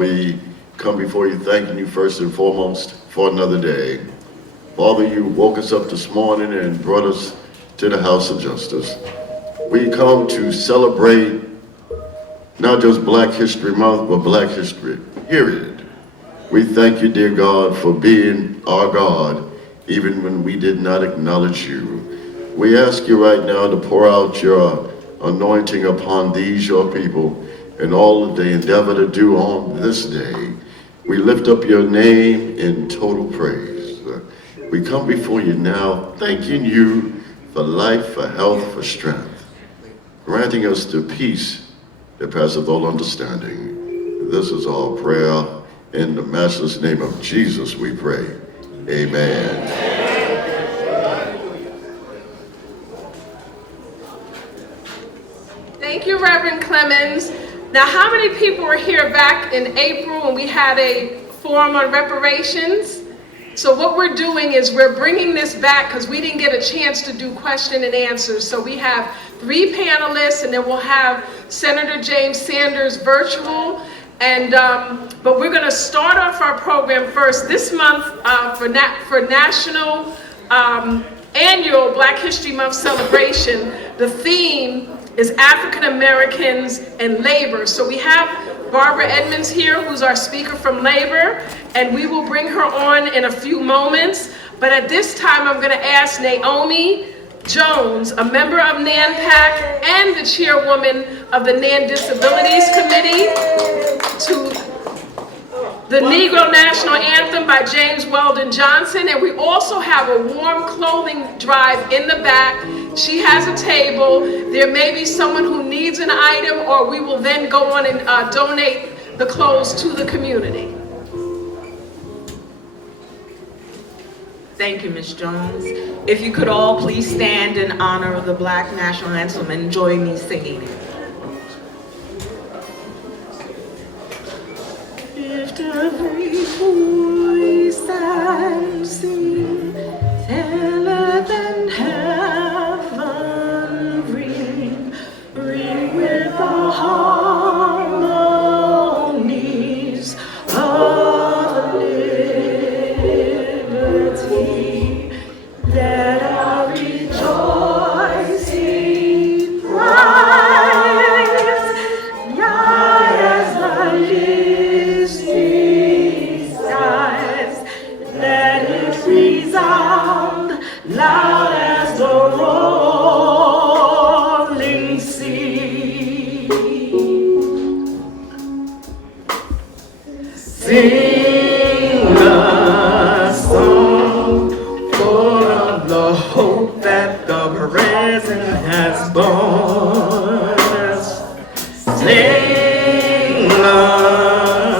We come before you thanking you first and foremost for another day. Father, you woke us up this morning and brought us to the house of justice. We come to celebrate not just Black History Month, but Black History, period. We thank you, dear God, for being our God, even when we did not acknowledge you. We ask you right now to pour out your anointing upon these, your people, and all that they endeavor to do on this day. We lift up your name in total praise. We come before you now, thanking you for life, for health, for strength, granting us the peace that passeth all understanding. This is our prayer. In the matchless name of Jesus we pray. Amen. Thank you, Reverend Clemens. Now, how many people were here back in April when we had a forum on reparations? So what we're doing is we're bringing this back because we didn't get a chance to do question and answers. So we have 3 panelists, and then we'll have Senator James Sanders virtual. And but we're going to start off our program first this month for National Annual Black History Month celebration. The theme is African Americans and labor. So we have Barbara Edmonds here, who's our speaker from labor, and we will bring her on in a few moments. But at this time, I'm going to ask Naomi Jones, a member of NANPAC and the chairwoman of the NAN Disabilities Committee, to the Negro National Anthem by James Weldon Johnson. And we also have a warm clothing drive in the back. She has a table. There may be someone who needs an item, or we will then go on and donate the clothes to the community. Thank you, Ms. Jones. If you could all please stand in honor of the Black National Anthem and join me singing it. Lift every voice and sing, tell earth and heaven ring, ring with the harmonies of liberty. Let our rejoicing rise, high as the listening skies. Let it resound loud as the rolling sea. Sing a song full of the hope that the present has borne us. Sing a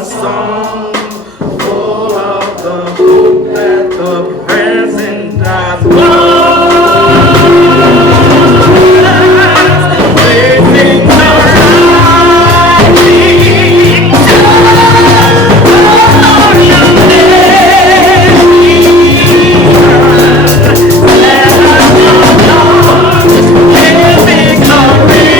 song full of the hope that the present has borne us. Blazing the rising sun of your nation. Let us adore His victory.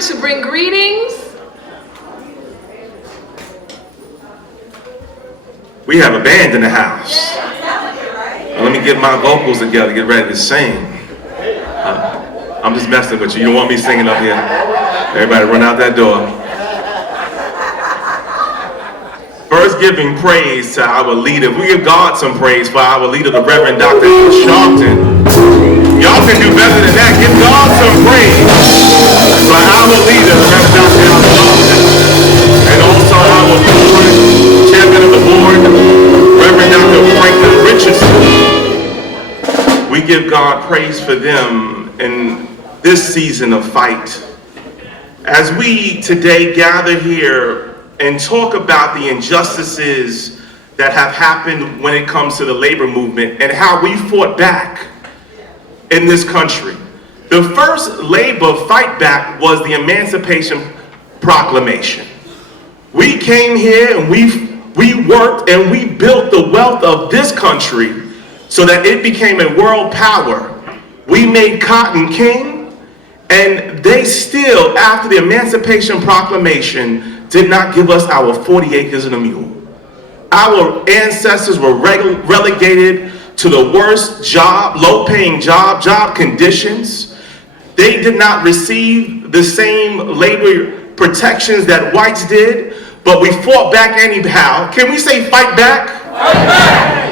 forward to bring greetings. We have a band in the house. Let me get my vocals together, get ready to sing. I'm just messing with you. You don't want me singing up here. Everybody run out that door. First, giving praise to our leader. We give God some praise for our leader, the Reverend Dr. Al Sharpton. Y'all can do better than that. Give God some praise for our leader, the Reverend Dr. Al Sharpton. And also our board, chairman of the board, Reverend Dr. Franklin Richardson. We give God praise for them in this season of fight. As we today gather here and talk about the injustices that have happened when it comes to the labor movement and how we fought back in this country. The first labor fight back was the Emancipation Proclamation. We came here and we worked and we built the wealth of this country so that it became a world power. We made cotton king, and they still, after the Emancipation Proclamation, did not give us our 40 acres and a mule. Our ancestors were relegated to the worst job, low-paying job conditions. They did not receive the same labor protections that whites did, but we fought back anyhow. Can we say fight back? Fight back!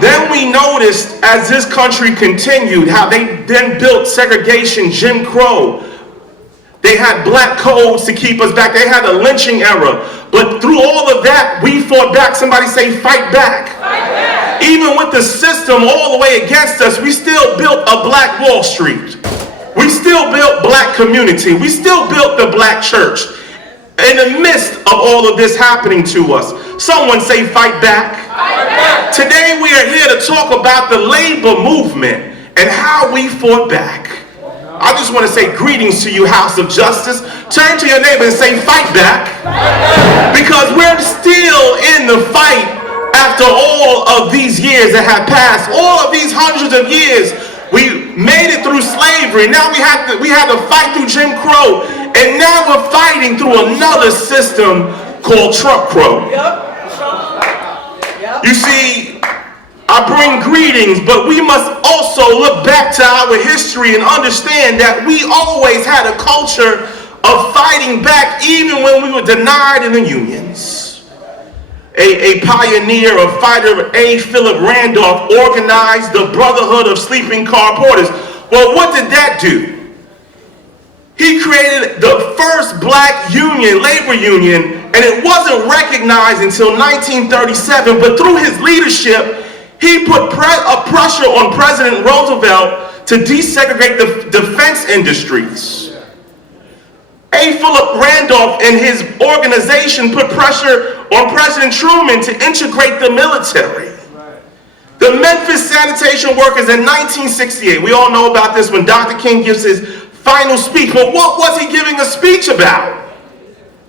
Then we noticed as this country continued how they then built segregation, Jim Crow. They had black codes to keep us back. They had a lynching era. But through all of that, we fought back. Somebody say fight back. Fight back. Even with the system all the way against us, we still built a black Wall Street. We still built black community. We still built the black church. In the midst of all of this happening to us, someone say fight back. Fight back. Today we are here to talk about the labor movement and how we fought back. I just want to say greetings to you, House of Justice. Turn to your neighbor and say fight back. Because we're still in the fight after all of these years that have passed. All of these hundreds of years, we made it through slavery. Now we had to fight through Jim Crow. And now we're fighting through another system called Trump Crow. You see, I bring greetings, but we must also look back to our history and understand that we always had a culture of fighting back even when we were denied in the unions. A pioneer, a fighter, A. Philip Randolph, organized the Brotherhood of Sleeping Car Porters. Well, what did that do? He created the first black union, labor union, and it wasn't recognized until 1937, but through his leadership, he put pressure on President Roosevelt to desegregate the defense industries. A. Philip Randolph and his organization put pressure on President Truman to integrate the military. The Memphis sanitation workers in 1968, we all know about this when Dr. King gives his final speech, but what was he giving a speech about?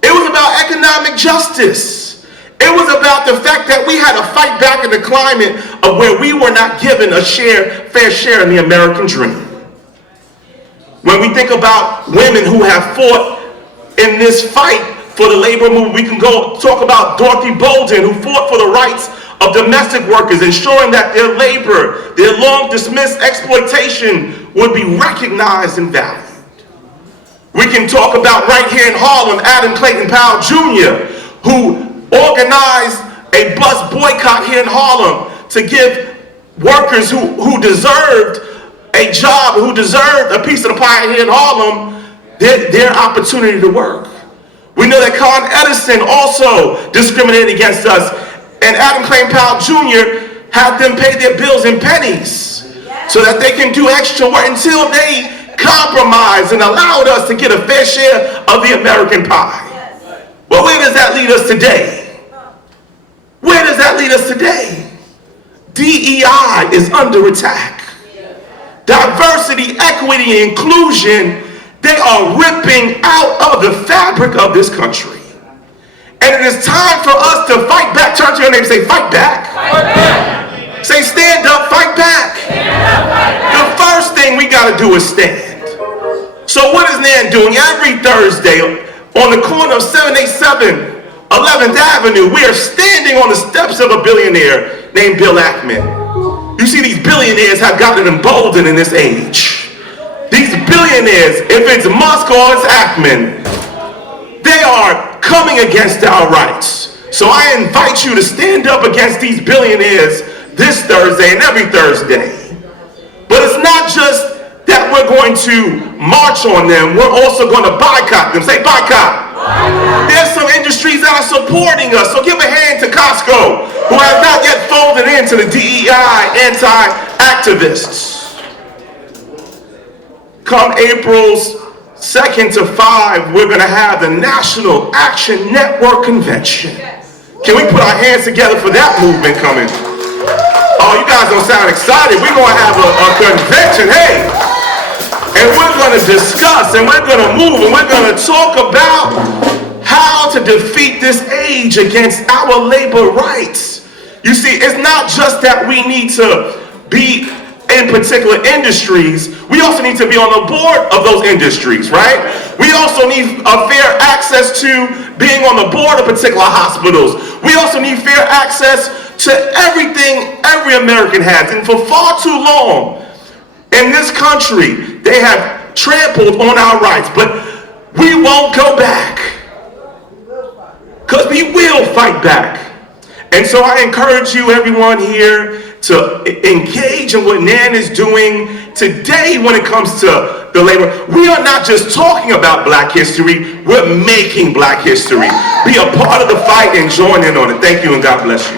It was about economic justice. It was about the fact that we had to fight back in the climate of where we were not given a fair share in the American dream. When we think about women who have fought in this fight for the labor movement, we can go talk about Dorothy Bolden, who fought for the rights of domestic workers, ensuring that their labor, their long dismissed exploitation would be recognized and valued. We can talk about right here in Harlem, Adam Clayton Powell Jr., who organized a bus boycott here in Harlem to give workers who deserved a job, who deserved a piece of the pie here in Harlem, their opportunity to work. We know that Con Edison also discriminated against us, and Adam Clayton Powell Jr. had them pay their bills in pennies so that they can do extra work until they compromised and allowed us to get a fair share of the American pie. But where does that lead us today? Where does that lead us today? DEI is under attack. Diversity, equity, and inclusion, they are ripping out of the fabric of this country. And it is time for us to fight back. Turn to your neighbor and say, fight back. Fight back. Say, stand up, fight back. Stand up, fight back. The first thing we got to do is stand. So what is Nan doing? Every Thursday on the corner of 787 11th Avenue, we are standing on the steps of a billionaire named Bill Ackman. You see, these billionaires have gotten emboldened in this age. These billionaires, if it's Musk or it's Ackman, they are coming against our rights. So I invite you to stand up against these billionaires this Thursday and every Thursday. But it's not just that we're going to march on them, we're also going to boycott them. Say boycott. There's some industries that are supporting us, so give a hand to Costco, who has not yet folded into the DEI anti-activists. Come April's 2nd to 5, we're going to have the National Action Network Convention. Can we put our hands together for that movement coming? Oh, you guys don't sound excited. We're going to have a convention, hey. And we're going to discuss, and we're going to move, and we're going to talk about how to defeat this age against our labor rights. You see, it's not just that we need to be in particular industries, we also need to be on the board of those industries, right? We also need a fair access to being on the board of particular hospitals. We also need fair access to everything every American has. And for far too long in this country, they have trampled on our rights, but we won't go back, because we will fight back. And so I encourage you, everyone here, to engage in what Nan is doing today when it comes to the labor. We are not just talking about Black history, we're making Black history. Be a part of the fight and join in on it. Thank you and God bless you.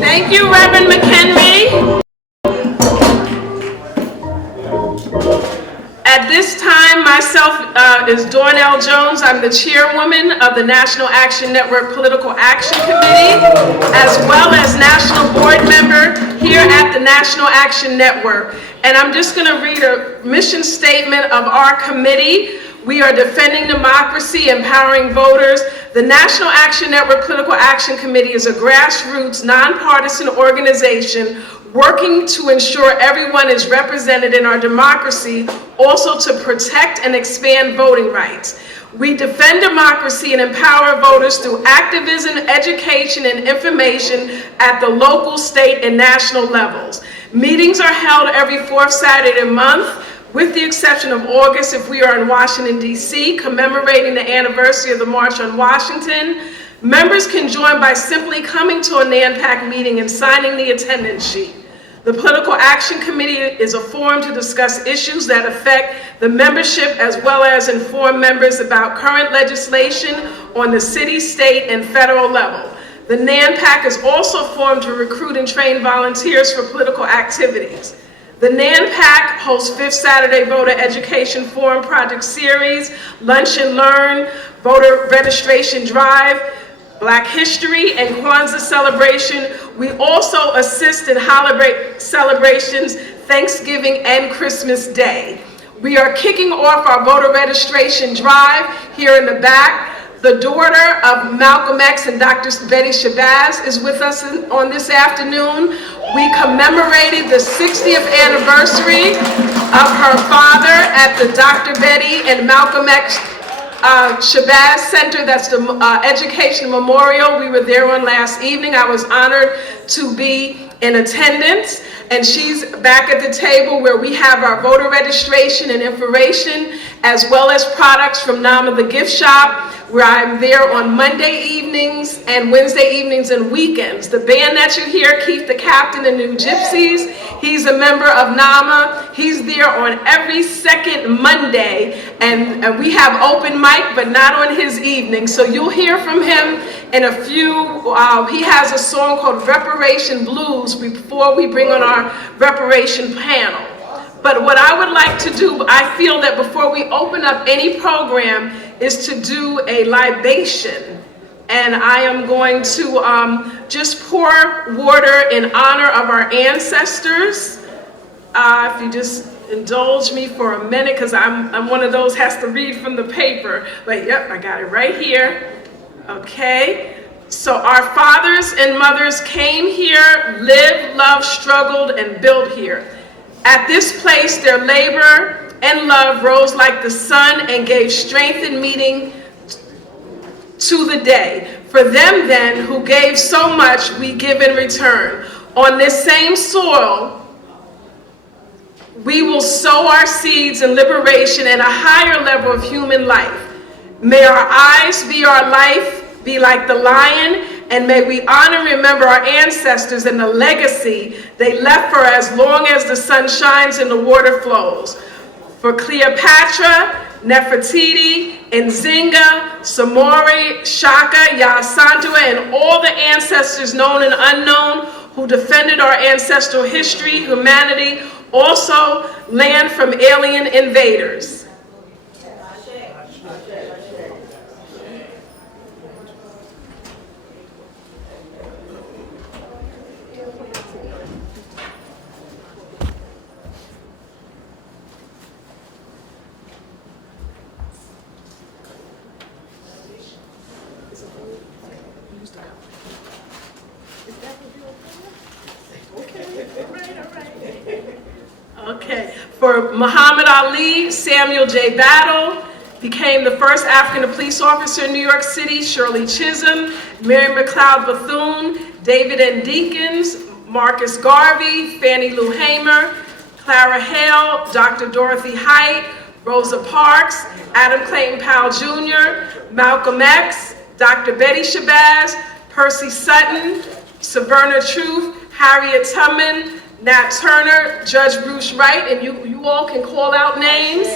Thank you, Reverend McHenry. At this time, myself is Dornell Jones. I'm the chairwoman of the National Action Network Political Action Committee, as well as national board member here at the National Action Network. And I'm just going to read a mission statement of our committee. We are defending democracy, empowering voters. The National Action Network Political Action Committee is a grassroots, nonpartisan organization working to ensure everyone is represented in our democracy, also to protect and expand voting rights. We defend democracy and empower voters through activism, education, and information at the local, state, and national levels. Meetings are held every fourth Saturday of the month, with the exception of August if we are in Washington, D.C., commemorating the anniversary of the March on Washington. Members can join by simply coming to a NANPAC meeting and signing the attendance sheet. The Political Action Committee is a forum to discuss issues that affect the membership, as well as inform members about current legislation on the city, state, and federal level. The NANPAC is also a forum to recruit and train volunteers for political activities. The NANPAC hosts Fifth Saturday Voter Education Forum Project Series, Lunch and Learn, Voter Registration Drive, Black History, and Kwanzaa celebration. We also assist in holiday celebrations, Thanksgiving and Christmas Day. We are kicking off our voter registration drive here in the back. The daughter of Malcolm X and Dr. Betty Shabazz is with us on this afternoon. We commemorated the 60th anniversary of her father at the Dr. Betty and Malcolm X Shabazz Center. That's the Education Memorial. We were there on last evening. I was honored to be in attendance, and she's back at the table where we have our voter registration and information, as well as products from Nama the Gift Shop, where I'm there on Monday evenings and Wednesday evenings and weekends. The band that you hear, Keith the Captain and New Gypsies, he's a member of NAMA. He's there on every second Monday, and we have open mic, but not on his evening. So you'll hear from him in a few. He has a song called Reparation Blues before we bring on our reparation panel. But what I would like to do, I feel that before we open up any program, is to do a libation. And I am going to just pour water in honor of our ancestors. If you just indulge me for a minute, because I'm one of those has to read from the paper. But yep, I got it right here. Okay. So our fathers and mothers came here, lived, loved, struggled, and built here. At this place, their labor and love rose like the sun and gave strength and meaning to the day. For them then, who gave so much, we give in return. On this same soil, we will sow our seeds in liberation and a higher level of human life. May our eyes be our life, be like the lion, and may we honor and remember our ancestors and the legacy they left for as long as the sun shines and the water flows. For Cleopatra, Nefertiti, Nzinga, Samori, Shaka, Yasantua, and all the ancestors known and unknown who defended our ancestral history, humanity, also land from alien invaders. Okay, for Muhammad Ali, Samuel J. Battle became the first African police officer in New York City. Shirley Chisholm, Mary McLeod Bethune, David N. Deakins, Marcus Garvey, Fannie Lou Hamer, Clara Hale, Dr. Dorothy Height, Rosa Parks, Adam Clayton Powell Jr., Malcolm X, Dr. Betty Shabazz, Percy Sutton, Sojourner Truth, Harriet Tubman, Nat Turner, Judge Bruce Wright, and you all can call out names.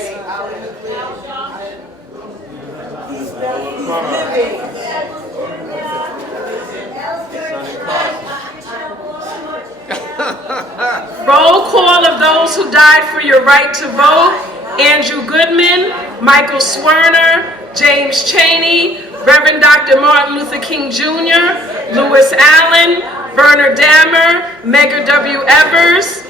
Roll call of those who died for your right to vote: Andrew Goodman, Michael Swerner, James Chaney, Reverend Dr. Martin Luther King Jr., Lewis Allen, Verner Dammer, Medgar W. Evers,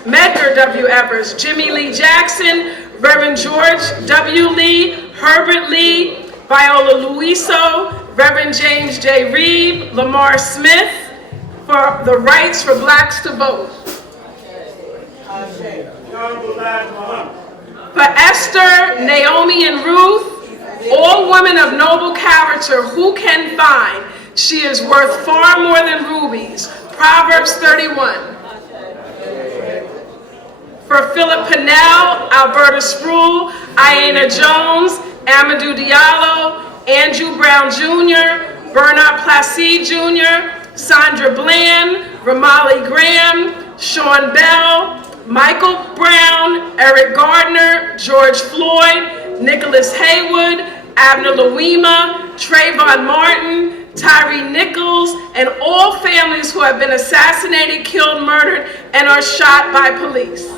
Jimmy Lee Jackson, Reverend George W. Lee, Herbert Lee, Viola Luiso, Reverend James J. Reed, Lamar Smith, for the rights for blacks to vote. For Esther, Naomi, and Ruth, all women of noble character, who can find? She is worth far more than rubies. Proverbs 31. For Philip Pinnell, Alberta Sproul, Aina Jones, Amadou Diallo, Andrew Brown Jr., Bernard Placide Jr., Sandra Bland, Ramali Graham, Sean Bell, Michael Brown, Eric Gardner, George Floyd, Nicholas Haywood, Abner Louima, Trayvon Martin, Tyree Nichols, and all families who have been assassinated, killed, murdered, and are shot by police.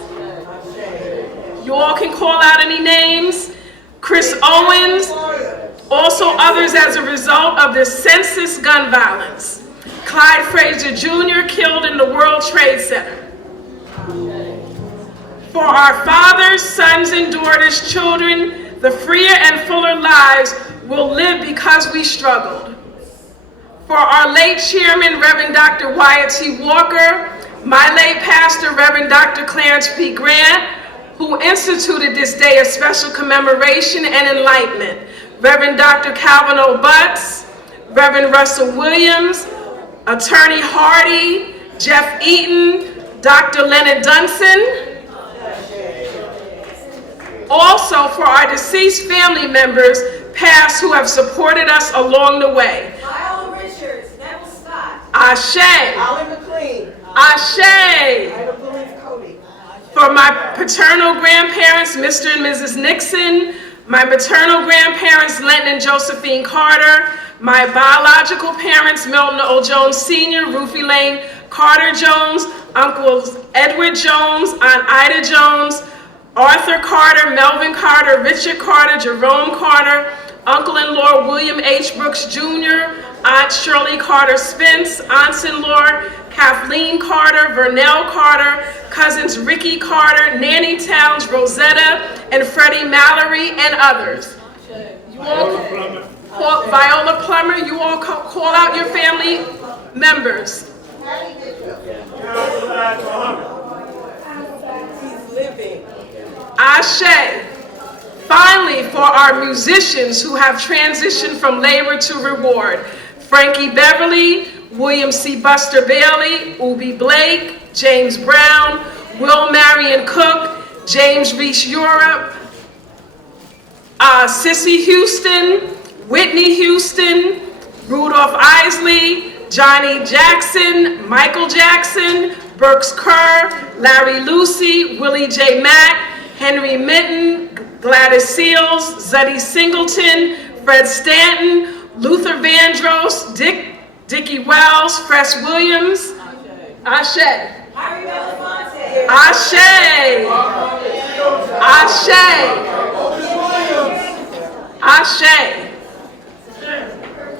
You all can call out any names. Chris Owens, also others as a result of this senseless gun violence. Clyde Frazier Jr. killed in the World Trade Center. For our fathers, sons, and daughters, children, the freer and fuller lives will live because we struggled. For our late chairman, Reverend Dr. Wyatt T. Walker, my late pastor, Reverend Dr. Clarence P. Grant, who instituted this day of special commemoration and enlightenment, Reverend Dr. Calvin O. Butts, Reverend Russell Williams, Attorney Hardy, Jeff Eaton, Dr. Leonard Dunson. Also for our deceased family members, past, who have supported us along the way. Kyle Richards, Neville Scott, Ashe. Ollie McLean, Ashe. I don't believe Cody. For my paternal grandparents, Mr. and Mrs. Nixon, my maternal grandparents, Lenton and Josephine Carter, my biological parents, Milton O. Jones Sr., Ruthie Lane Carter Jones, Uncles Edward Jones, Aunt Ida Jones, Arthur Carter, Melvin Carter, Richard Carter, Jerome Carter, Uncle-in-law William H. Brooks Jr., Aunt Shirley Carter Spence, aunts-in-law Kathleen Carter, Vernell Carter, cousins Ricky Carter, Nanny Towns, Rosetta, and Freddie Mallory, and others. You all, Viola Plummer, you all call out your family members. He's living. Ashe. Finally, for our musicians who have transitioned from labor to reward, Frankie Beverly, William C. Buster Bailey, Ubi Blake, James Brown, Will Marion Cook, James Reese Europe, Sissy Houston, Whitney Houston, Rudolph Isley, Johnny Jackson, Michael Jackson, Burks Kerr, Larry Lucy, Willie J. Mack, Henry Minton, Gladys Seals, Zutty Singleton, Fred Stanton, Luther Vandross, Dickie Wells, Fres Williams, Ashe. Harry Belafonte. Ashe. Ashe. Ashe.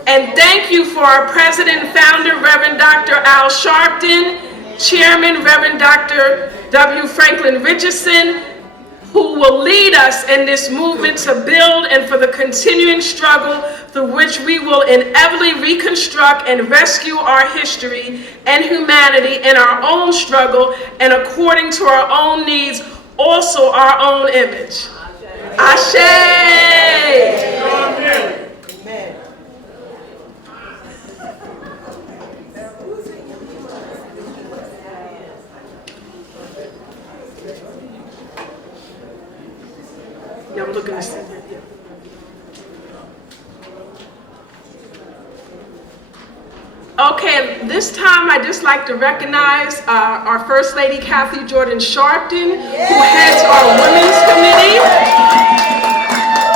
And thank you for our president and founder, Reverend Dr. Al Sharpton, chairman, Reverend Dr. W. Franklin Richardson, who will lead us in this movement to build and for the continuing struggle through which we will inevitably reconstruct and rescue our history and humanity in our own struggle and according to our own needs, also our own image. Ashe! Amen. Yeah, I'm looking to see that. Yeah. Okay, this time I'd just like to recognize our First Lady, Kathy Jordan Sharpton, who heads our Women's Committee.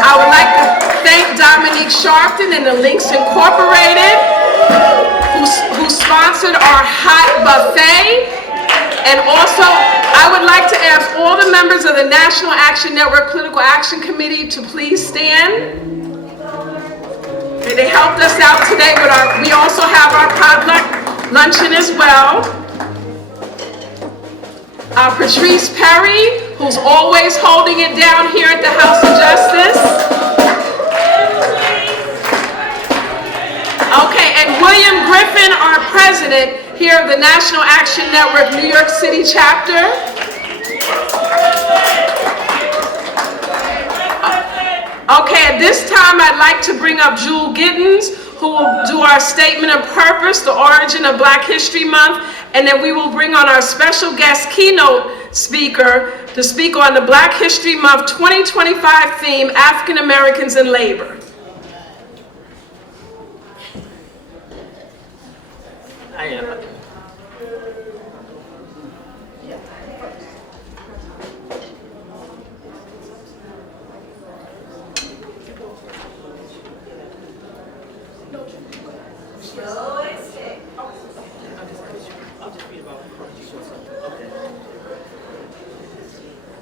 I would like to thank Dominique Sharpton and the Links Incorporated, who sponsored our hot buffet. And also, I would like to ask all the members of the National Action Network Political Action Committee to please stand. They helped us out today with we also have our potluck luncheon as well. Patrice Perry, who's always holding it down here at the House of Justice. Okay, and William Griffin, our president here of the National Action Network New York City chapter. Okay, at this time I'd like to bring up Jewel Giddens, who will do our statement of purpose, the origin of Black History Month, and then we will bring on our special guest keynote speaker to speak on the Black History Month 2025 theme, African Americans in Labor. I am.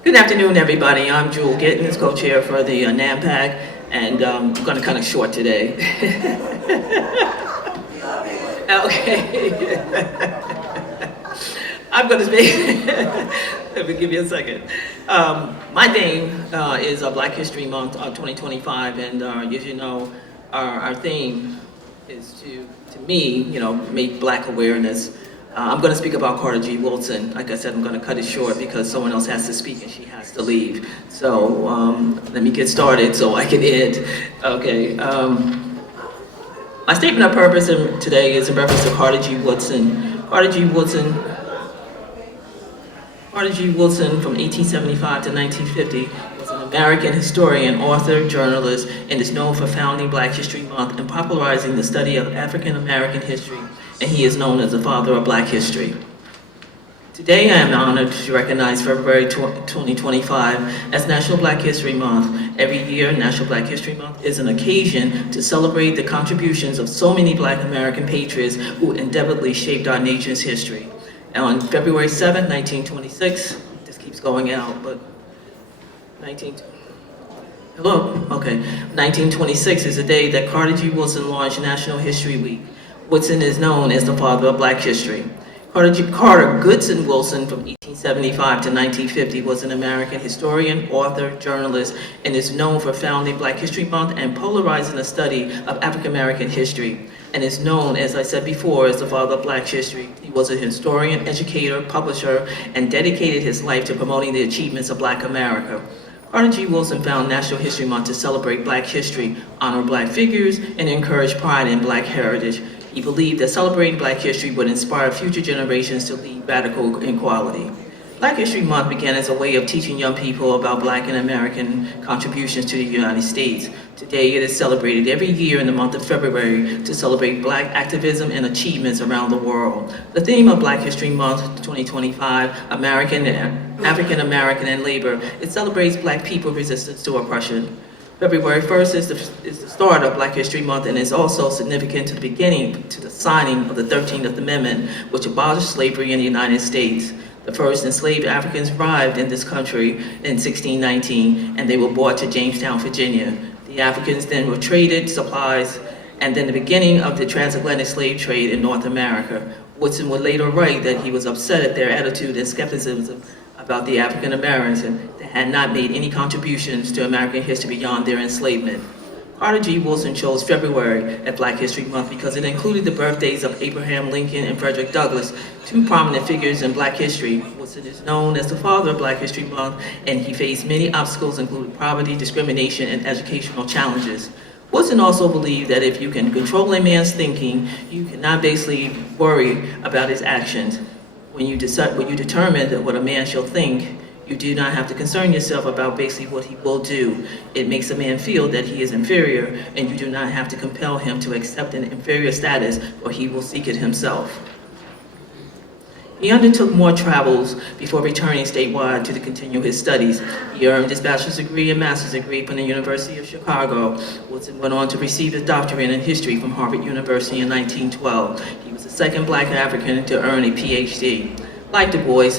Good afternoon, everybody. I'm Jewel Giddens, co-chair for the NAMPAC, and I'm going to cut it short today. Okay. I'm going to speak. Let me give you a second. My theme is Black History Month 2025, and as you know, our theme is to me, make Black awareness. I'm going to speak about Carter G. Woodson. Like I said, I'm going to cut it short because someone else has to speak and she has to leave. So let me get started so I can end. Okay. My statement of purpose today is in reference to Carter G. Woodson. Carter G. Woodson from 1875 to 1950 was an American historian, author, journalist, and is known for founding Black History Month and popularizing the study of African American history, and he is known as the father of Black history. Today I am honored to recognize February 2025 as National Black History Month. Every year, National Black History Month is an occasion to celebrate the contributions of so many Black American patriots who indelibly shaped our nation's history. And on February 7, 1926, this keeps going out, but 1926 is the day that Carter G. Woodson launched National History Week. Woodson is known as the father of Black history. Carter Goodson Wilson from 1875 to 1950 was an American historian, author, journalist, and is known for founding Black History Month and polarizing the study of African American history, and is known, as I said before, as the father of Black history. He was a historian, educator, publisher, and dedicated his life to promoting the achievements of Black America. Carter G. Wilson found National History Month to celebrate Black history, honor Black figures, and encourage pride in Black heritage. He believed that celebrating Black history would inspire future generations to lead radical equality. Black History Month began as a way of teaching young people about Black and American contributions to the United States. Today, it is celebrated every year in the month of February to celebrate Black activism and achievements around the world. The theme of Black History Month 2025, African American and Labor, it celebrates Black people's resistance to oppression. February 1st is the start of Black History Month and is also significant to the beginning to the signing of the 13th Amendment, which abolished slavery in the United States. The first enslaved Africans arrived in this country in 1619, and they were brought to Jamestown, Virginia. The Africans then were traded supplies, and then the beginning of the transatlantic slave trade in North America. Woodson would later write that he was upset at their attitude and skepticism about the African Americans that had not made any contributions to American history beyond their enslavement. Carter G. Wilson chose February as Black History Month because it included the birthdays of Abraham Lincoln and Frederick Douglass, two prominent figures in Black history. Wilson is known as the father of Black History Month, and he faced many obstacles, including poverty, discrimination, and educational challenges. Wilson also believed that if you can control a man's thinking, you cannot basically worry about his actions. When you determine that what a man shall think, you do not have to concern yourself about basically what he will do. It makes a man feel that he is inferior, and you do not have to compel him to accept an inferior status, or he will seek it himself. He undertook more travels before returning statewide to continue his studies. He earned his bachelor's degree and master's degree from the University of Chicago. Wilson went on to receive his doctorate in history from Harvard University in 1912. He was the second Black African to earn a PhD. Like Du Bois,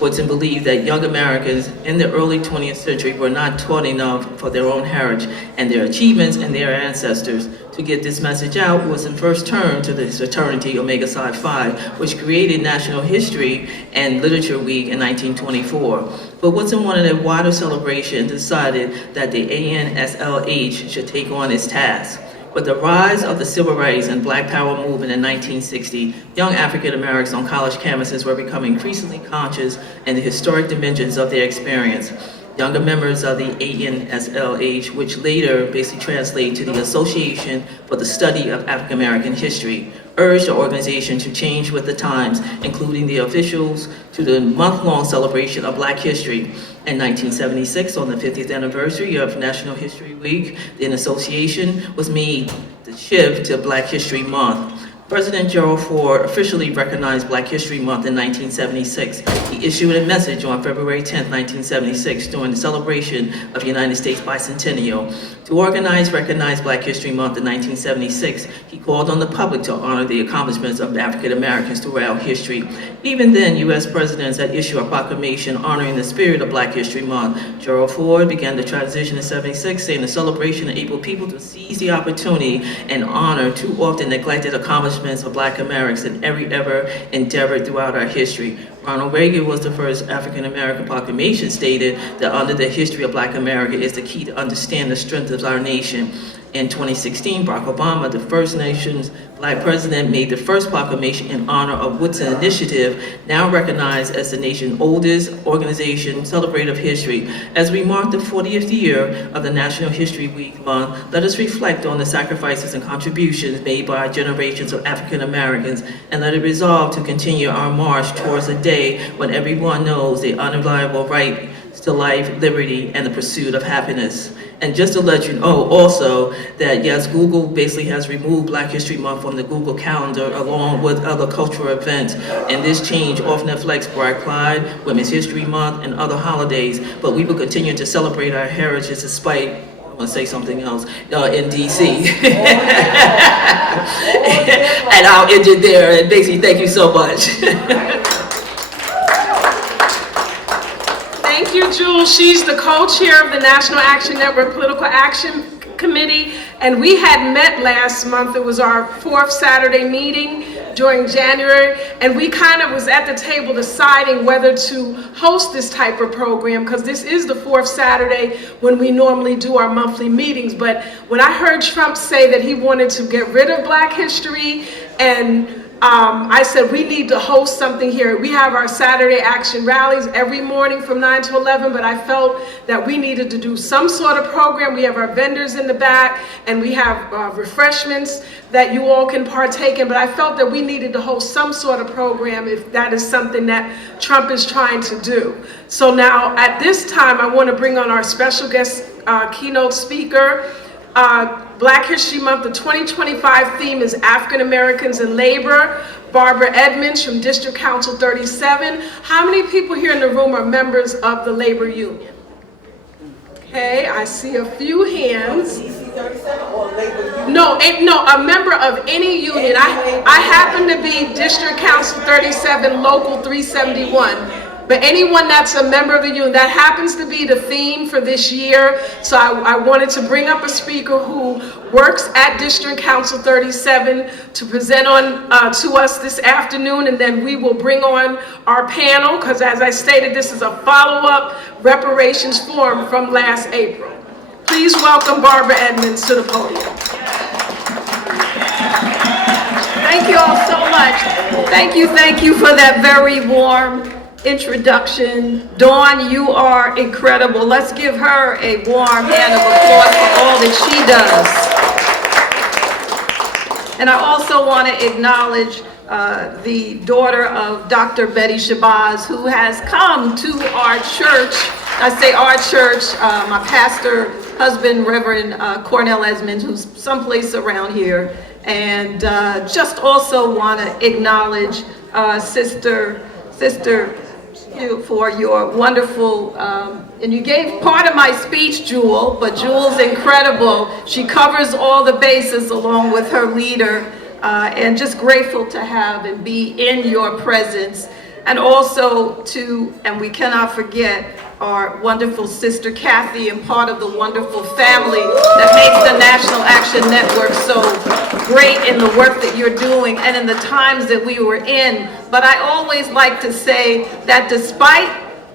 Woodson believed that young Americans in the early 20th century were not taught enough for their own heritage and their achievements and their ancestors. To get this message out, Woodson first turned to the fraternity Omega Psi Phi, which created National History and Literature Week in 1924. But Woodson wanted a wider celebration and decided that the ANSLH should take on its task. With the rise of the Civil Rights and Black Power movement in 1960, young African Americans on college campuses were becoming increasingly conscious in the historic dimensions of their experience. Younger members of the ANSLH, which later basically translated to the Association for the Study of African American History, urged the organization to change with the times, including the officials to the month-long celebration of Black history. In 1976, on the 50th anniversary of National History Week, the association was made the shift to Black History Month. President Gerald Ford officially recognized Black History Month in 1976. He issued a message on February 10, 1976, during the celebration of the United States bicentennial. To recognize Black History Month in 1976, he called on the public to honor the accomplishments of African Americans throughout history. Even then, U.S. presidents had issued a proclamation honoring the spirit of Black History Month. Gerald Ford began the transition in 76, saying the celebration enabled people to seize the opportunity and honor too often neglected accomplishments of Black Americans in every ever endeavor throughout our history. Ronald Reagan was the first African American proclamation stated that under the history of Black America is the key to understand the strength of our nation. In 2016, Barack Obama, the first nation's Black president, made the first proclamation in honor of Woodson Initiative, now recognized as the nation's oldest organization celebrative history. As we mark the 40th year of the National History Week month, let us reflect on the sacrifices and contributions made by generations of African Americans, and let it resolve to continue our march towards a day when everyone knows the unalienable right to life, liberty, and the pursuit of happiness. And just to let you know also that yes, Google basically has removed Black History Month from the Google Calendar along with other cultural events. And this change often reflects Black Pride, Women's History Month, and other holidays. But we will continue to celebrate our heritage despite, I'm gonna say something else, in DC. And I'll end it there. And basically, thank you so much. Thank you, Jules. She's the co-chair of the National Action Network Political Action Committee, and we had met last month. It was our fourth Saturday meeting during January, and we kind of was at the table deciding whether to host this type of program, because this is the fourth Saturday when we normally do our monthly meetings. But when I heard Trump say that he wanted to get rid of Black History, and I said we need to host something here. We have our Saturday action rallies every morning from 9 to 11, but I felt that we needed to do some sort of program. We have our vendors in the back, and we have refreshments that you all can partake in, but I felt that we needed to host some sort of program if that is something that Trump is trying to do. So now at this time, I want to bring on our special guest keynote speaker. Black History Month, the 2025 theme is African Americans in Labor. Barbara Edmonds from District Council 37. How many people here in the room are members of the labor union? Okay, I see a few hands. DC 37 or labor union? No, a member of any union. I happen to be District Council 37, Local 371. But anyone that's a member of the union, that happens to be the theme for this year. So I wanted to bring up a speaker who works at District Council 37 to present on to us this afternoon, and then we will bring on our panel, because as I stated, this is a follow-up reparations forum from last April. Please welcome Barbara Edmonds to the podium. Thank you all so much. Thank you for that very warm introduction. Dawn, you are incredible. Let's give her a warm hand of applause for all that she does. And I also want to acknowledge the daughter of Dr. Betty Shabazz, who has come to our church. I say our church, my pastor husband, Reverend Cornell Esmonds, who's someplace around here. And just also want to acknowledge Sister, you for your wonderful, and you gave part of my speech, Jewel, but Jewel's incredible. She covers all the bases along with her leader, and just grateful to have and be in your presence. And also and we cannot forget our wonderful sister Kathy, and part of the wonderful family that makes the National Action Network so great in the work that you're doing and in the times that we were in. But I always like to say that despite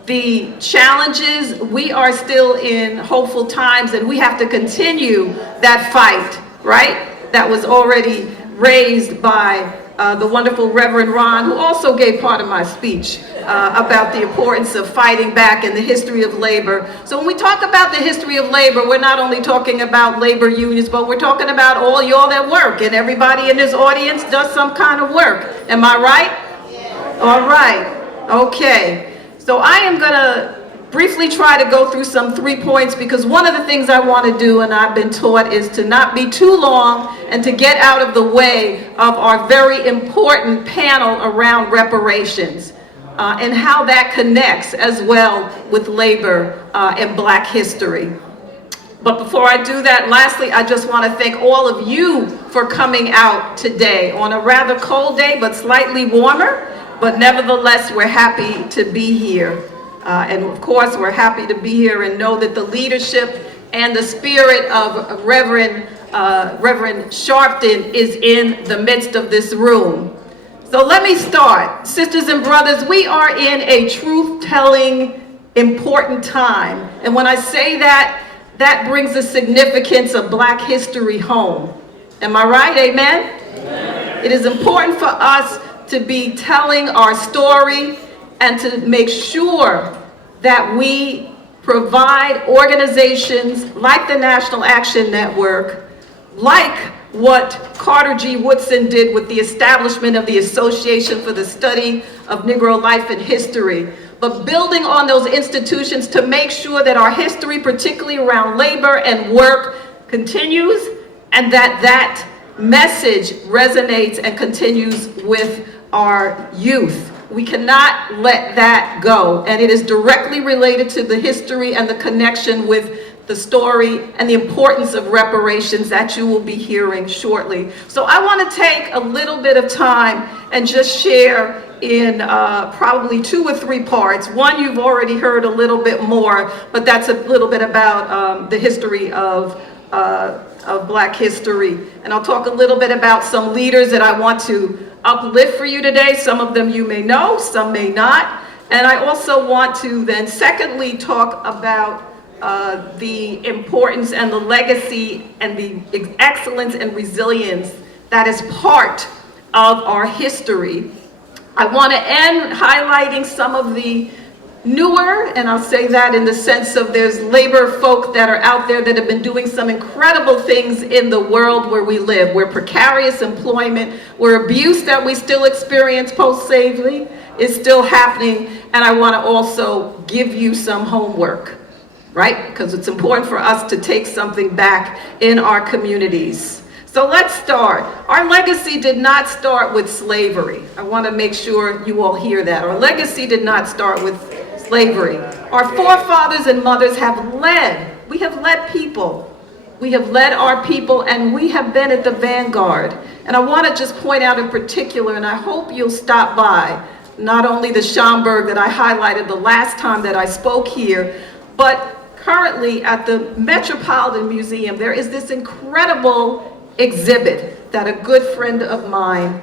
the challenges, we are still in hopeful times, and we have to continue that fight, right? That was already raised by the wonderful Reverend Ron, who also gave part of my speech about the importance of fighting back in the history of labor. So when we talk about the history of labor, we're not only talking about labor unions, but we're talking about all y'all that work, and everybody in this audience does some kind of work. Am I right? Yeah. All right. Okay. So I am going to briefly try to go through some 3 points, because one of the things I want to do, and I've been taught, is to not be too long and to get out of the way of our very important panel around reparations and how that connects as well with labor and Black history. But before I do that, lastly, I just want to thank all of you for coming out today on a rather cold day, but slightly warmer. But nevertheless, we're happy to be here. And of course, we're happy to be here and know that the leadership and the spirit of Reverend Sharpton is in the midst of this room. So let me start. Sisters and brothers, we are in a truth-telling, important time. And when I say that, that brings the significance of Black history home. Am I right? Amen? Amen. It is important for us to be telling our story and to make sure that we provide organizations like the National Action Network, like what Carter G. Woodson did with the establishment of the Association for the Study of Negro Life and History, but building on those institutions to make sure that our history, particularly around labor and work, continues, and that message resonates and continues with our youth. We cannot let that go, and it is directly related to the history and the connection with the story and the importance of reparations that you will be hearing shortly. So I want to take a little bit of time and just share in probably 2 or 3 parts. One you've already heard a little bit more, but that's a little bit about the history of Black history. And I'll talk a little bit about some leaders that I want to uplift for you today. Some of them you may know, some may not. And I also want to then secondly talk about the importance and the legacy and the excellence and resilience that is part of our history. I want to end highlighting some of the newer, and I'll say that in the sense of there's labor folk that are out there that have been doing some incredible things in the world where we live, where precarious employment, where abuse that we still experience post-slavery is still happening. And I want to also give you some homework, right? Because it's important for us to take something back in our communities. So let's start. Our legacy did not start with slavery. I want to make sure you all hear that. Our legacy did not start with slavery. Our forefathers and mothers have led. We have led people. We have led our people, and we have been at the vanguard. And I want to just point out in particular, and I hope you'll stop by, not only the Schomburg that I highlighted the last time that I spoke here, but currently at the Metropolitan Museum, there is this incredible exhibit that a good friend of mine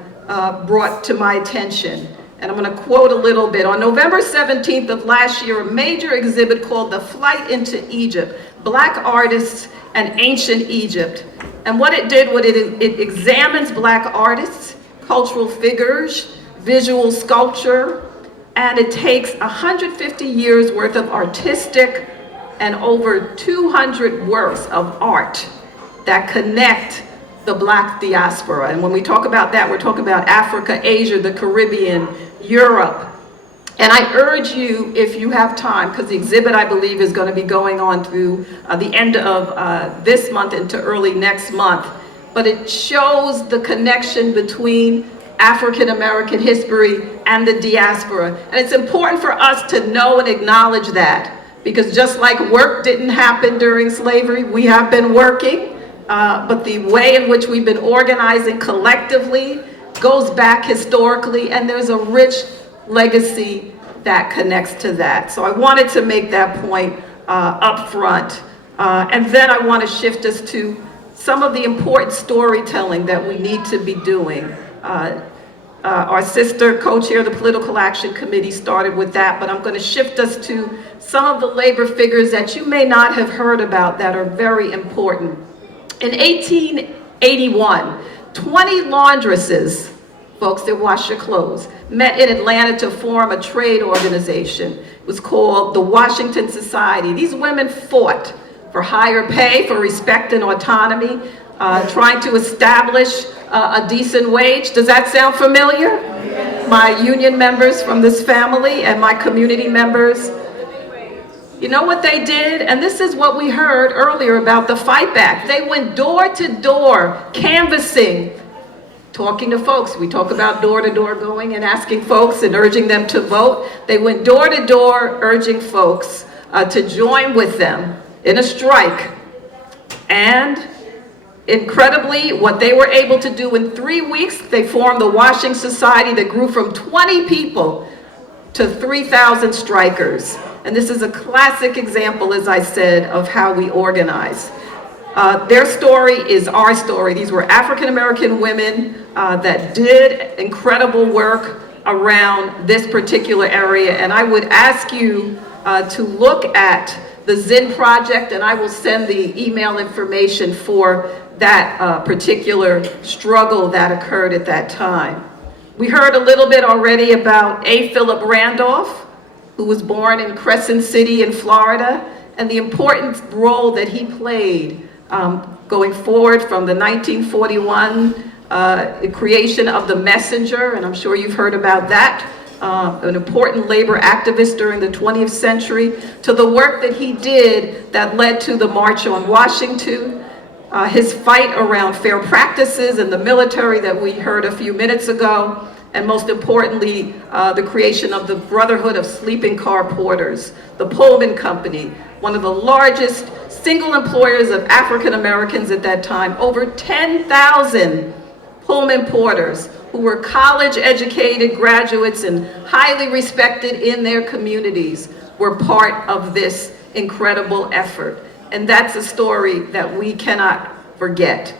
brought to my attention. And I'm going to quote a little bit. On November 17th of last year, a major exhibit called The Flight into Egypt, Black Artists and Ancient Egypt. And what it did, it examines Black artists, cultural figures, visual sculpture, and it takes 150 years worth of artistic and over 200 works of art that connect the Black diaspora. And when we talk about that, we're talking about Africa, Asia, the Caribbean, Europe. And I urge you, if you have time, because the exhibit, I believe, is going to be going on through the end of this month into early next month, but it shows the connection between African American history and the diaspora. And it's important for us to know and acknowledge that, because just like work didn't happen during slavery, we have been working. But the way in which we've been organizing collectively goes back historically, and there's a rich legacy that connects to that. So I wanted to make that point up front. And then I want to shift us to some of the important storytelling that we need to be doing. Our sister co-chair of the Political Action Committee started with that, but I'm going to shift us to some of the labor figures that you may not have heard about that are very important. In 1881, 20 laundresses, folks that wash your clothes, met in Atlanta to form a trade organization. It was called the Washington Society. These women fought for higher pay, for respect and autonomy, trying to establish a decent wage. Does that sound familiar? My union members from this family and my community members, you know what they did? And this is what we heard earlier about the fight back. They went door to door, canvassing, talking to folks. We talk about door to door going and asking folks and urging them to vote. They went door to door urging folks to join with them in a strike. And incredibly, what they were able to do in 3 weeks, they formed the Washington Society that grew from 20 people to 3,000 strikers. And this is a classic example, as I said, of how we organize. Their story is our story. These were African American women that did incredible work around this particular area. And I would ask you to look at the Zinn Project, and I will send the email information for that particular struggle that occurred at that time. We heard a little bit already about A. Philip Randolph, who was born in Crescent City in Florida, and the important role that he played going forward from the 1941 creation of the Messenger, and I'm sure you've heard about that, an important labor activist during the 20th century, to the work that he did that led to the March on Washington, his fight around fair practices in the military that we heard a few minutes ago, and most importantly, the creation of the Brotherhood of Sleeping Car Porters, the Pullman Company, one of the largest single employers of African Americans at that time. Over 10,000 Pullman porters who were college-educated graduates and highly respected in their communities were part of this incredible effort. And that's a story that we cannot forget.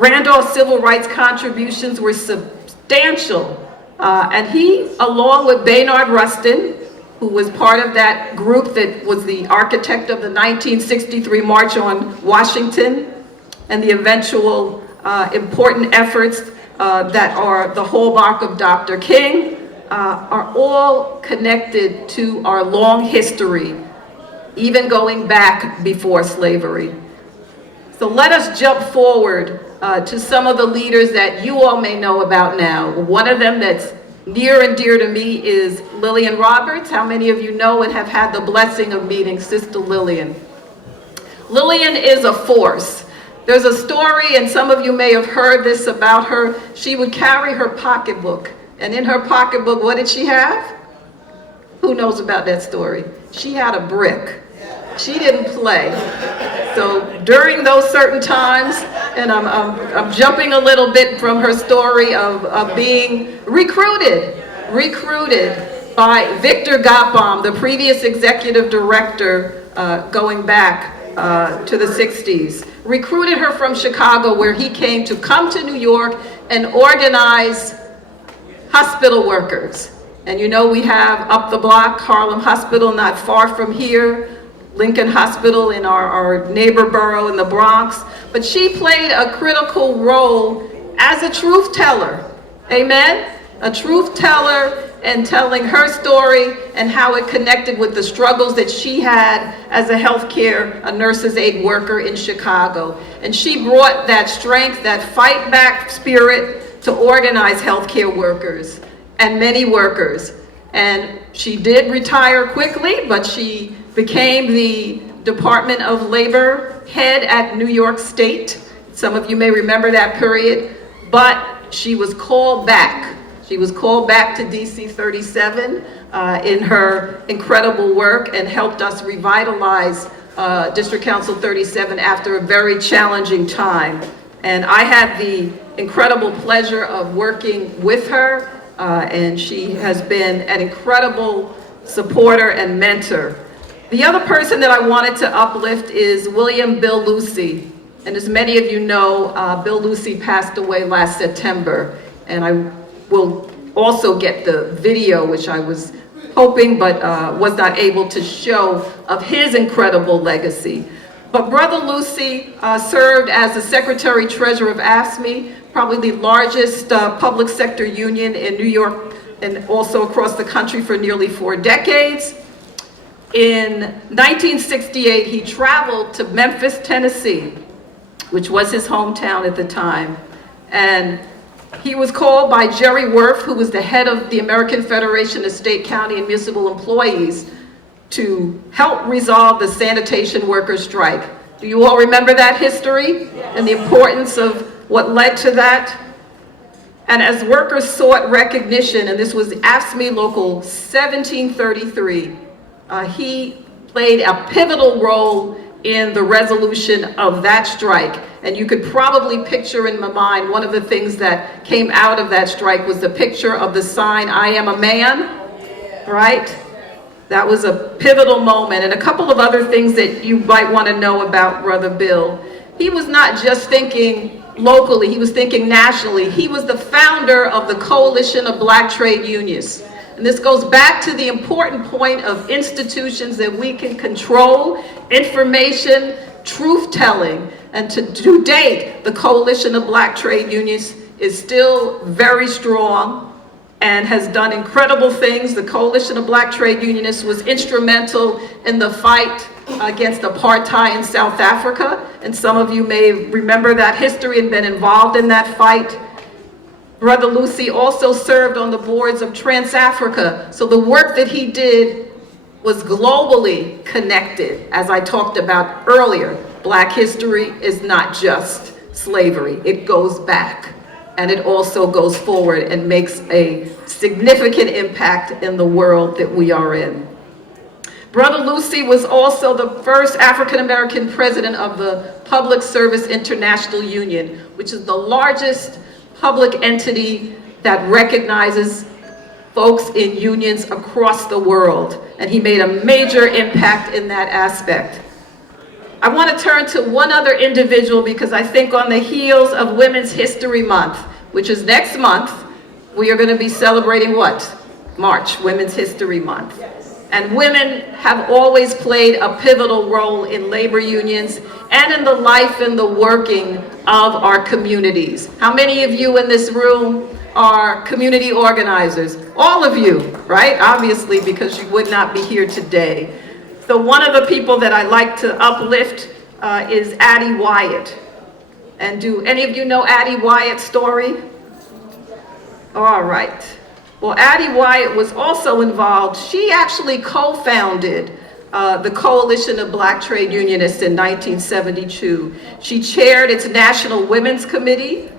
Randolph's civil rights contributions were substantial, and he, along with Baynard Rustin, who was part of that group that was the architect of the 1963 March on Washington and the eventual important efforts that are the hallmark of Dr. King, are all connected to our long history, even going back before slavery. So let us jump forward to some of the leaders that you all may know about now. One of them that's near and dear to me is Lillian Roberts. How many of you know and have had the blessing of meeting Sister Lillian? Lillian is a force. There's a story, and some of you may have heard this about her. She would carry her pocketbook, and in her pocketbook, what did she have? Who knows about that story? She had a brick. She didn't play. So during those certain times, and I'm jumping a little bit from her story of being recruited by Victor Gottbaum, the previous executive director, going back to the 60s. Recruited her from Chicago, where he came to come to New York and organize hospital workers. And you know, we have up the block, Harlem Hospital, not far from here, Lincoln Hospital in our neighbor borough in the Bronx. But she played a critical role as a truth teller. Amen? A truth teller, and telling her story and how it connected with the struggles that she had as a nurse's aid worker in Chicago. And she brought that strength, that fight back spirit to organize healthcare workers and many workers. And she did retire quickly, but she became the Department of Labor head at New York State. Some of you may remember that period, but she was called back. She was called back to DC 37 in her incredible work, and helped us revitalize District Council 37 after a very challenging time. And I had the incredible pleasure of working with her, and she has been an incredible supporter and mentor. The other person that I wanted to uplift is William Bill Lucy. And as many of you know, Bill Lucy passed away last September. And I will also get the video, which I was hoping but was not able to show, of his incredible legacy. But Brother Lucy served as the Secretary Treasurer of AFSCME, probably the largest public sector union in New York and also across the country for nearly 4 decades. In 1968, he traveled to Memphis, Tennessee, which was his hometown at the time. And he was called by Jerry Worth, who was the head of the American Federation of State, County, and Municipal Employees, to help resolve the sanitation workers' strike. Do you all remember that history and the importance of what led to that? And as workers sought recognition, and this was AFSCME Local 1733, he played a pivotal role in the resolution of that strike. And you could probably picture in my mind, one of the things that came out of that strike was the picture of the sign, "I am a man," right? That was a pivotal moment. And a couple of other things that you might want to know about Brother Bill. He was not just thinking locally, he was thinking nationally. He was the founder of the Coalition of Black Trade Unions. And this goes back to the important point of institutions that we can control, information, truth-telling. And to date, the Coalition of Black Trade Unions is still very strong and has done incredible things. The Coalition of Black Trade Unionists was instrumental in the fight against apartheid in South Africa. And some of you may remember that history and been involved in that fight. Brother Lucy also served on the boards of Trans-Africa. So the work that he did was globally connected. As I talked about earlier, Black history is not just slavery. It goes back, and it also goes forward and makes a significant impact in the world that we are in. Brother Lucy was also the first African-American president of the Public Service International Union, which is the largest public entity that recognizes folks in unions across the world. And he made a major impact in that aspect. I want to turn to one other individual because I think on the heels of Women's History Month, which is next month, we are going to be celebrating what? March, Women's History Month. And women have always played a pivotal role in labor unions and in the life and the working of our communities. How many of you in this room are community organizers? All of you, right? Obviously, because you would not be here today. So one of the people that I like to uplift is Addie Wyatt. And do any of you know Addie Wyatt's story? All right. Well, Addie Wyatt was also involved. She actually co-founded the Coalition of Black Trade Unionists in 1972. She chaired its National Women's Committee.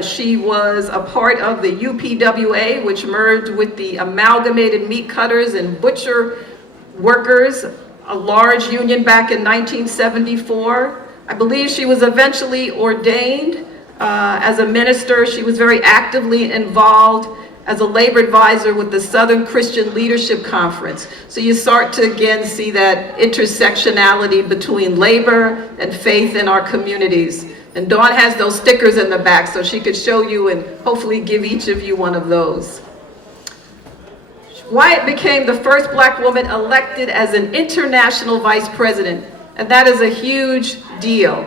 She was a part of the UPWA, which merged with the Amalgamated Meat Cutters and Butcher Workers, a large union back in 1974. I believe she was eventually ordained as a minister. She was very actively involved as a labor advisor with the Southern Christian Leadership Conference. So you start to again see that intersectionality between labor and faith in our communities. And Dawn has those stickers in the back so she could show you and hopefully give each of you one of those. Wyatt became the first Black woman elected as an international vice president, and that is a huge deal.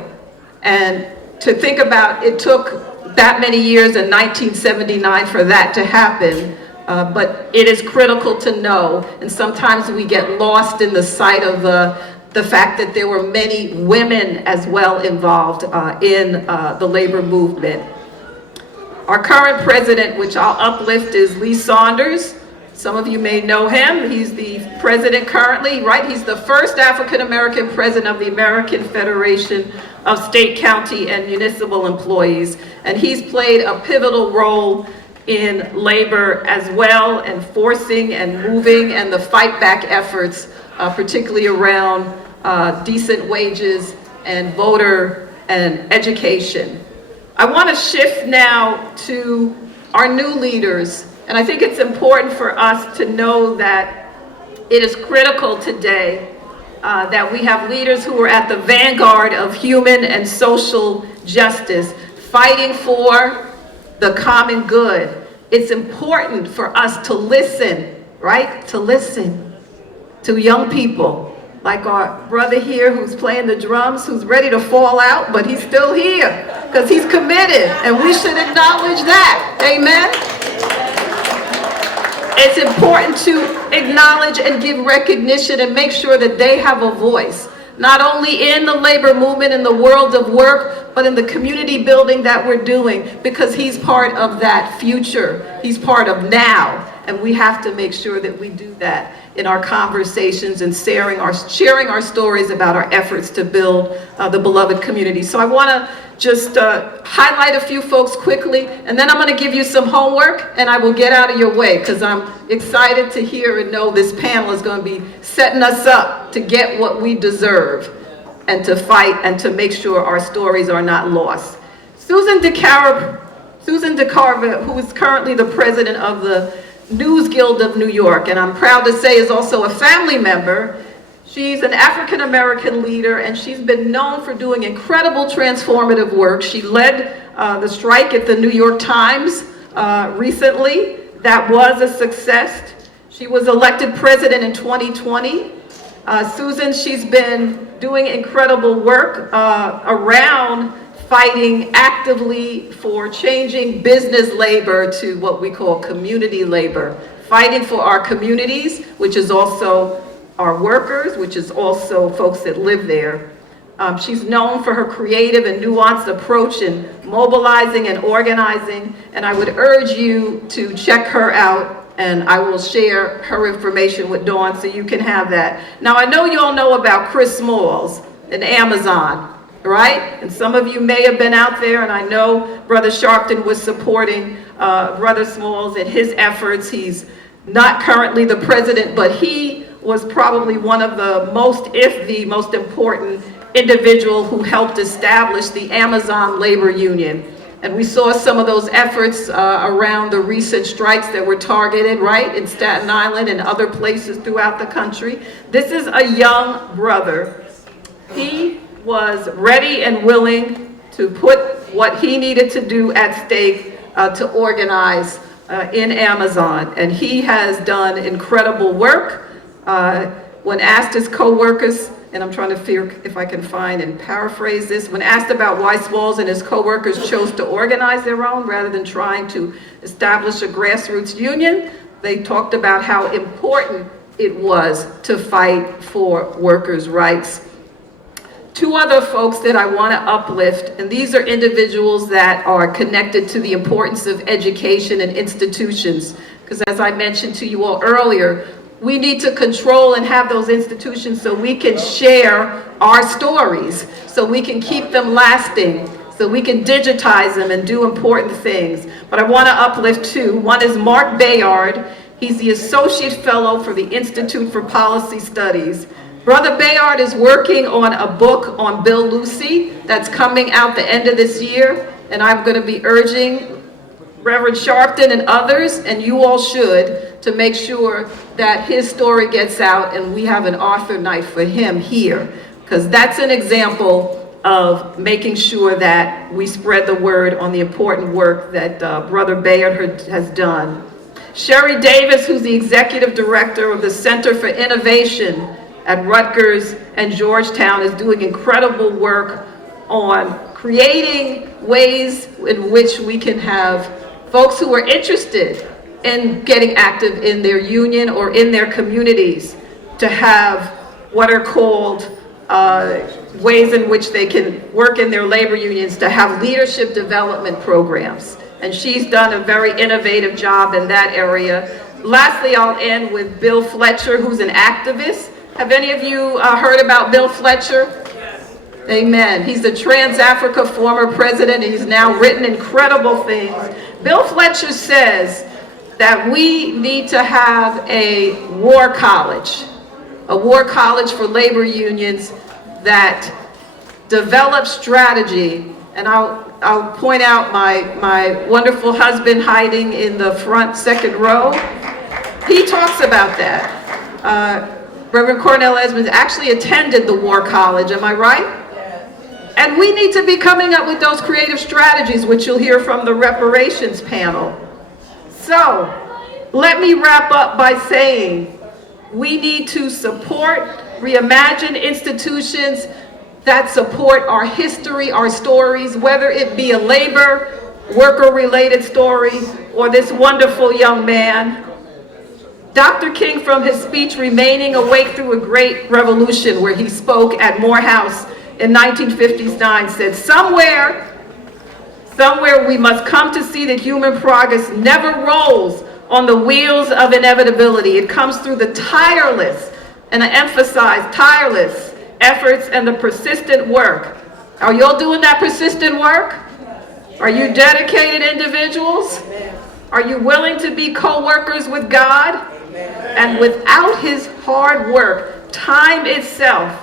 And to think about, it took that many years in 1979 for that to happen, but it is critical to know, and sometimes we get lost in the sight of the fact that there were many women as well involved in the labor movement. Our current president, which I'll uplift, is Lee Saunders. Some of you may know him. He's the president currently, right? He's the first African-American president of the American Federation of State, County, and Municipal Employees. And he's played a pivotal role in labor as well, and forcing and moving and the fight back efforts, particularly around decent wages and voter and education. I want to shift now to our new leaders. And I think it's important for us to know that it is critical today that we have leaders who are at the vanguard of human and social justice, fighting for the common good. It's important for us to listen, right? To listen to young people, like our brother here who's playing the drums, who's ready to fall out, but he's still here because he's committed, and we should acknowledge that. Amen? It's important to acknowledge and give recognition and make sure that they have a voice, not only in the labor movement, in the world of work, but in the community building that we're doing, because he's part of that future. He's part of now, and we have to make sure that we do that in our conversations and sharing our stories about our efforts to build the beloved community. So I want to just highlight a few folks quickly, and then I'm going to give you some homework, and I will get out of your way because I'm excited to hear and know this panel is going to be setting us up to get what we deserve and to fight and to make sure our stories are not lost. Susan DeCarva, who is currently the president of the News Guild of New York, and I'm proud to say is also a family member. She's an African-American leader, and she's been known for doing incredible transformative work. She led the strike at the New York Times recently. That was a success. She was elected president in 2020. Susan, she's been doing incredible work around fighting actively for changing business labor to what we call community labor, fighting for our communities, which is also our workers, which is also folks that live there. She's known for her creative and nuanced approach in mobilizing and organizing, and I would urge you to check her out, and I will share her information with Dawn so you can have that. Now, I know you all know about Chris Smalls and Amazon, right? And some of you may have been out there, and I know Brother Sharpton was supporting Brother Smalls in his efforts. He's not currently the president, but he was probably one of the most, if the most important individual who helped establish the Amazon labor union. And we saw some of those efforts around the recent strikes that were targeted, right, in Staten Island and other places throughout the country. This is a young brother He was ready and willing to put what he needed to do at stake to organize in Amazon. And he has done incredible work. When asked his co-workers, and I'm trying to figure if I can find and paraphrase this, when asked about why Smalls and his co-workers chose to organize their own rather than trying to establish a grassroots union, they talked about how important it was to fight for workers' rights. Two other folks that I want to uplift, and these are individuals that are connected to the importance of education and institutions, because as I mentioned to you all earlier, we need to control and have those institutions so we can share our stories, so we can keep them lasting, so we can digitize them and do important things. But I want to uplift two. One is Mark Bayard. He's the Associate Fellow for the Institute for Policy Studies. Brother Bayard is working on a book on Bill Lucy that's coming out the end of this year, and I'm going to be urging Reverend Sharpton and others, and you all should, to make sure that his story gets out and we have an author night for him here, because that's an example of making sure that we spread the word on the important work that Brother Bayard has done. Sherry Davis, who's the Executive Director of the Center for Innovation at Rutgers and Georgetown, is doing incredible work on creating ways in which we can have folks who are interested in getting active in their union or in their communities to have what are called ways in which they can work in their labor unions to have leadership development programs. And she's done a very innovative job in that area. Lastly, I'll end with Bill Fletcher, who's an activist. Have any of you heard about Bill Fletcher? Yes. Amen. He's the Trans-Africa former president, and he's now written incredible things. Bill Fletcher says that we need to have a war college for labor unions that develop strategy. And I'll point out my wonderful husband hiding in the front second row. He talks about that. Reverend Cornell Esmonds actually attended the War College, am I right? Yes. And we need to be coming up with those creative strategies, which you'll hear from the Reparations panel. So, let me wrap up by saying we need to support, reimagine institutions that support our history, our stories, whether it be a labor, worker-related story, or this wonderful young man. Dr. King, from his speech, Remaining Awake Through a Great Revolution, where he spoke at Morehouse in 1959, said, somewhere we must come to see that human progress never rolls on the wheels of inevitability. It comes through the tireless, and I emphasize tireless, efforts and the persistent work. Are y'all doing that persistent work? Are you dedicated individuals? Are you willing to be co-workers with God? And without his hard work, time itself,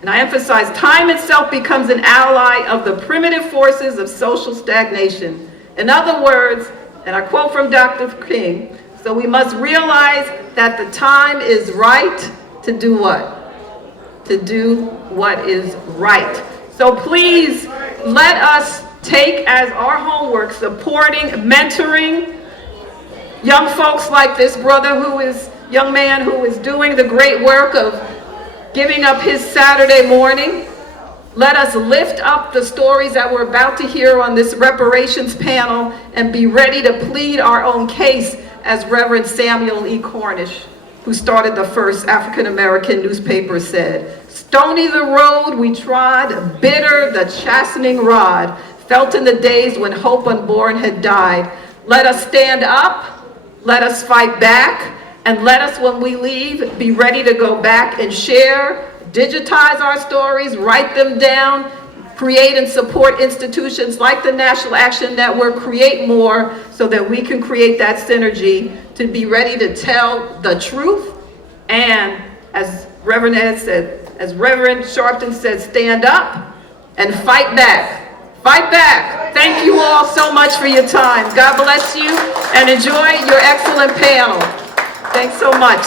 and I emphasize, time itself becomes an ally of the primitive forces of social stagnation. In other words, and I quote from Dr. King, so we must realize that the time is right to do what? To do what is right. So please let us take as our homework supporting, mentoring young folks like this young man who is doing the great work of giving up his Saturday morning. Let us lift up the stories that we're about to hear on this reparations panel and be ready to plead our own case, as Reverend Samuel E. Cornish, who started the first African-American newspaper, said, stony the road we trod, bitter the chastening rod, felt in the days when hope unborn had died. Let us stand up, let us fight back, and let us, when we leave, be ready to go back and share, digitize our stories, write them down, create and support institutions like the National Action Network, create more so that we can create that synergy to be ready to tell the truth. And as Reverend Ed said, as Reverend Sharpton said, stand up and fight back. Fight back. Thank you all so much for your time. God bless you and enjoy your excellent panel. Thanks so much.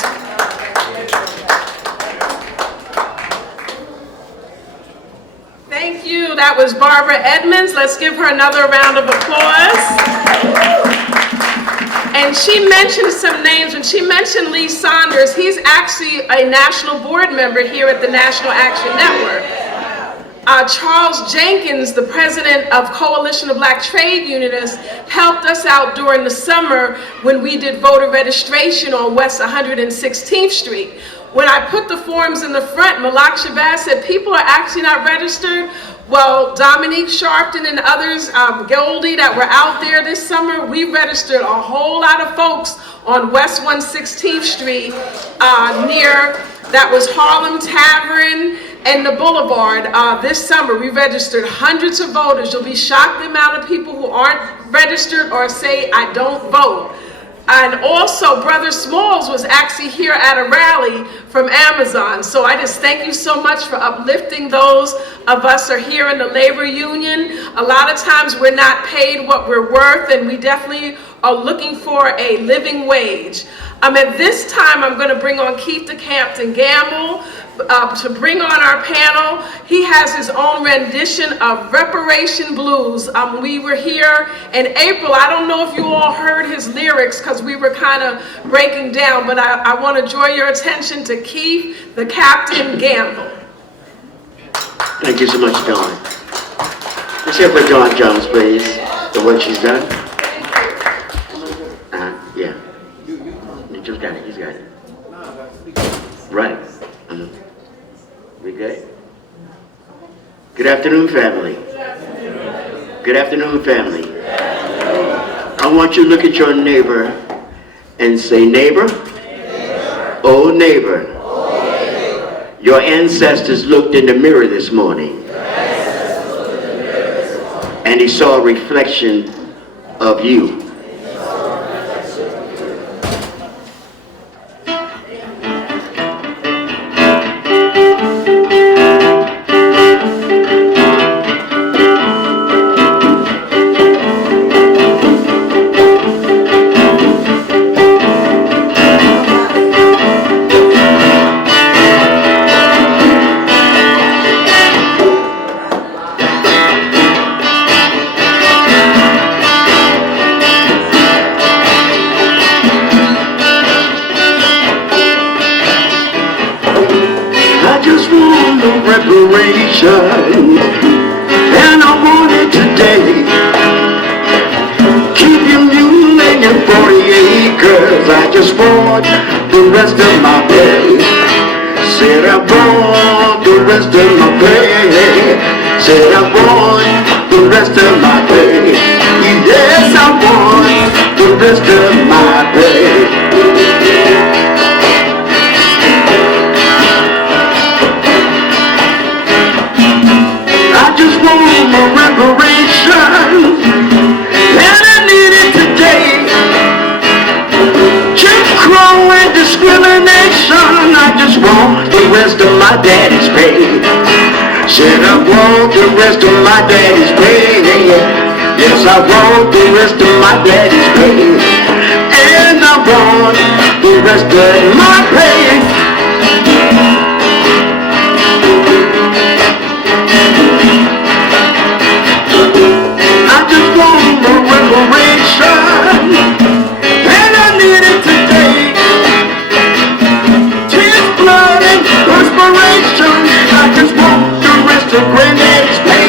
that was Barbara Edmonds. Let's give her another round of applause. And she mentioned some names. When she mentioned Lee Saunders, he's actually a national board member here at the National Action Network. Charles Jenkins, the president of Coalition of Black Trade Unionists, helped us out during the summer when we did voter registration on West 116th Street. When I put the forms in the front, Malak Shabazz said, people are actually not registered. Well, Dominique Sharpton and others, Goldie, that were out there this summer, we registered a whole lot of folks on West 116th Street near, that was Harlem Tavern and the Boulevard. This summer, we registered hundreds of voters. You'll be shocked the amount of people who aren't registered or say, I don't vote. And also, Brother Smalls was actually here at a rally from Amazon. So I just thank you so much for uplifting those of us who are here in the labor union. A lot of times we're not paid what we're worth, and we definitely are looking for a living wage. At this time, I'm going to bring on Keith DeCampton Gamble to bring on our panel. He has his own rendition of Reparation Blues. We were here in April. I don't know if you all heard his lyrics because we were kind of breaking down, but I want to draw your attention to Keith DeCampton Gamble. Thank you so much, Dawn. Let's hear for Dawn Jones, please, the work she's done. Yeah. You just got it, he's got it. Right. We good? Good afternoon, family. Good afternoon, family. I want you to look at your neighbor and say, neighbor, oh neighbor, your ancestors looked in the mirror this morning and he saw a reflection of you. And I want it today. Keep your mule and your 40 acres. I just want the rest of my pay. Said I want the rest of my pay. Said I want the rest of my pay. Yes, I want the rest of my pay. My reparation, and I need it today. Jim Crow and discrimination, I just want the rest of my daddy's pay. Said I want the rest of my daddy's pay. Yes, I want the rest of my daddy's pay. And I want the rest of my pay. And I need it today. Tears, blood, and perspiration. I just want the rest of Granddaddy's pay.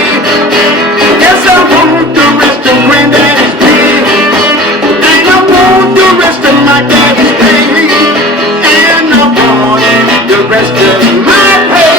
Yes, I want the rest of Granddaddy's pay. And I want the rest of my daddy's pay. And I want the rest of my pay.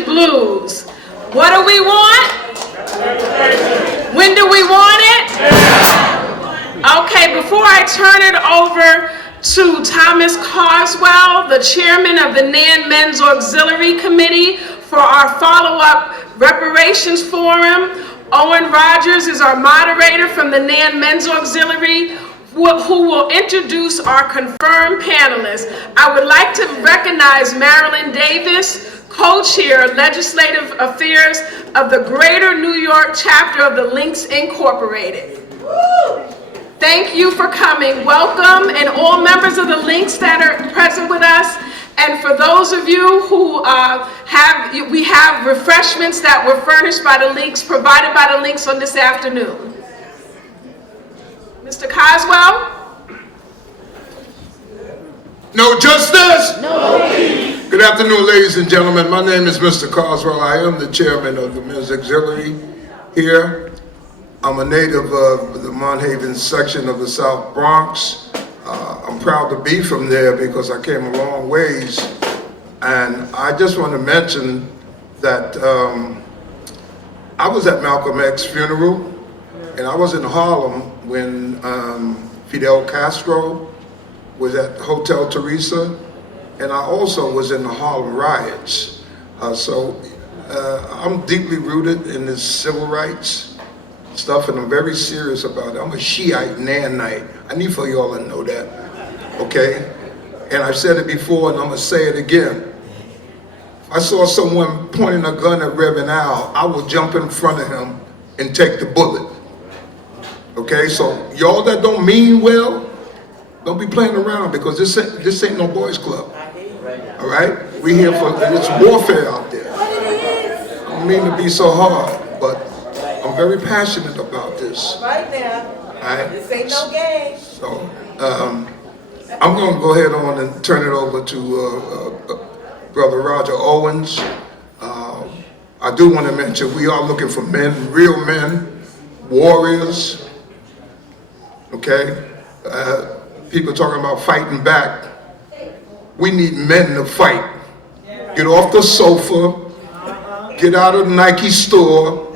Reparation blues. What do we want? When do we want it? Okay, before I turn it over to Thomas Carswell, the chairman of the NAN Men's Auxiliary Committee, for our follow-up reparations forum, Owen Rogers is our moderator from the NAN Men's Auxiliary, who will introduce our confirmed panelists. I would like to recognize Marilyn Davis, co-chair Legislative Affairs of the Greater New York chapter of the Links Incorporated. Thank you for coming. Welcome, and all members of the Links that are present with us. And for those of you who we have refreshments that were furnished by the Links, provided by the Links on this afternoon. Mr. Carswell? No justice? No peace. Good afternoon, ladies and gentlemen. My name is Mr. Carswell. I am the chairman of the Men's Auxiliary here. I'm a native of the Monhaven section of the South Bronx. I'm proud to be from there because I came a long ways. And I just want to mention that I was at Malcolm X's funeral, and I was in Harlem when Fidel Castro was at Hotel Teresa, and I also was in the Harlem riots. So I'm deeply rooted in this civil rights stuff, and I'm very serious about it. I'm a Shiite Nanite. I need for y'all to know that, okay? And I've said it before, and I'm gonna say it again. If I saw someone pointing a gun at Reverend Al, I will jump in front of him and take the bullet. Okay, so y'all that don't mean well, don't be playing around, because this ain't no boys club. All right, we here for, it's warfare out there. I don't mean to be so hard, but I'm very passionate about this. Right now. All right. This ain't no game. So I'm going to go ahead on and turn it over to Brother Roger Owens. I do want to mention we are looking for men, real men, warriors. Okay, people talking about fighting back. We need men to fight. Get off the sofa, get out of the Nike store,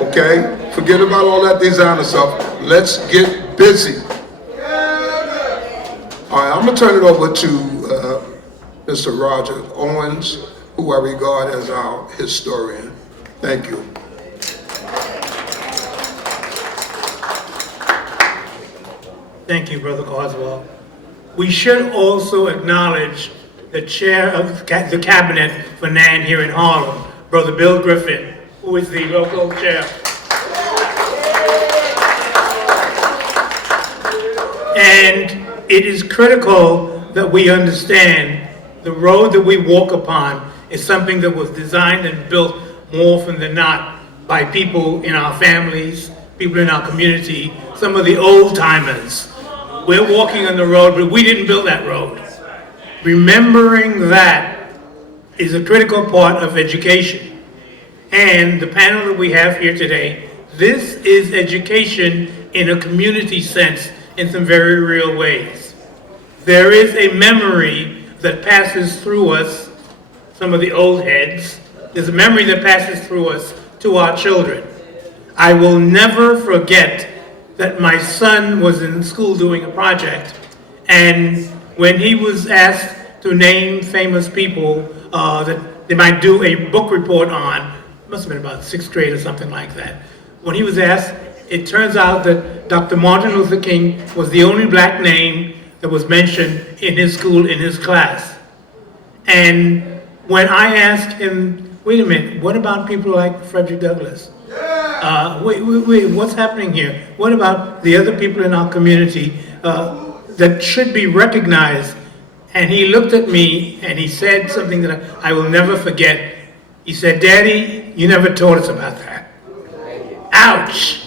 okay? Forget about all that designer stuff. Let's get busy. All right, I'm gonna turn it over to Mr. Roger Owens, who I regard as our historian. Thank you. Thank you, Brother Carswell. We should also acknowledge the chair of the cabinet for NAN here in Harlem, Brother Bill Griffin, who is the local chair. And it is critical that we understand the road that we walk upon is something that was designed and built more often than not by people in our families, people in our community, some of the old timers. We're walking on the road, but we didn't build that road. Remembering that is a critical part of education. And the panel that we have here today, this is education in a community sense in some very real ways. There is a memory that passes through us, some of the old heads. There's a memory that passes through us to our children. I will never forget that my son was in school doing a project, and when he was asked to name famous people that they might do a book report on, must have been about 6th grade or something like that. When he was asked, it turns out that Dr. Martin Luther King was the only black name that was mentioned in his school, in his class. And when I asked him, wait a minute, what about people like Frederick Douglass? Wait, what's happening here? What about the other people in our community that should be recognized? And he looked at me and he said something that I will never forget. He said, "Daddy, you never taught us about that." Ouch!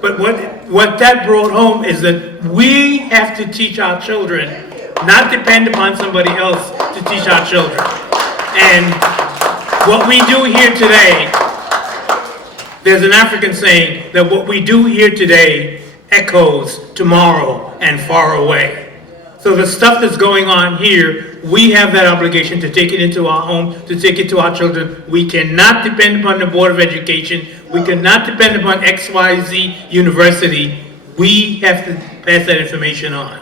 But what that brought home is that we have to teach our children, not depend upon somebody else to teach our children. And what we do here today, there's an African saying that what we do here today echoes tomorrow and far away. So the stuff that's going on here, we have that obligation to take it into our home, to take it to our children. We cannot depend upon the Board of Education. We cannot depend upon XYZ University. We have to pass that information on.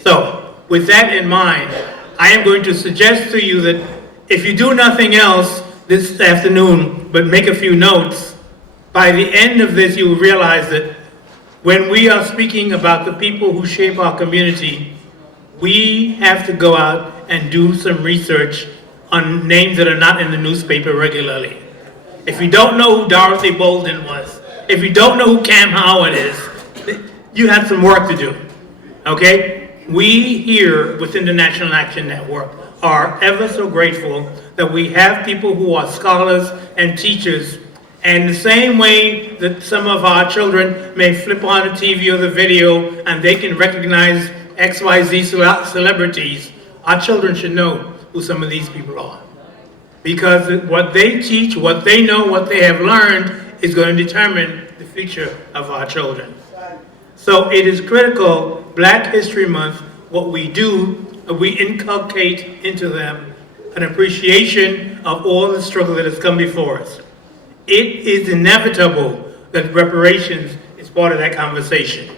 So with that in mind, I am going to suggest to you that if you do nothing else this afternoon, but make a few notes, by the end of this, you will realize that when we are speaking about the people who shape our community, we have to go out and do some research on names that are not in the newspaper regularly. If you don't know who Dorothy Bolden was, if you don't know who Cam Howard is, you have some work to do, okay? We here within the National Action Network are ever so grateful that we have people who are scholars and teachers. And the same way that some of our children may flip on the TV or the video and they can recognize XYZ celebrities, our children should know who some of these people are. Because what they teach, what they know, what they have learned is going to determine the future of our children. So it is critical, Black History Month, what we do, we inculcate into them an appreciation of all the struggle that has come before us. It is inevitable that reparations is part of that conversation.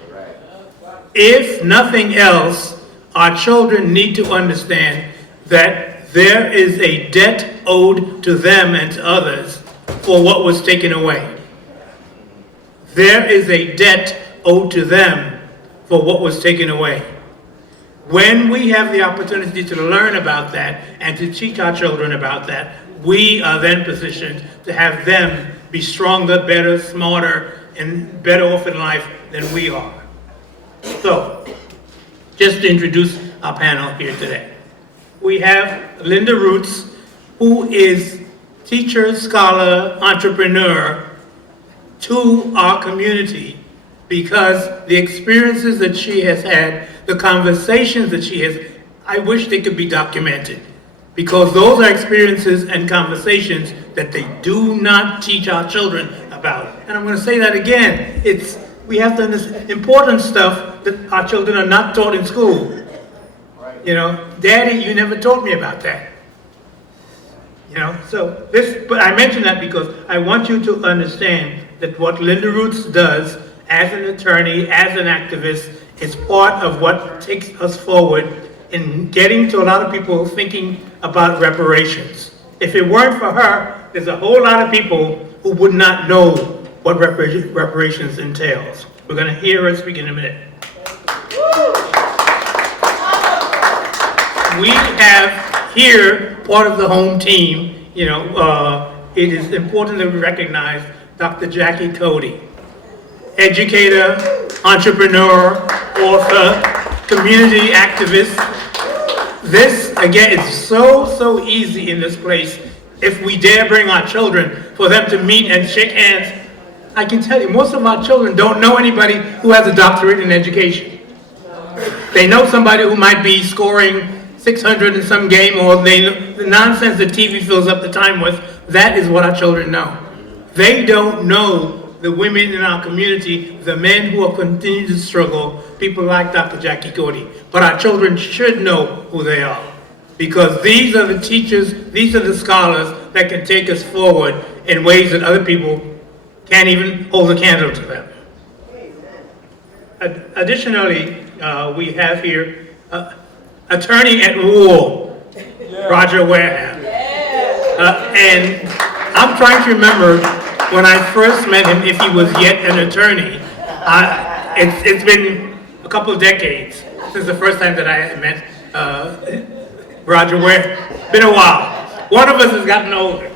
If nothing else, our children need to understand that there is a debt owed to them and to others for what was taken away. There is a debt owed to them for what was taken away. When we have the opportunity to learn about that and to teach our children about that, we are then positioned to have them be stronger, better, smarter, and better off in life than we are. So, just to introduce our panel here today. We have Linda Roots, who is teacher, scholar, entrepreneur to our community because the experiences that she has had, the conversations that she has, I wish they could be documented. Because those are experiences and conversations that they do not teach our children about. And I'm going to say that again. We have to understand important stuff that our children are not taught in school. You know, Daddy, you never taught me about that. You know, so but I mention that because I want you to understand that what Linda Roots does as an attorney, as an activist, is part of what takes us forward in getting to a lot of people thinking about reparations. If it weren't for her, there's a whole lot of people who would not know what reparations entails. We're going to hear her speak in a minute. We have here part of the home team. You know, it is important that we recognize Dr. Jackie Cody, educator, entrepreneur, author, community activist. This, again, is so easy in this place if we dare bring our children for them to meet and shake hands. I can tell you, most of our children don't know anybody who has a doctorate in education. They know somebody who might be scoring 600 in some game, or the nonsense that TV fills up the time with. That is what our children know. They don't know the women in our community, the men who have continued to struggle, people like Dr. Jackie Cody. But our children should know who they are, because these are the teachers, these are the scholars that can take us forward in ways that other people can't even hold a candle to them. Additionally, we have here attorney at law, Roger Wareham. And I'm trying to remember when I first met him, if he was yet an attorney. It's been a couple of decades since the first time that I met Roger Wareham. Been a while. One of us has gotten older.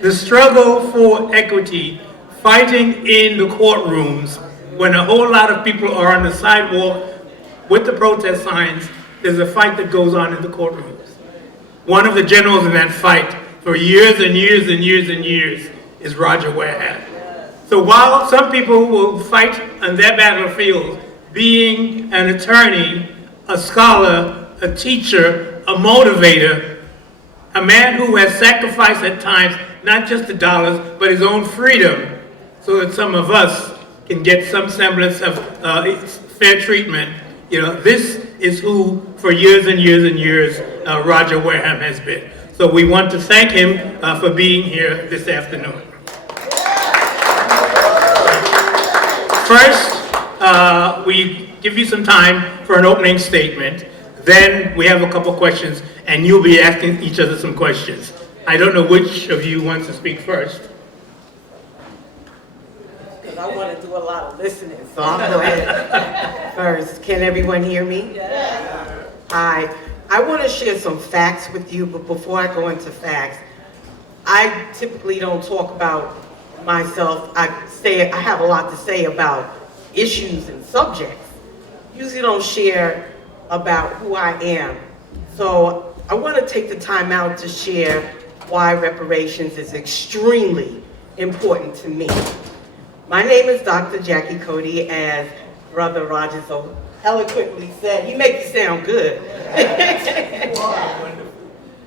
The struggle for equity, fighting in the courtrooms when a whole lot of people are on the sidewalk with the protest signs. There's a fight that goes on in the courtrooms. One of the generals in that fight for years and years and years and years is Roger Wareham. So while some people will fight on their battlefield, being an attorney, a scholar, a teacher, a motivator, a man who has sacrificed at times not just the dollars, but his own freedom, so that some of us can get some semblance of fair treatment, You know, this is who, for years and years and years, Roger Wareham has been. So we want to thank him for being here this afternoon. First, we give you some time for an opening statement. Then we have a couple questions, and you'll be asking each other some questions. I don't know which of you wants to speak first. Because I want to do a lot of listening, so I'll go ahead first. Can everyone hear me? Yeah. I want to share some facts with you, but before I go into facts, I typically don't talk about myself. I have a lot to say about issues and subjects. Usually don't share about who I am. So I want to take the time out to share why reparations is extremely important to me. My name is Dr. Jackie Cody, as Brother Roger so eloquently said. He makes it sound good.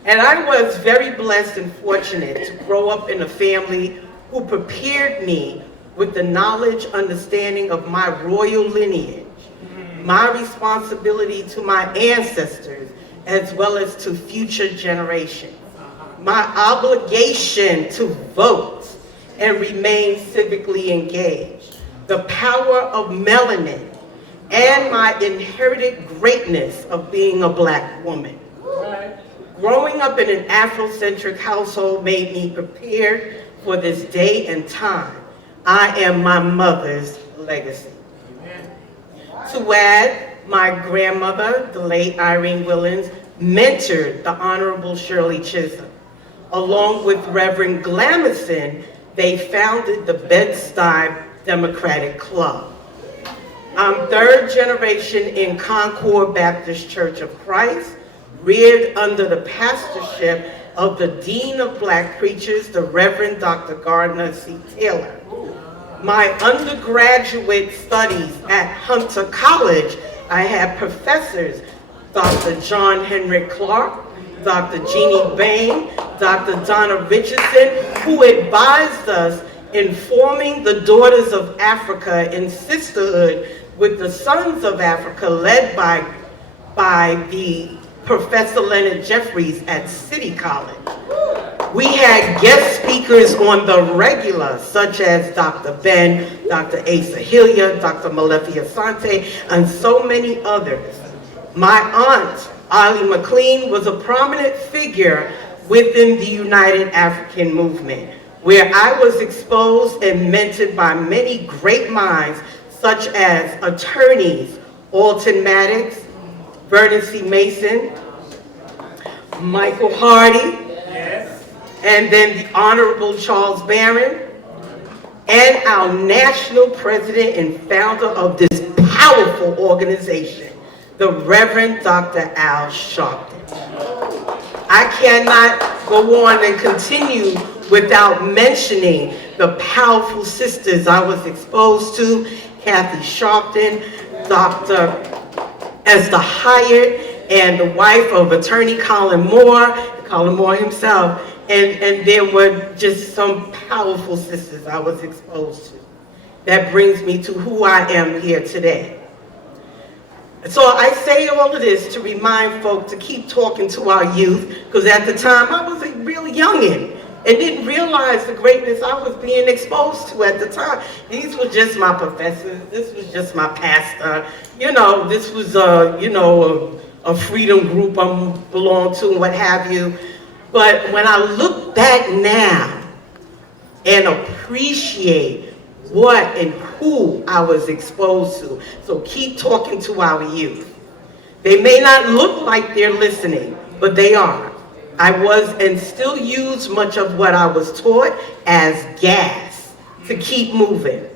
And I was very blessed and fortunate to grow up in a family who prepared me with the knowledge, understanding of my royal lineage, my responsibility to my ancestors, as well as to future generations, my obligation to vote and remain civically engaged, the power of melanin, and my inherited greatness of being a Black woman. Growing up in an Afrocentric household made me prepared for this day and time. I am my mother's legacy. To add, my grandmother, the late Irene Willens, mentored the Honorable Shirley Chisholm. Along with Reverend Glamison, they founded the Bed-Stuy Democratic Club. I'm third generation in Concord Baptist Church of Christ, reared under the pastorship of the Dean of Black Preachers, the Reverend Dr. Gardner C. Taylor. My undergraduate studies at Hunter College, I had professors, Dr. John Henry Clark, Dr. Jeannie Bain, Dr. Donna Richardson, who advised us in forming the Daughters of Africa in sisterhood with the Sons of Africa, led by the Professor Leonard Jeffries at City College. We had guest speakers on the regular, such as Dr. Ben, Dr. Asa Hilliard, Dr. Malefi Asante, and so many others. My aunt, Ollie McLean, was a prominent figure within the United African Movement, where I was exposed and mentored by many great minds, such as attorneys Alton Maddox, Vernon C. Mason, Michael Hardy, and then the Honorable Charles Barron, and our national president and founder of this powerful organization, the Reverend Dr. Al Sharpton. I cannot go on and continue without mentioning the powerful sisters I was exposed to, Kathy Sharpton, Dr. Esther Hyatt, and the wife of attorney Colin Moore himself, and there were just some powerful sisters I was exposed to. That brings me to who I am here today. So I say all of this to remind folk to keep talking to our youth, because at the time I was a real youngin' and didn't realize the greatness I was being exposed to at the time. These were just my professors, this was just my pastor, this was a freedom group I belonged to and what have you. But when I look back now and appreciate what and who I was exposed to, so keep talking to our youth. They may not look like they're listening, but they are. I was and still use much of what I was taught as gas to keep moving.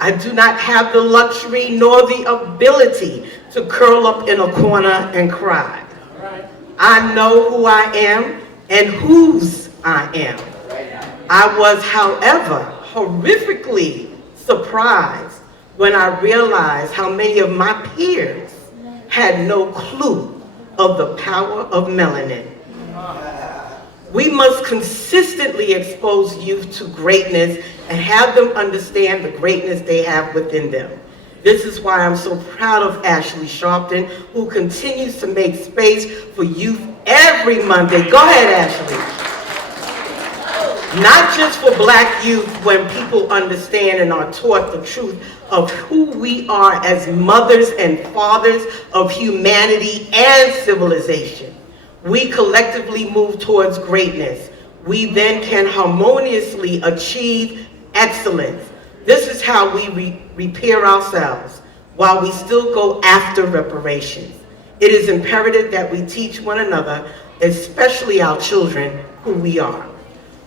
I do not have the luxury nor the ability to curl up in a corner and cry. I know who I am and whose I am. I was, however, horrifically surprised when I realized how many of my peers had no clue of the power of melanin. We must consistently expose youth to greatness and have them understand the greatness they have within them. This is why I'm so proud of Ashley Sharpton, who continues to make space for youth every Monday. Go ahead, Ashley. Not just for Black youth, when people understand and are taught the truth of who we are as mothers and fathers of humanity and civilization. We collectively move towards greatness. We then can harmoniously achieve excellence. This is how we repair ourselves while we still go after reparations. It is imperative that we teach one another, especially our children, who we are.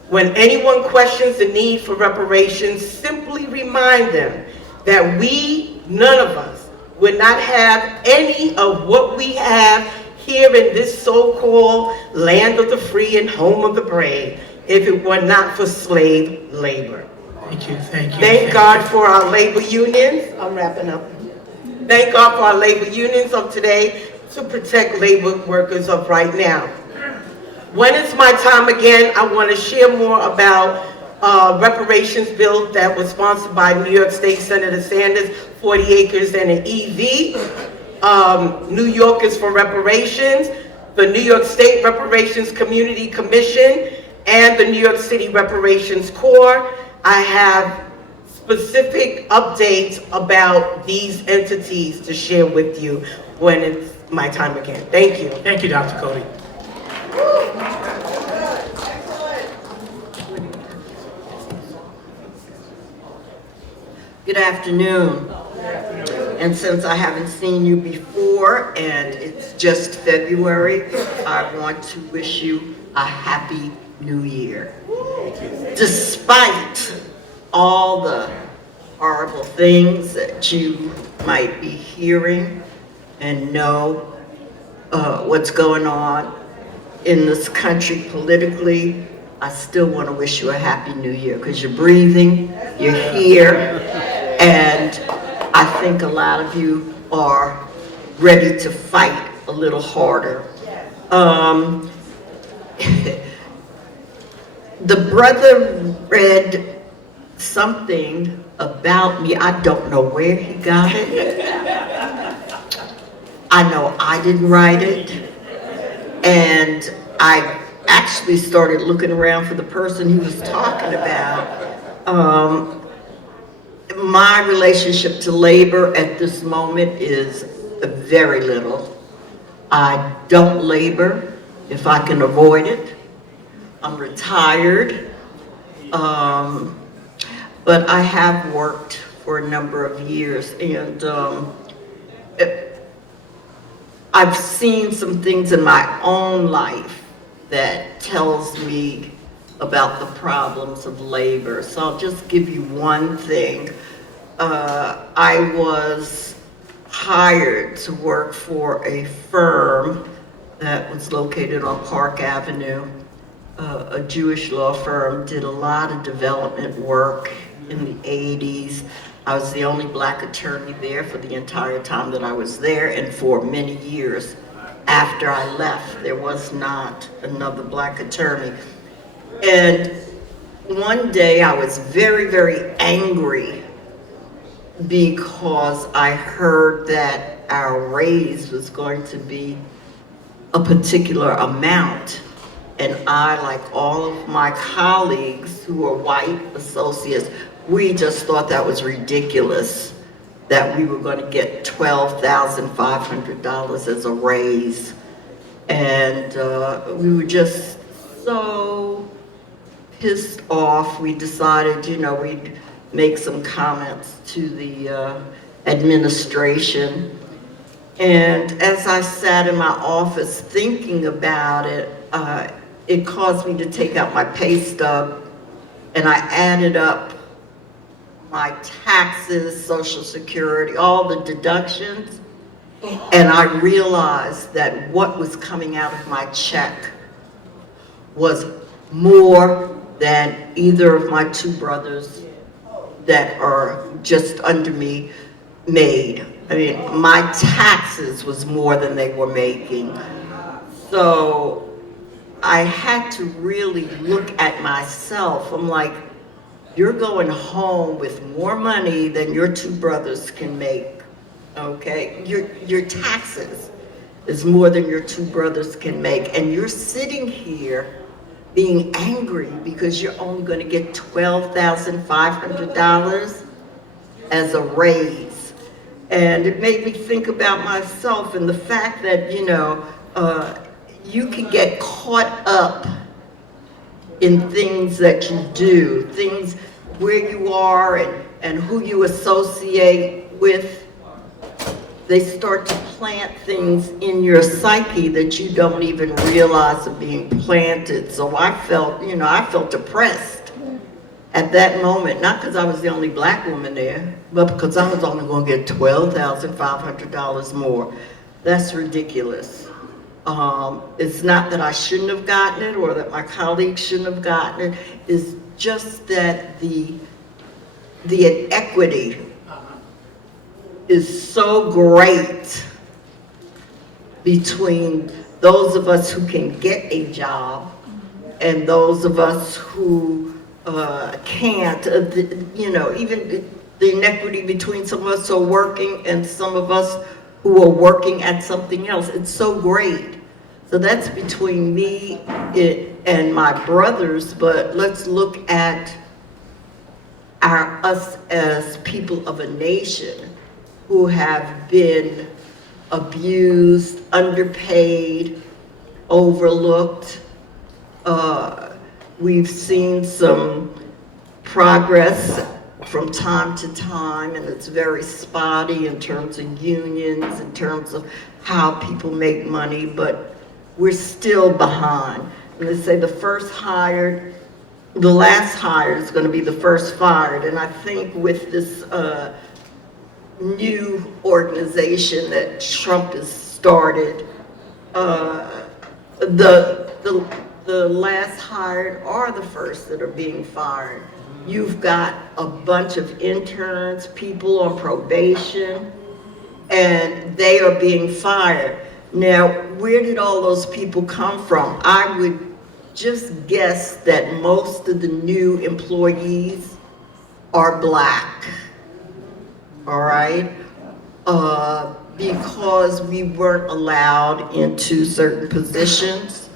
When anyone questions the need for reparations, simply remind them that we, none of us, would not have any of what we have here in this so-called land of the free and home of the brave if it were not for slave labor. Thank you, thank you. Thank God for our labor unions. I'm wrapping up. Thank God for our labor unions of today to protect labor workers of right now. When it's my time again, I want to share more about reparations bill that was sponsored by New York State Senator Sanders, 40 acres and an EV. New Yorkers for Reparations, the New York State Reparations Community Commission, and the New York City Reparations Corps. I have specific updates about these entities to share with you when it's my time again. Thank you. Thank you, Dr. Cody. Good afternoon. And since I haven't seen you before and it's just February, I want to wish you a happy new year. Despite all the horrible things that you might be hearing and know what's going on in this country politically, I still want to wish you a happy new year because you're breathing, you're here, and I think a lot of you are ready to fight a little harder. The brother read something about me. I don't know where he got it. I know I didn't write it. And I actually started looking around for the person he was talking about. My relationship to labor at this moment is very little. I don't labor if I can avoid it. I'm retired, but I have worked for a number of years, and I've seen some things in my own life that tells me about the problems of labor. So I'll just give you one thing. I was hired to work for a firm that was located on Park Avenue. A Jewish law firm, did a lot of development work in the 80s. I was the only Black attorney there for the entire time that I was there, and for many years after I left, there was not another Black attorney. And one day I was very, very angry because I heard that our raise was going to be a particular amount. And I, like all of my colleagues who are white associates, we just thought that was ridiculous that we were going to get $12,500 as a raise. And we were just so pissed off. We decided, we'd make some comments to the administration. And as I sat in my office thinking about it, it caused me to take out my pay stub, and I added up my taxes, Social Security, all the deductions, and I realized that what was coming out of my check was more than either of my two brothers that are just under me made. I mean, my taxes was more than they were making. So I had to really look at myself. I'm like, you're going home with more money than your two brothers can make, okay? Your taxes is more than your two brothers can make, and you're sitting here being angry because you're only going to get $12,500 as a raise. And it made me think about myself and the fact that, you can get caught up in things that you do, things where you are and who you associate with. They start to plant things in your psyche that you don't even realize are being planted. So I felt depressed at that moment, not because I was the only black woman there, but because I was only going to get $12,500 more. That's ridiculous. It's not that I shouldn't have gotten it or that my colleagues shouldn't have gotten it. It's just that the inequity is so great between those of us who can get a job and those of us who can't. Even the inequity between some of us who are working and some of us who are working at something else. It's so great. So that's between me and my brothers, but let's look at us as people of a nation who have been abused, underpaid, overlooked. We've seen some progress from time to time, and it's very spotty in terms of unions, in terms of how people make money, but we're still behind. And they say the last hired is going to be the first fired. And I think with this new organization that Trump has started, the last hired are the first that are being fired. You've got a bunch of interns, people on probation, and they are being fired. Now, where did all those people come from? I would just guess that most of the new employees are black, all right? Because we weren't allowed into certain positions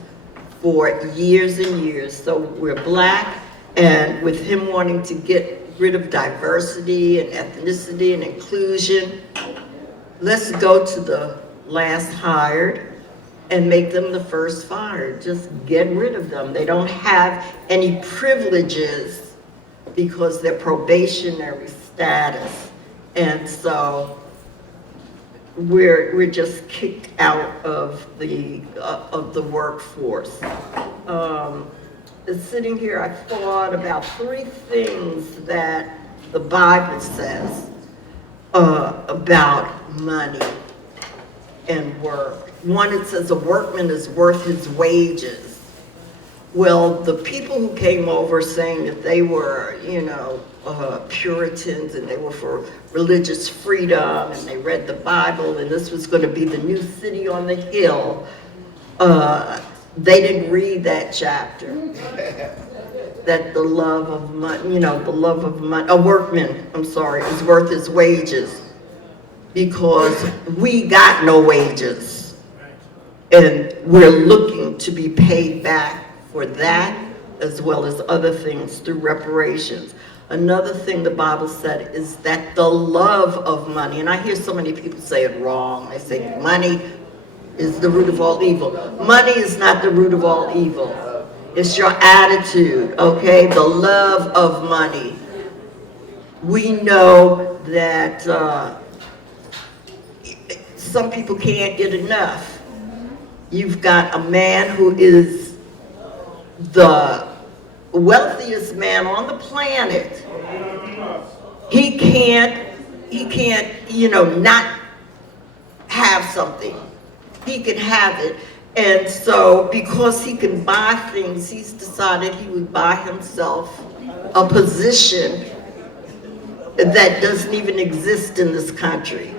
for years and years. So we're black, and with him wanting to get rid of diversity and ethnicity and inclusion, let's go to the last hired and make them the first fired. Just get rid of them. They don't have any privileges because they're probationary status. And so we're just kicked out of the workforce. Sitting here, I thought about three things that the Bible says about money and work. One, it says a workman is worth his wages. Well, the people who came over saying that they were, Puritans and they were for religious freedom and they read the Bible and this was going to be the new city on the hill, they didn't read that chapter. That the love of money, a workman, is worth his wages. Because we got no wages. And we're looking to be paid back for that as well as other things through reparations. Another thing the Bible said is that the love of money, and I hear so many people say it wrong. They say money is the root of all evil. Money is not the root of all evil. It's your attitude, okay? The love of money. We know that some people can't get enough. You've got a man who is the wealthiest man on the planet. He can't, not have something. He can have it. And so because he can buy things, he's decided he would buy himself a position that doesn't even exist in this country.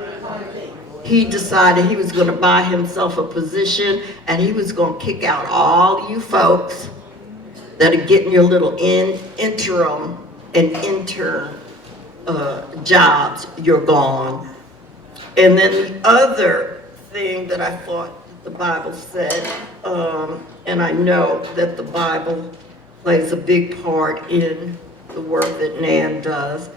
He decided he was going to buy himself a position and he was going to kick out all you folks that are getting your little interim and intern jobs, you're gone. And then the other thing that I thought the Bible said, and I know that the Bible plays a big part in the work that Nan does,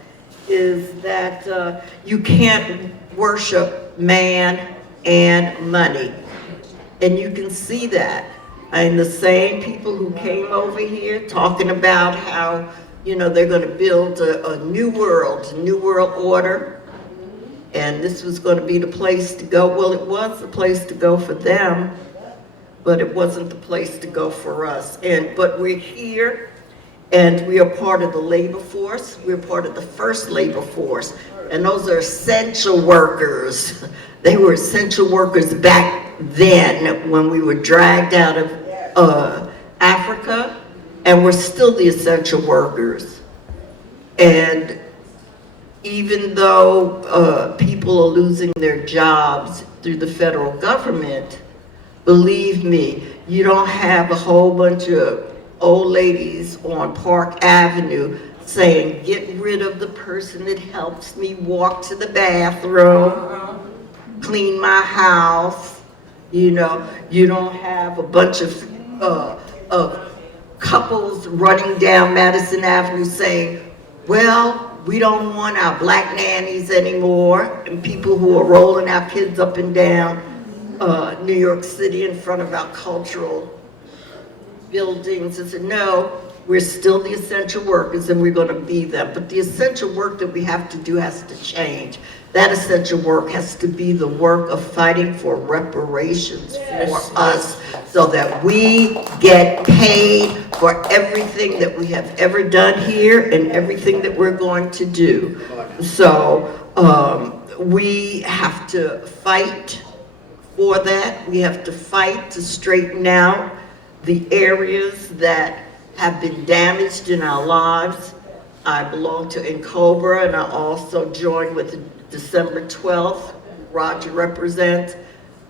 is that you can't worship man and money. And you can see that. And the same people who came over here talking about how, you know, they're going to build a new world order, and this was going to be the place to go. Well, it was the place to go for them, but it wasn't the place to go for us. But we're here, and we are part of the labor force. We're part of the first labor force, and those are essential workers. They were essential workers back then when we were dragged out of Africa, and we're still the essential workers. And even though people are losing their jobs through the federal government, believe me, you don't have a whole bunch of old ladies on Park Avenue saying, get rid of the person that helps me walk to the bathroom, clean my house. You know, you don't have a bunch of couples running down Madison Avenue saying, well, we don't want our black nannies anymore, and people who are rolling our kids up and down New York City in front of our cultural buildings. And said, no, we're still the essential workers and we're going to be them. But the essential work that we have to do has to change. That essential work has to be the work of fighting for reparations for us, so that we get paid for everything that we have ever done here and everything that we're going to do. So we have to fight for that. We have to fight to straighten out the areas that have been damaged in our lives. I belong to NCOBRA, and I also joined with December 12th, Roger represents,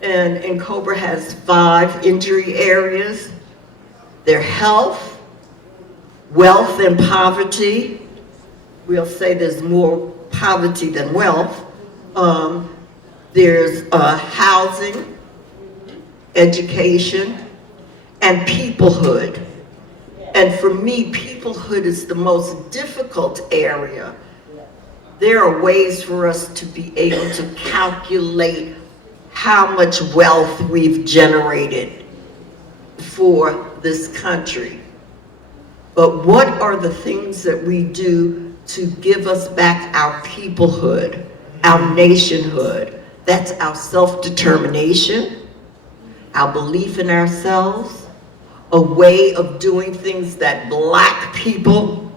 and NCOBRA has 5 injury areas. They're health, wealth, and poverty. We'll say there's more poverty than wealth. There's housing, education, and peoplehood. And for me, peoplehood is the most difficult area. There are ways for us to be able to calculate how much wealth we've generated for this country. But what are the things that we do to give us back our peoplehood, our nationhood? That's our self-determination, our belief in ourselves, a way of doing things that Black people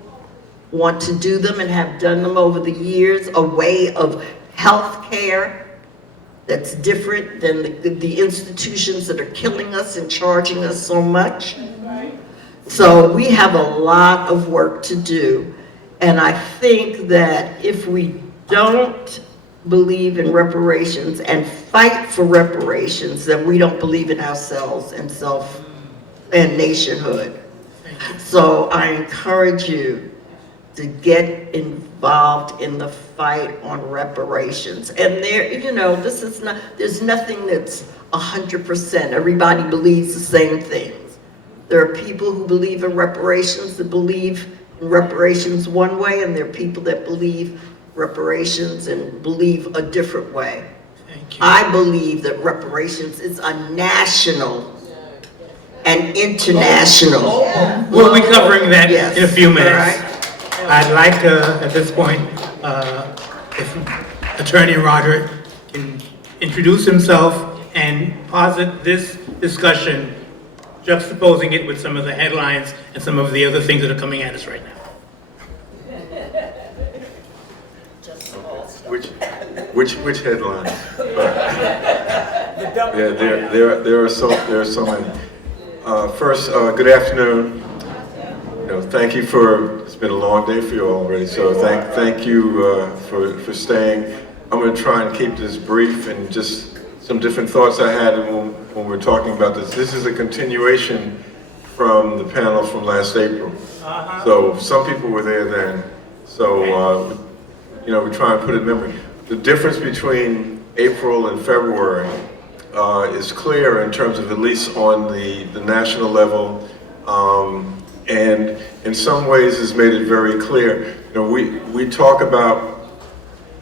want to do them and have done them over the years, a way of health care that's different than the institutions that are killing us and charging us so much. So we have a lot of work to do. And I think that if we don't believe in reparations and fight for reparations, then we don't believe in ourselves and nationhood. So I encourage you to get involved in the fight on reparations. And there, you know, there's nothing that's 100%. Everybody believes the same things. There are people who believe in reparations that believe in reparations one way, and there are people that believe reparations and believe a different way. I believe that reparations is a national and international. We'll be covering that in a few minutes. All right. I'd like to, at this point, if Attorney Roderick can introduce himself and posit this discussion, juxtaposing it with some of the headlines and some of the other things that are coming at us right now. Which headlines? Yeah, there are so many. First, good afternoon. You know, thank you for, it's been a long day for you already, so thank you for staying. I'm going to try and keep this brief, and just some different thoughts I had when we're talking about this. This is a continuation from the panel from last April. So some people were there then, So, we try and put it in memory. The difference between April and February is clear in terms of at least on the national level, and in some ways has made it very clear. We talk about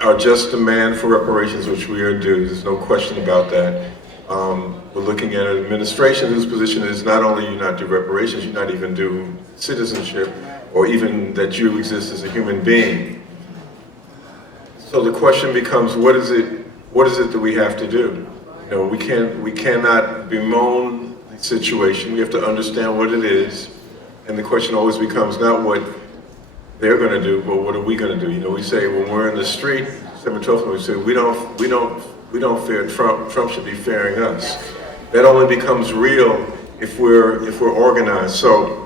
our just demand for reparations, which we are due. There's no question about that. We're looking at an administration whose position is not only you not do reparations, you not even do citizenship, or even that you exist as a human being. So the question becomes, what is it that we have to do? We cannot bemoan the situation. We have to understand what it is, and the question always becomes not what they're going to do, but what are we going to do? We say when we're in the street, 7/12, we say we don't fear Trump. Trump should be fearing us. That only becomes real if we're organized. So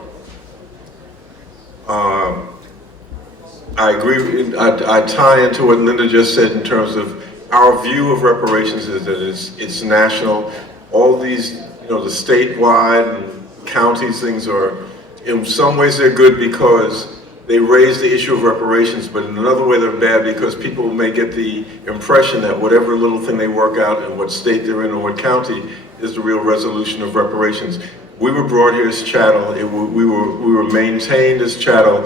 I agree. I tie into what Linda just said in terms of our view of reparations is that it's national. All these, the statewide and counties things are, in some ways they're good because they raise the issue of reparations, but in another way they're bad because people may get the impression that whatever little thing they work out in what state they're in or what county is the real resolution of reparations. We were brought here as chattel. We were maintained as chattel.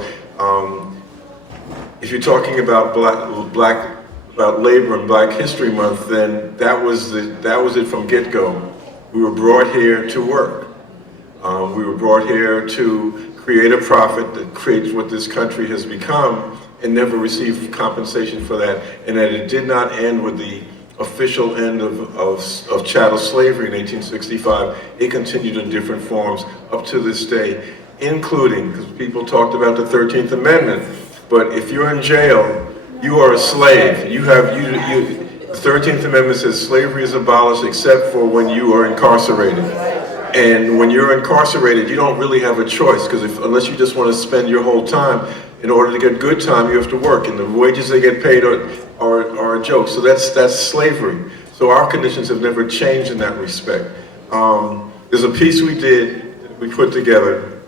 If you're talking about about labor and Black History Month, then that was it from get-go. We were brought here to work. We were brought here to create a profit that creates what this country has become and never received compensation for that, and that it did not end with the official end of chattel slavery in 1865. It continued in different forms up to this day, including, because people talked about the 13th Amendment, but if you're in jail, you are a slave. The 13th Amendment says slavery is abolished except for when you are incarcerated. And when you're incarcerated, you don't really have a choice, because unless you just want to spend your whole time, in order to get good time, you have to work, and the wages they get paid are a joke. So that's slavery. So our conditions have never changed in that respect. There's a piece we put together.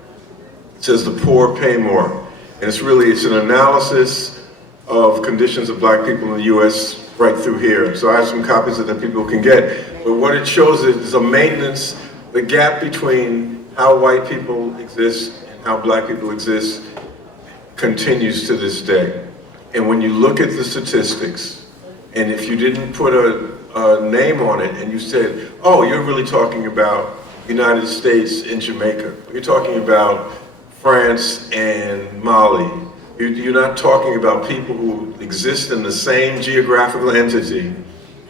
It says the poor pay more, and it's an analysis of conditions of Black people in the U.S. right through here. So I have some copies that people can get. But what it shows is a maintenance. The gap between how white people exist and how Black people exist continues to this day. And when you look at the statistics, and if you didn't put a name on it and you said, oh, you're really talking about United States and Jamaica, you're talking about France and Mali, you're not talking about people who exist in the same geographical entity,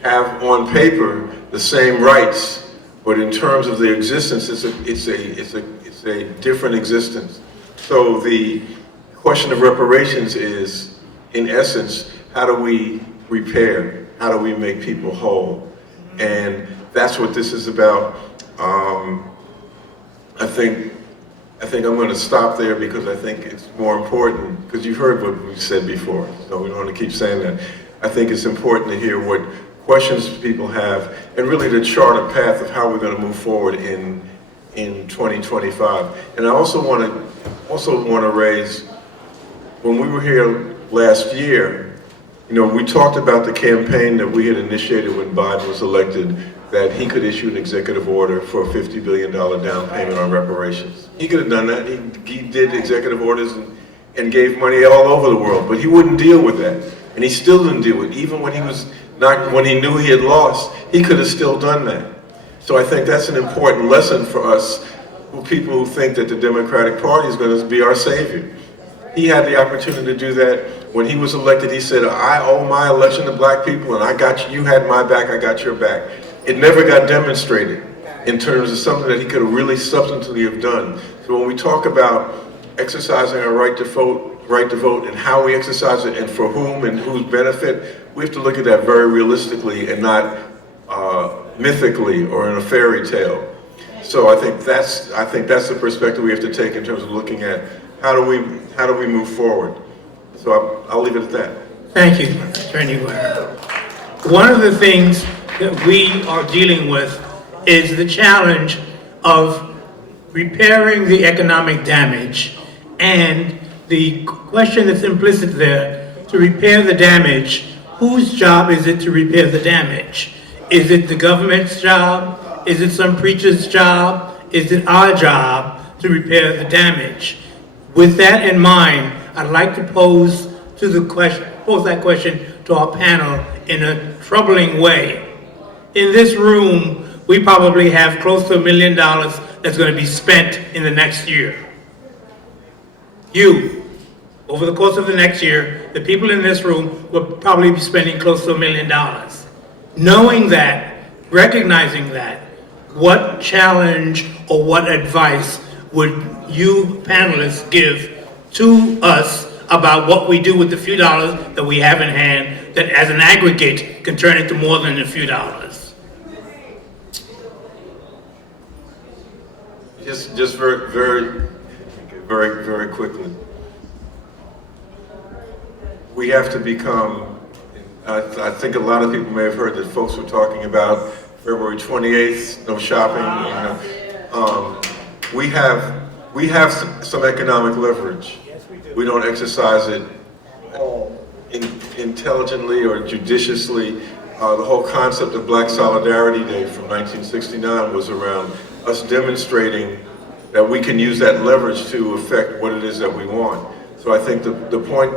have on paper the same rights, but in terms of their existence, it's a different existence. So the question of reparations is, in essence, how do we repair? How do we make people whole? And that's what this is about. I think I'm going to stop there because I think it's more important, because you've heard what we've said before, so we don't want to keep saying that. I think it's important to hear what questions people have, and really to chart a path of how we're going to move forward in 2025. And I also want to raise, when we were here last year, we talked about the campaign that we had initiated when Biden was elected, that he could issue an executive order for a $50 billion down payment on reparations. He could have done that. He did executive orders and gave money all over the world, but he wouldn't deal with that. And he still didn't deal with it. Even when he knew he had lost, he could have still done that. So I think that's an important lesson for us, people who think that the Democratic Party is going to be our savior. He had the opportunity to do that. When he was elected, he said, I owe my election to Black people, and I got you had my back, I got your back. It never got demonstrated in terms of something that he could have really substantively have done. So when we talk about exercising our right to vote and how we exercise it and for whom and whose benefit, we have to look at that very realistically and not mythically or in a fairy tale. So I think that's the perspective we have to take in terms of looking at how do we move forward. So I'll leave it at that. Thank you, Attorney Ware. One of the things that we are dealing with is the challenge of repairing the economic damage and the question that's implicit there, to repair the damage, whose job is it to repair the damage? Is it the government's job? Is it some preacher's job? Is it our job to repair the damage? With that in mind, I'd like to pose that question to our panel in a troubling way. In this room, we probably have close to $1 million that's going to be spent in the next year. Over the course of the next year, the people in this room will probably be spending close to $1 million. Knowing that, recognizing that, what challenge or what advice would you panelists give to us about what we do with the few dollars that we have in hand that as an aggregate can turn into more than a few dollars? Just very quickly. We have to become, I think a lot of people may have heard that folks were talking about February 28th, no shopping. We have some economic leverage. We don't exercise it intelligently or judiciously. The whole concept of Black Solidarity Day from 1969 was around us demonstrating that we can use that leverage to affect what it is that we want. So I think the point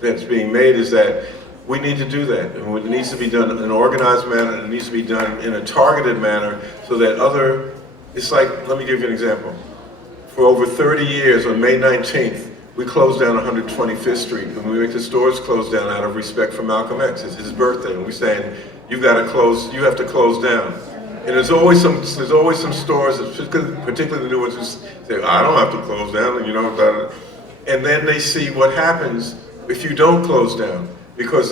that's being made is that we need to do that. And it needs to be done in an organized manner, and it needs to be done in a targeted manner so that it's like, let me give you an example. For over 30 years, on May 19th, we closed down 125th Street, and we make the stores close down out of respect for Malcolm X. It's his birthday, and we're saying, you have to close down. And there's always some stores, particularly the new ones, who say, I don't have to close down, and then they see what happens if you don't close down. Because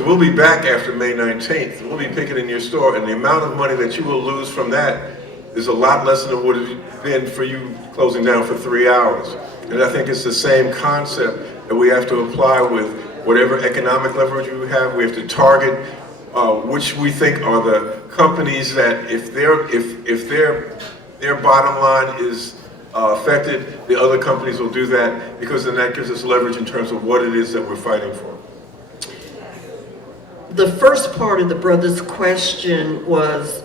we'll be back after May 19th, we'll be picketing your store, and the amount of money that you will lose from that is a lot less than it would have been for you closing down for 3 hours. And I think it's the same concept that we have to apply with whatever economic leverage we have. We have to target which we think are the companies that if their bottom line is affected, the other companies will do that, because then that gives us leverage in terms of what it is that we're fighting for. The first part of the brother's question was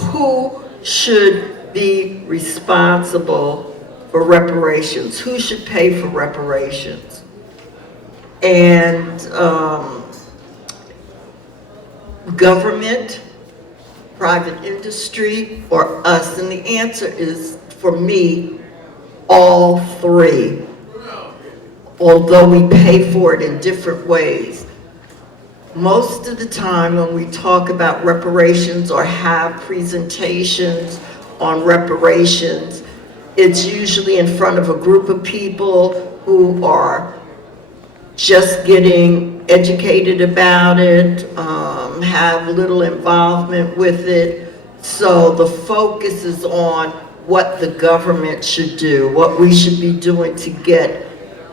who should be responsible for reparations? Who should pay for reparations? And government, private industry, or us? And the answer is, for me, all three. Although we pay for it in different ways. Most of the time when we talk about reparations or have presentations on reparations, it's usually in front of a group of people who are just getting educated about it, have little involvement with it. So the focus is on what the government should do, what we should be doing to get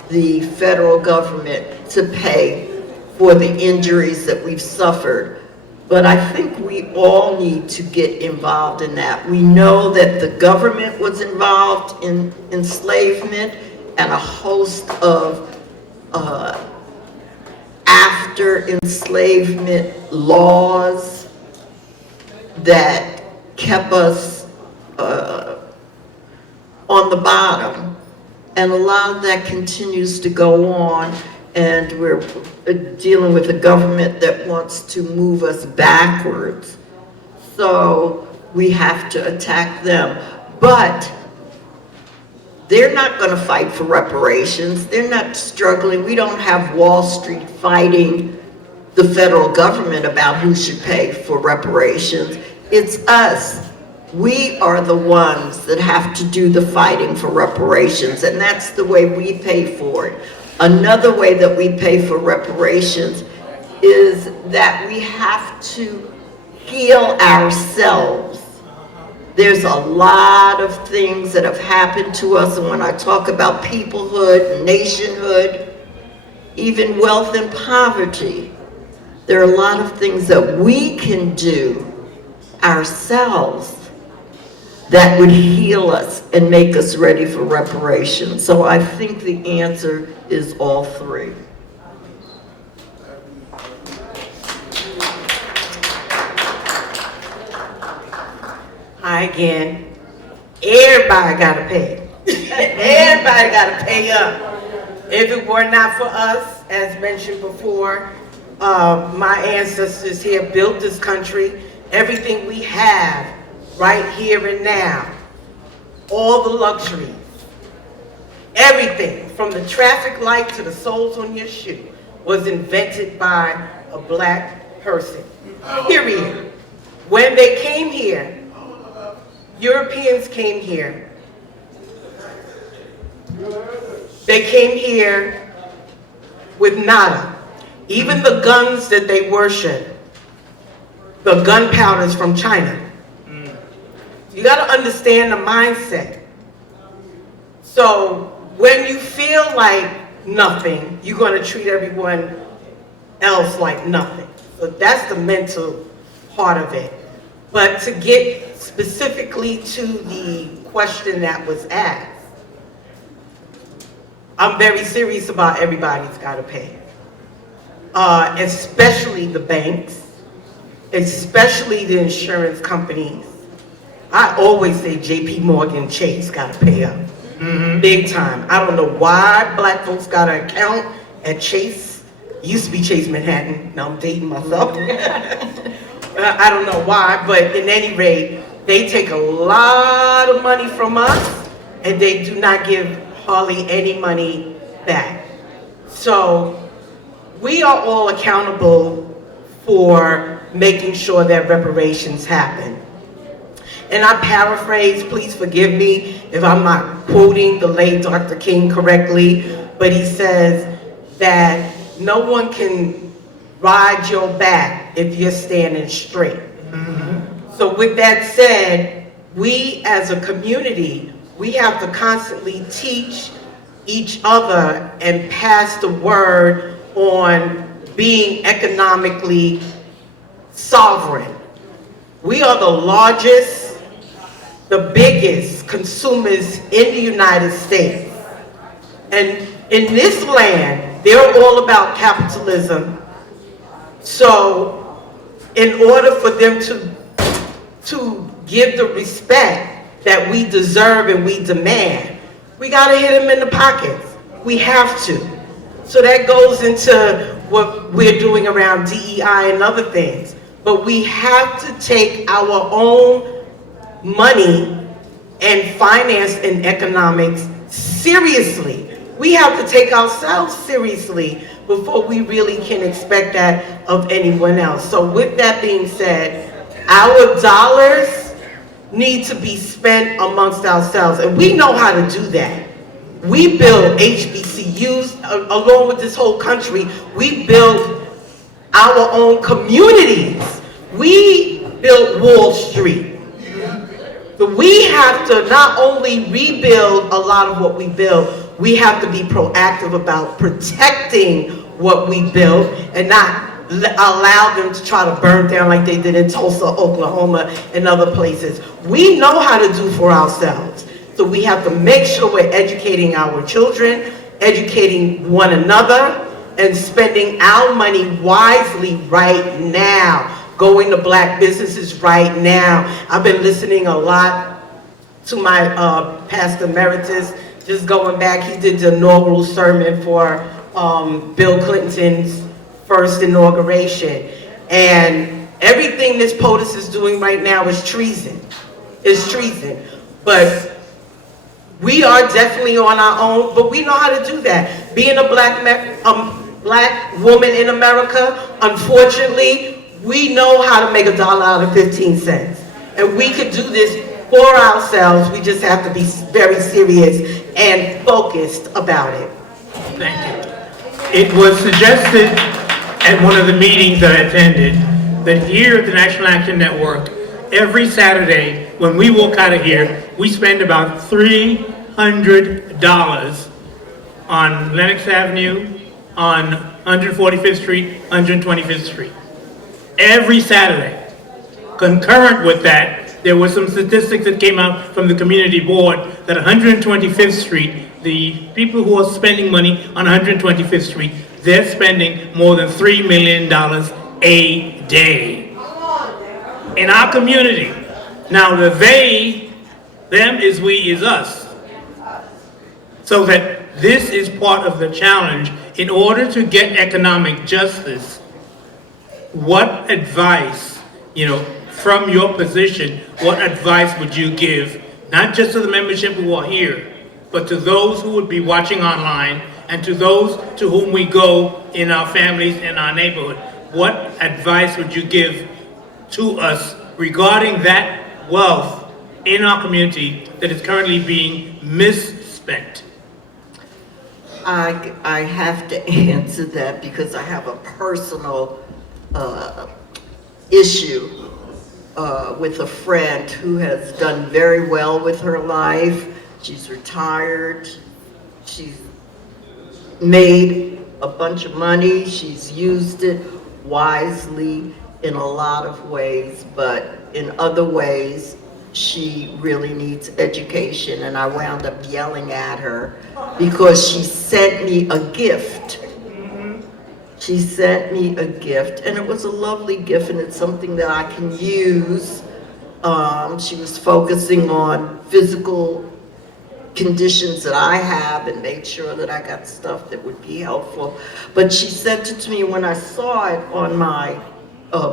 the federal government to pay for the injuries that we've suffered. But I think we all need to get involved in that. We know that the government was involved in enslavement and a host of after enslavement laws that kept us on the bottom. And a lot of that continues to go on, and we're dealing with a government that wants to move us backwards. So we have to attack them. But they're not going to fight for reparations. They're not struggling. We don't have Wall Street fighting the federal government about who should pay for reparations. It's us. We are the ones that have to do the fighting for reparations, and that's the way we pay for it. Another way that we pay for reparations is that we have to heal ourselves. There's a lot of things that have happened to us, and when I talk about peoplehood, nationhood, even wealth and poverty, there are a lot of things that we can do ourselves that would heal us and make us ready for reparations. So I think the answer is all three. Hi again. Everybody gotta pay. Everybody gotta pay up. If it were not for us, as mentioned before, my ancestors here built this country. Everything we have right here and now, all the luxuries, everything from the traffic light to the soles on your shoe was invented by a black person, period. When they came here, Europeans came here. They came here with nada. Even the guns that they worship, the gunpowder's from China. You got to understand the mindset. So when you feel like nothing, you're going to treat everyone else like nothing. So that's the mental part of it. But to get specifically to the question that was asked, I'm very serious about everybody's got to pay. Especially the banks, especially the insurance companies. I always say JP Morgan Chase got to pay up. Big time. I don't know why black folks got an account at Chase. It used to be Chase Manhattan. Now I'm dating myself. I don't know why, but in any rate, they take a lot of money from us and they do not give hardly any money back. So we are all accountable for making sure that reparations happen. And I paraphrase, please forgive me if I'm not quoting the late Dr. King correctly, but he says that no one can ride your back if you're standing straight. So with that said, we as a community, we have to constantly teach each other and pass the word on being economically sovereign. We are the largest, the biggest consumers in the United States. And in this land, they're all about capitalism. So in order for them to give the respect that we deserve and we demand, we gotta hit them in the pockets. We have to. So that goes into what we're doing around DEI and other things. But we have to take our own money and finance and economics seriously. We have to take ourselves seriously before we really can expect that of anyone else. So with that being said, our dollars need to be spent amongst ourselves, and we know how to do that. We build HBCUs along with this whole country. We build our own communities. We built Wall Street. So we have to not only rebuild a lot of what we build, we have to be proactive about protecting what we built and not allow them to try to burn down like they did in Tulsa, Oklahoma, and other places. We know how to do for ourselves. So we have to make sure we're educating our children, educating one another, and spending our money wisely right now. Going to black businesses right now. I've been listening a lot to my Pastor Emeritus, just going back, he did the inaugural sermon for Bill Clinton's first inauguration. And everything this POTUS is doing right now is treason. It's treason. But we are definitely on our own, but we know how to do that. Being a black woman in America, unfortunately, we know how to make $1 out of 15 cents. And we could do this for ourselves. We just have to be very serious and focused about it. Thank you. It was suggested at one of the meetings that I attended that here at the National Action Network, every Saturday when we walk out of here, we spend about $300 on Lenox Avenue, on 145th Street, 125th Street. Every Saturday. Concurrent with that, There were some statistics that came out from the community board that 125th Street, the people who are spending money on 125th Street, they're spending more than $3 million a day in our community. Now the they, them is we is us. So that this is part of the challenge. In order to get economic justice, what advice, from your position, what advice would you give, not just to the membership who are here, but to those who would be watching online and to those to whom we go in our families and our neighborhood? What advice would you give to us regarding that wealth in our community that is currently being misspent? I have to answer that because I have a personal issue with a friend who has done very well with her life. She's retired. She's made a bunch of money. She's used it wisely in a lot of ways, but in other ways, she really needs education. And I wound up yelling at her because she sent me a gift. She sent me a gift, and it was a lovely gift, and it's something that I can use. She was focusing on physical conditions that I have and made sure that I got stuff that would be helpful. But she sent it to me when I saw it on my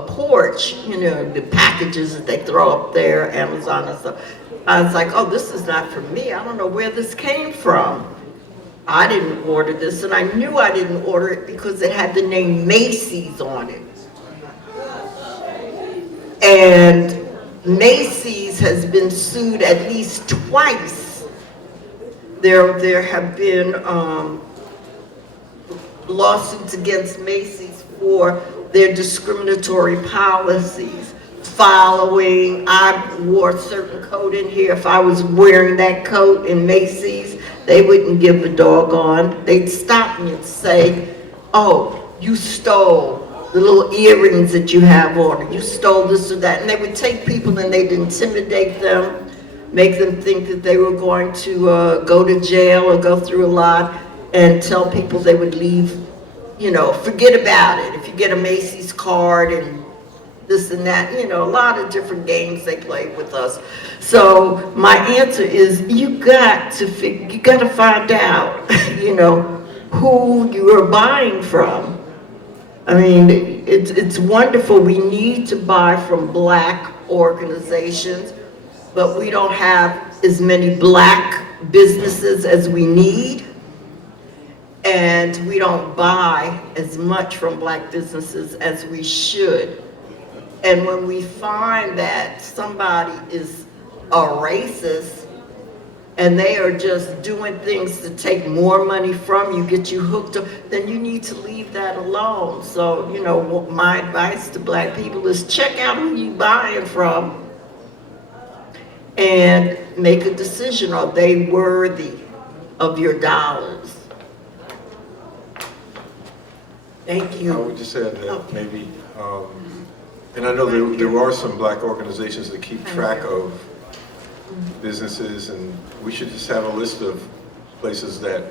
porch, the packages that they throw up there, Amazon and stuff. I was like, oh, this is not for me. I don't know where this came from. I didn't order this, and I knew I didn't order it because it had the name Macy's on it. And Macy's has been sued at least twice. There have been lawsuits against Macy's for their discriminatory policies. Following, I wore a certain coat in here. If I was wearing that coat in Macy's, they wouldn't give a doggone. They'd stop me and say, oh, you stole the little earrings that you have on, or you stole this or that. And they would take people and they'd intimidate them, make them think that they were going to go to jail or go through a lot, and tell people they would leave, forget about it. If you get a Macy's card and this and that, a lot of different games they played with us. So my answer is you got to find out, who you are buying from. I mean, it's wonderful. We need to buy from Black organizations, but we don't have as many Black businesses as we need. And we don't buy as much from Black businesses as we should. And when we find that somebody is a racist and they are just doing things to take more money from you, get you hooked up, then you need to leave that alone. So, my advice to Black people is check out who you're buying from and make a decision. Are they worthy of your dollars? Thank you. I would just add that maybe, and I know there are some Black organizations that keep track of businesses, and we should just have a list of places that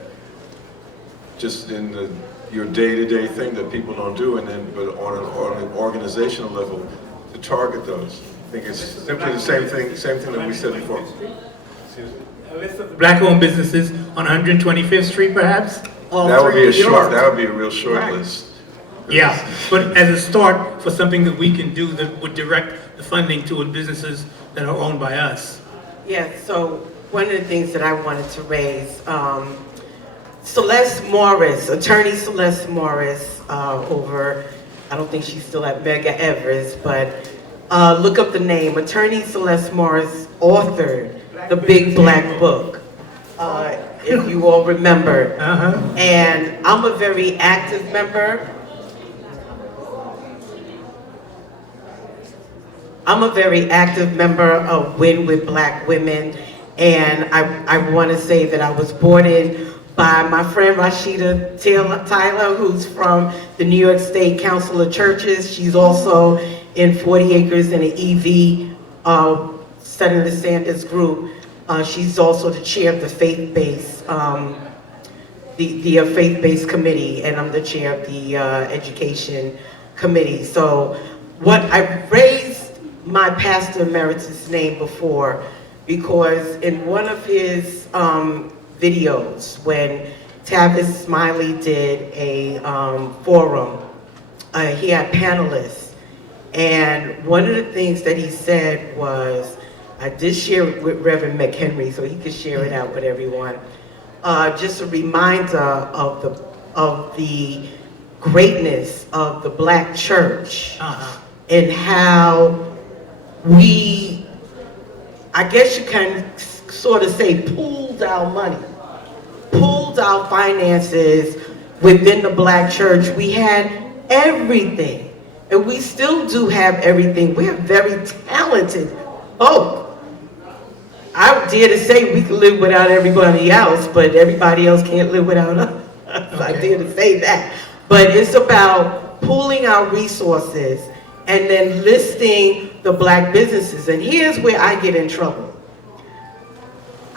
just in your day-to-day thing that people don't do, and then but on an organizational level to target those. I think it's simply the same thing that we said before. A list of Black-owned businesses on 125th Street, perhaps? That would be a real short list. Yeah, but as a start for something that we can do that would direct the funding toward businesses that are owned by us. Yes, so one of the things that I wanted to raise, Celeste Morris, attorney Celeste Morris, over, I don't think she's still at Medgar Evers, but look up the name. Attorney Celeste Morris authored the Big Black Book, if you all remember. And I'm a very active member. I'm a very active member of Win with Black Women, and I want to say that I was brought in by my friend Rashida Tyler, who's from the New York State Council of Churches. She's also in 40 Acres and an EV Senator Sanders' group. She's also the chair of the faith-based faith-based committee, and I'm the chair of the education committee. So I raised my pastor emeritus name before because in one of his videos, when Tavis Smiley did a forum, he had panelists, and one of the things that he said was, I did share it with Reverend McHenry so he could share it out with everyone. Just a reminder of the greatness of the Black church and how we, I guess you can sort of say, pooled our money, pooled our finances within the Black church. We had everything, and we still do have everything. We're very talented folk. I dare to say we can live without everybody else, but everybody else can't live without us. Okay. I dare to say that. But it's about pooling our resources and then listing the Black businesses. And here's where I get in trouble.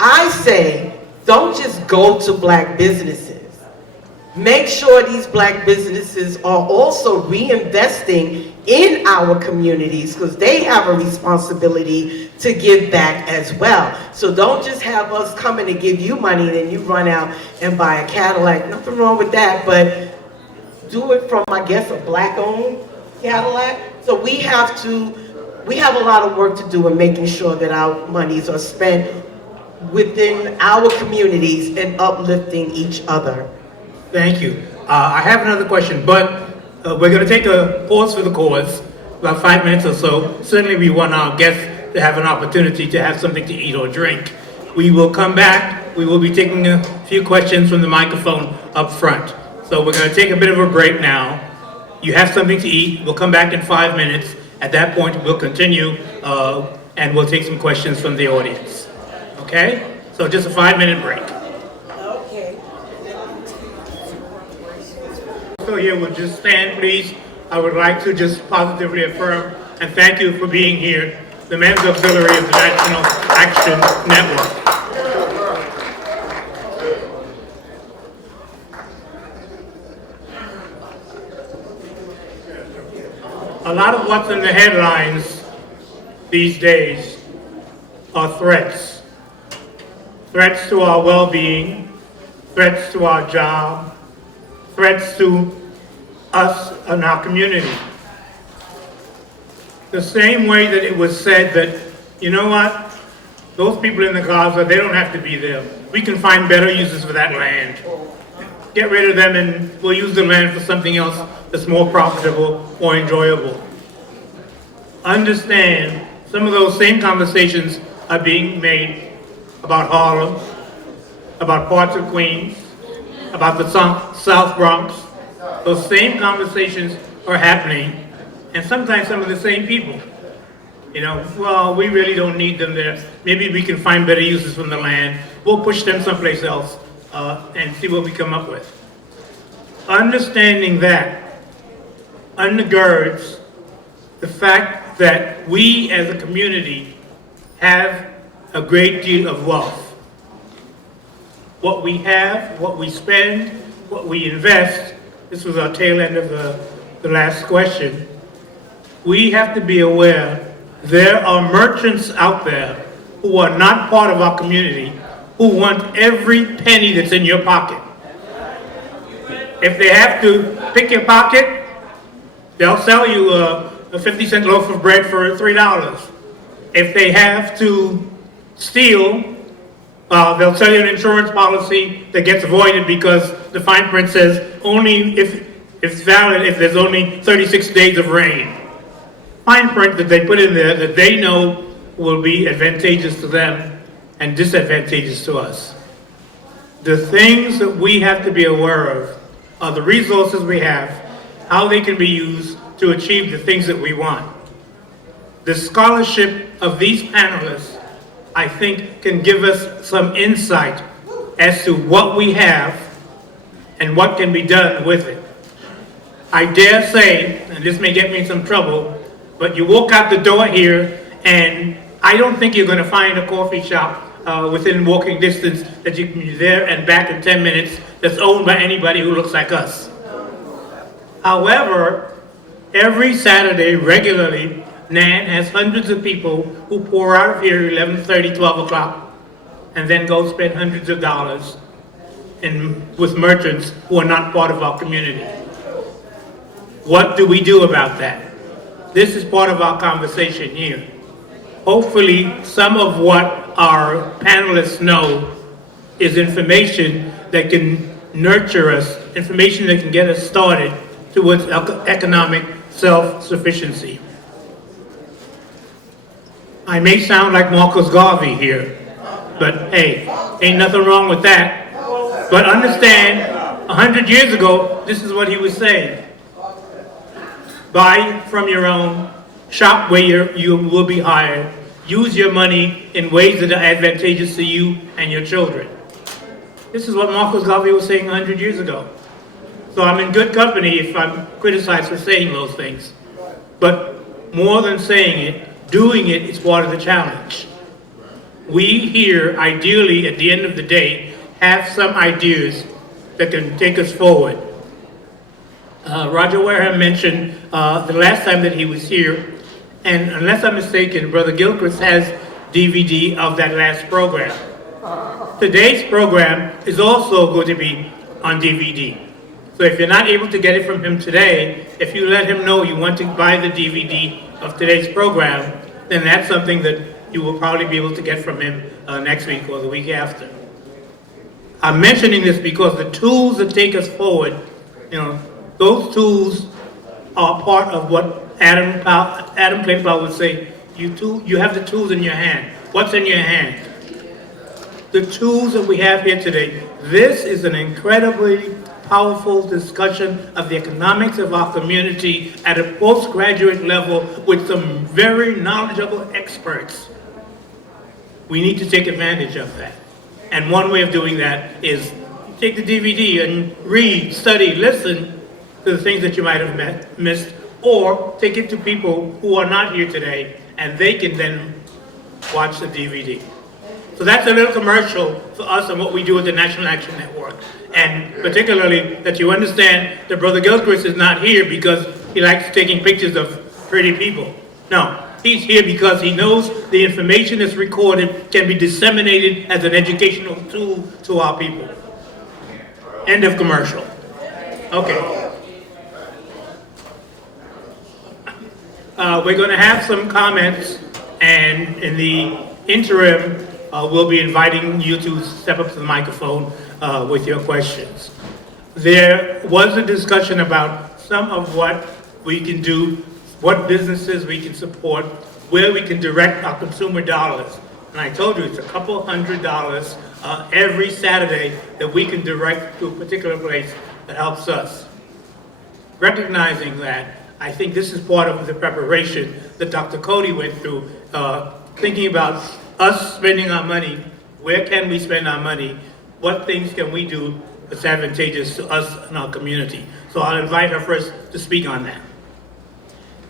I say, don't just go to Black businesses. Make sure these Black businesses are also reinvesting in our communities, because they have a responsibility to give back as well. So don't just have us coming to give you money and then you run out and buy a Cadillac. Nothing wrong with that, but do it from, I guess, a Black-owned Cadillac. So we have a lot of work to do in making sure that our monies are spent within our communities and uplifting each other. Thank you. I have another question, but we're going to take a pause for the cause, about 5 minutes or so. Certainly we want our guests to have an opportunity to have something to eat or drink. We will come back. We will be taking a few questions from the microphone up front. So we're going to take a bit of a break now. You have something to eat. We'll come back in 5 minutes. At that point, we'll continue and we'll take some questions from the audience. Okay? So just a 5-minute break. So here, we'll just stand, please. I would like to just positively affirm and thank you for being here, the Men's Auxiliary of the National Action Network. A lot of what's in the headlines these days are threats. Threats to our well-being, threats to our job, threats to us and our community. The same way that it was said that, you know what, those people in the Gaza, they don't have to be there. We can find better uses for that land. Get rid of them and we'll use the land for something else that's more profitable or enjoyable. Understand, some of those same conversations are being made about Harlem, about parts of Queens, about the South Bronx. Those same conversations are happening, and sometimes some of the same people. You know, well, we really don't need them there. Maybe we can find better uses from the land. We'll push them someplace else and see what we come up with. Understanding that undergirds the fact that we as a community have a great deal of wealth. What we have, what we spend, what we invest, this was our tail end of the last question. We have to be aware there are merchants out there who are not part of our community who want every penny that's in your pocket. If they have to pick your pocket, they'll sell you a 50-cent loaf of bread for $3. If they have to steal, they'll sell you an insurance policy that gets voided because the fine print says only if it's valid if there's only 36 days of rain. Fine print that they put in there that they know will be advantageous to them and disadvantageous to us. The things that we have to be aware of are the resources we have, how they can be used to achieve the things that we want. The scholarship of these panelists, I think, can give us some insight as to what we have and what can be done with it. I dare say, and this may get me in some trouble, but you walk out the door here and I don't think you're going to find a coffee shop within walking distance that you can be there and back in 10 minutes that's owned by anybody who looks like us. However, every Saturday, regularly, NAN has hundreds of people who pour out of here 11:30, 12 o'clock, and then go spend hundreds of dollars with merchants who are not part of our community. What do we do about that? This is part of our conversation here. Hopefully, some of what our panelists know is information that can nurture us, information that can get us started towards economic self-sufficiency. I may sound like Marcus Garvey here, but hey, ain't nothing wrong with that. But understand, 100 years ago, this is what he was saying. Buy from your own, shop where you will be hired, use your money in ways that are advantageous to you and your children. This is what Marcus Garvey was saying 100 years ago. So I'm in good company if I'm criticized for saying those things. But more than saying it, doing it is part of the challenge. We here, ideally, at the end of the day, have some ideas that can take us forward. Roger Wareham mentioned the last time that he was here, and unless I'm mistaken, Brother Gilchrist has DVD of that last program. Today's program is also going to be on DVD. So if you're not able to get it from him today, if you let him know you want to buy the DVD of today's program, then that's something that you will probably be able to get from him next week or the week after. I'm mentioning this because the tools that take us forward, those tools are part of what Adam Clayton Powell would say, you have the tools in your hand. What's in your hand? The tools that we have here today. This is an incredibly powerful discussion of the economics of our community at a postgraduate level with some very knowledgeable experts. We need to take advantage of that. And one way of doing that is take the DVD and read, study, listen to the things that you might have missed, or take it to people who are not here today, and they can then watch the DVD. So that's a little commercial for us and what we do with the National Action Network. And particularly that you understand that Brother Gilchrist is not here because he likes taking pictures of pretty people. No, he's here because he knows the information that's recorded can be disseminated as an educational tool to our people. End of commercial. Okay. We're going to have some comments, and in the interim, we'll be inviting you to step up to the microphone with your questions. There was a discussion about some of what we can do, what businesses we can support, where we can direct our consumer dollars. And I told you it's a couple $100 every Saturday that we can direct to a particular place that helps us. Recognizing that, I think this is part of the preparation that Dr. Cody went through, thinking about us spending our money. Where can we spend our money? What things can we do that's advantageous to us and our community? So I'll invite her first to speak on that.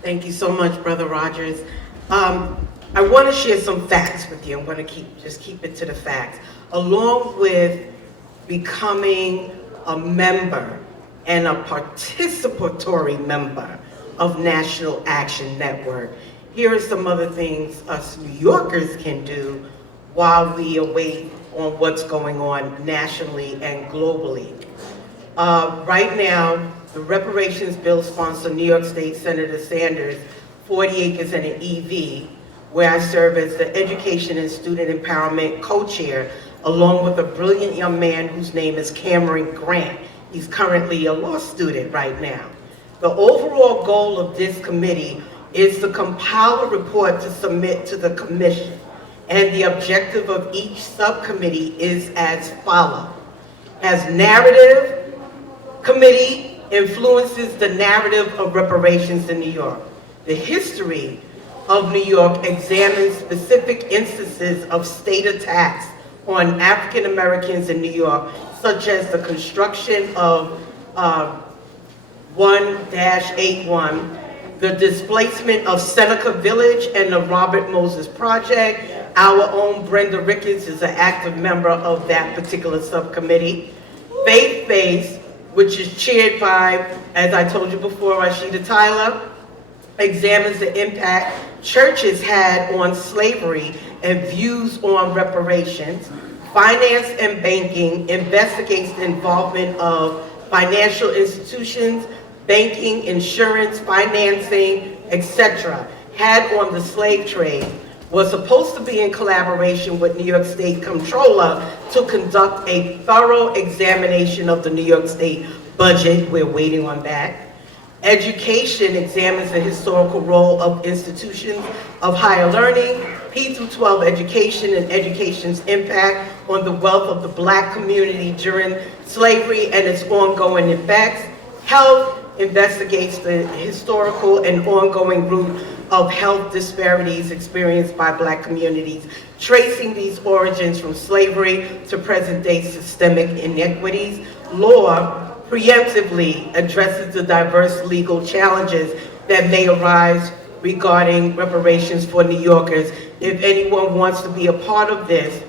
Thank you so much, Brother Rogers. I want to share some facts with you. I'm going to just keep it to the facts. Along with becoming a member and a participatory member of National Action Network, here are some other things us New Yorkers can do while we await on what's going on nationally and globally. Right now, the reparations bill sponsored New York State Senator Sanders, 40 acres and an EV, where I serve as the Education and Student Empowerment Co-Chair, along with a brilliant young man whose name is Cameron Grant. He's currently a law student right now. The overall goal of this committee is to compile a report to submit to the commission. And the objective of each subcommittee is as follows. As narrative committee influences the narrative of reparations in New York. The history of New York examines specific instances of state attacks on African Americans in New York, such as the construction of 1-81, the displacement of Seneca Village and the Robert Moses Project. Our own Brenda Ricketts is an active member of that particular subcommittee. Faith Based, which is chaired by, as I told you before, Rashida Tyler, examines the impact churches had on slavery and views on reparations. Finance and Banking investigates the involvement of financial institutions, banking, insurance, financing, etc., had on the slave trade. Was supposed to be in collaboration with New York State Comptroller to conduct a thorough examination of the New York State budget. We're waiting on that. Education examines the historical role of institutions of higher learning, P through 12 education, and education's impact on the wealth of the Black community during slavery and its ongoing effects. Health investigates the historical and ongoing root of health disparities experienced by Black communities, tracing these origins from slavery to present-day systemic inequities. Law preemptively addresses the diverse legal challenges that may arise regarding reparations for New Yorkers. If anyone wants to be a part of this,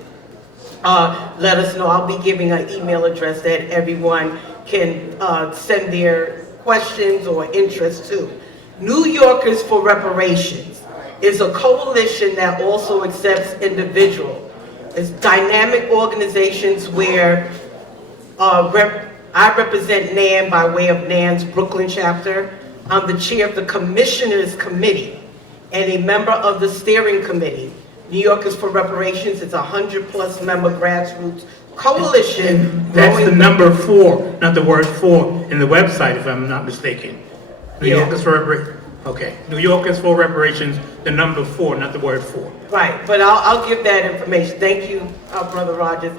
let us know. I'll be giving an email address that everyone can send their questions or interest to. New Yorkers for Reparations is a coalition that also accepts individuals. It's dynamic organizations where I represent NAN by way of NAN's Brooklyn chapter. I'm the chair of the Commissioners Committee and a member of the steering committee. New Yorkers for Reparations is a 100+ member grassroots coalition. And that's the number 4, not the word for, in the website, if I'm not mistaken. New Yorkers for Reparations. Okay, New Yorkers for Reparations, the number 4, not the word for. Right, but I'll give that information. Thank you, Brother Rogers.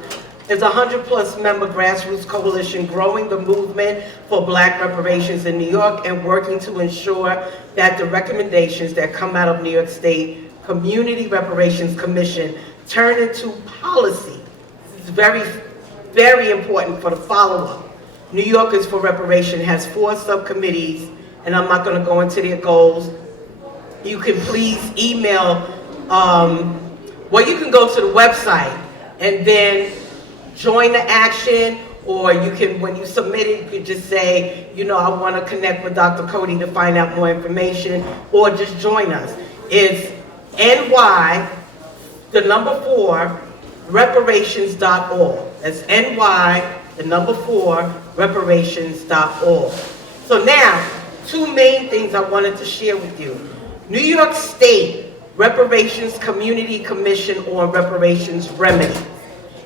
It's a 100+ member grassroots coalition growing the movement for Black reparations in New York and working to ensure that the recommendations that come out of New York State Community Reparations Commission turn into policy. This is very, very important for the follow-up. New Yorkers for Reparation has 4 subcommittees, and I'm not going to go into their goals. You can please email, well, you can go to the website and then join the action, or you can, when you submit it, you can just say, you know, I want to connect with Dr. Cody to find out more information, or just join us. It's NY, the number 4, reparations.org. That's NY, the number 4, reparations.org. So now, 2 main things I wanted to share with you. New York State Reparations Community Commission on Reparations Remedy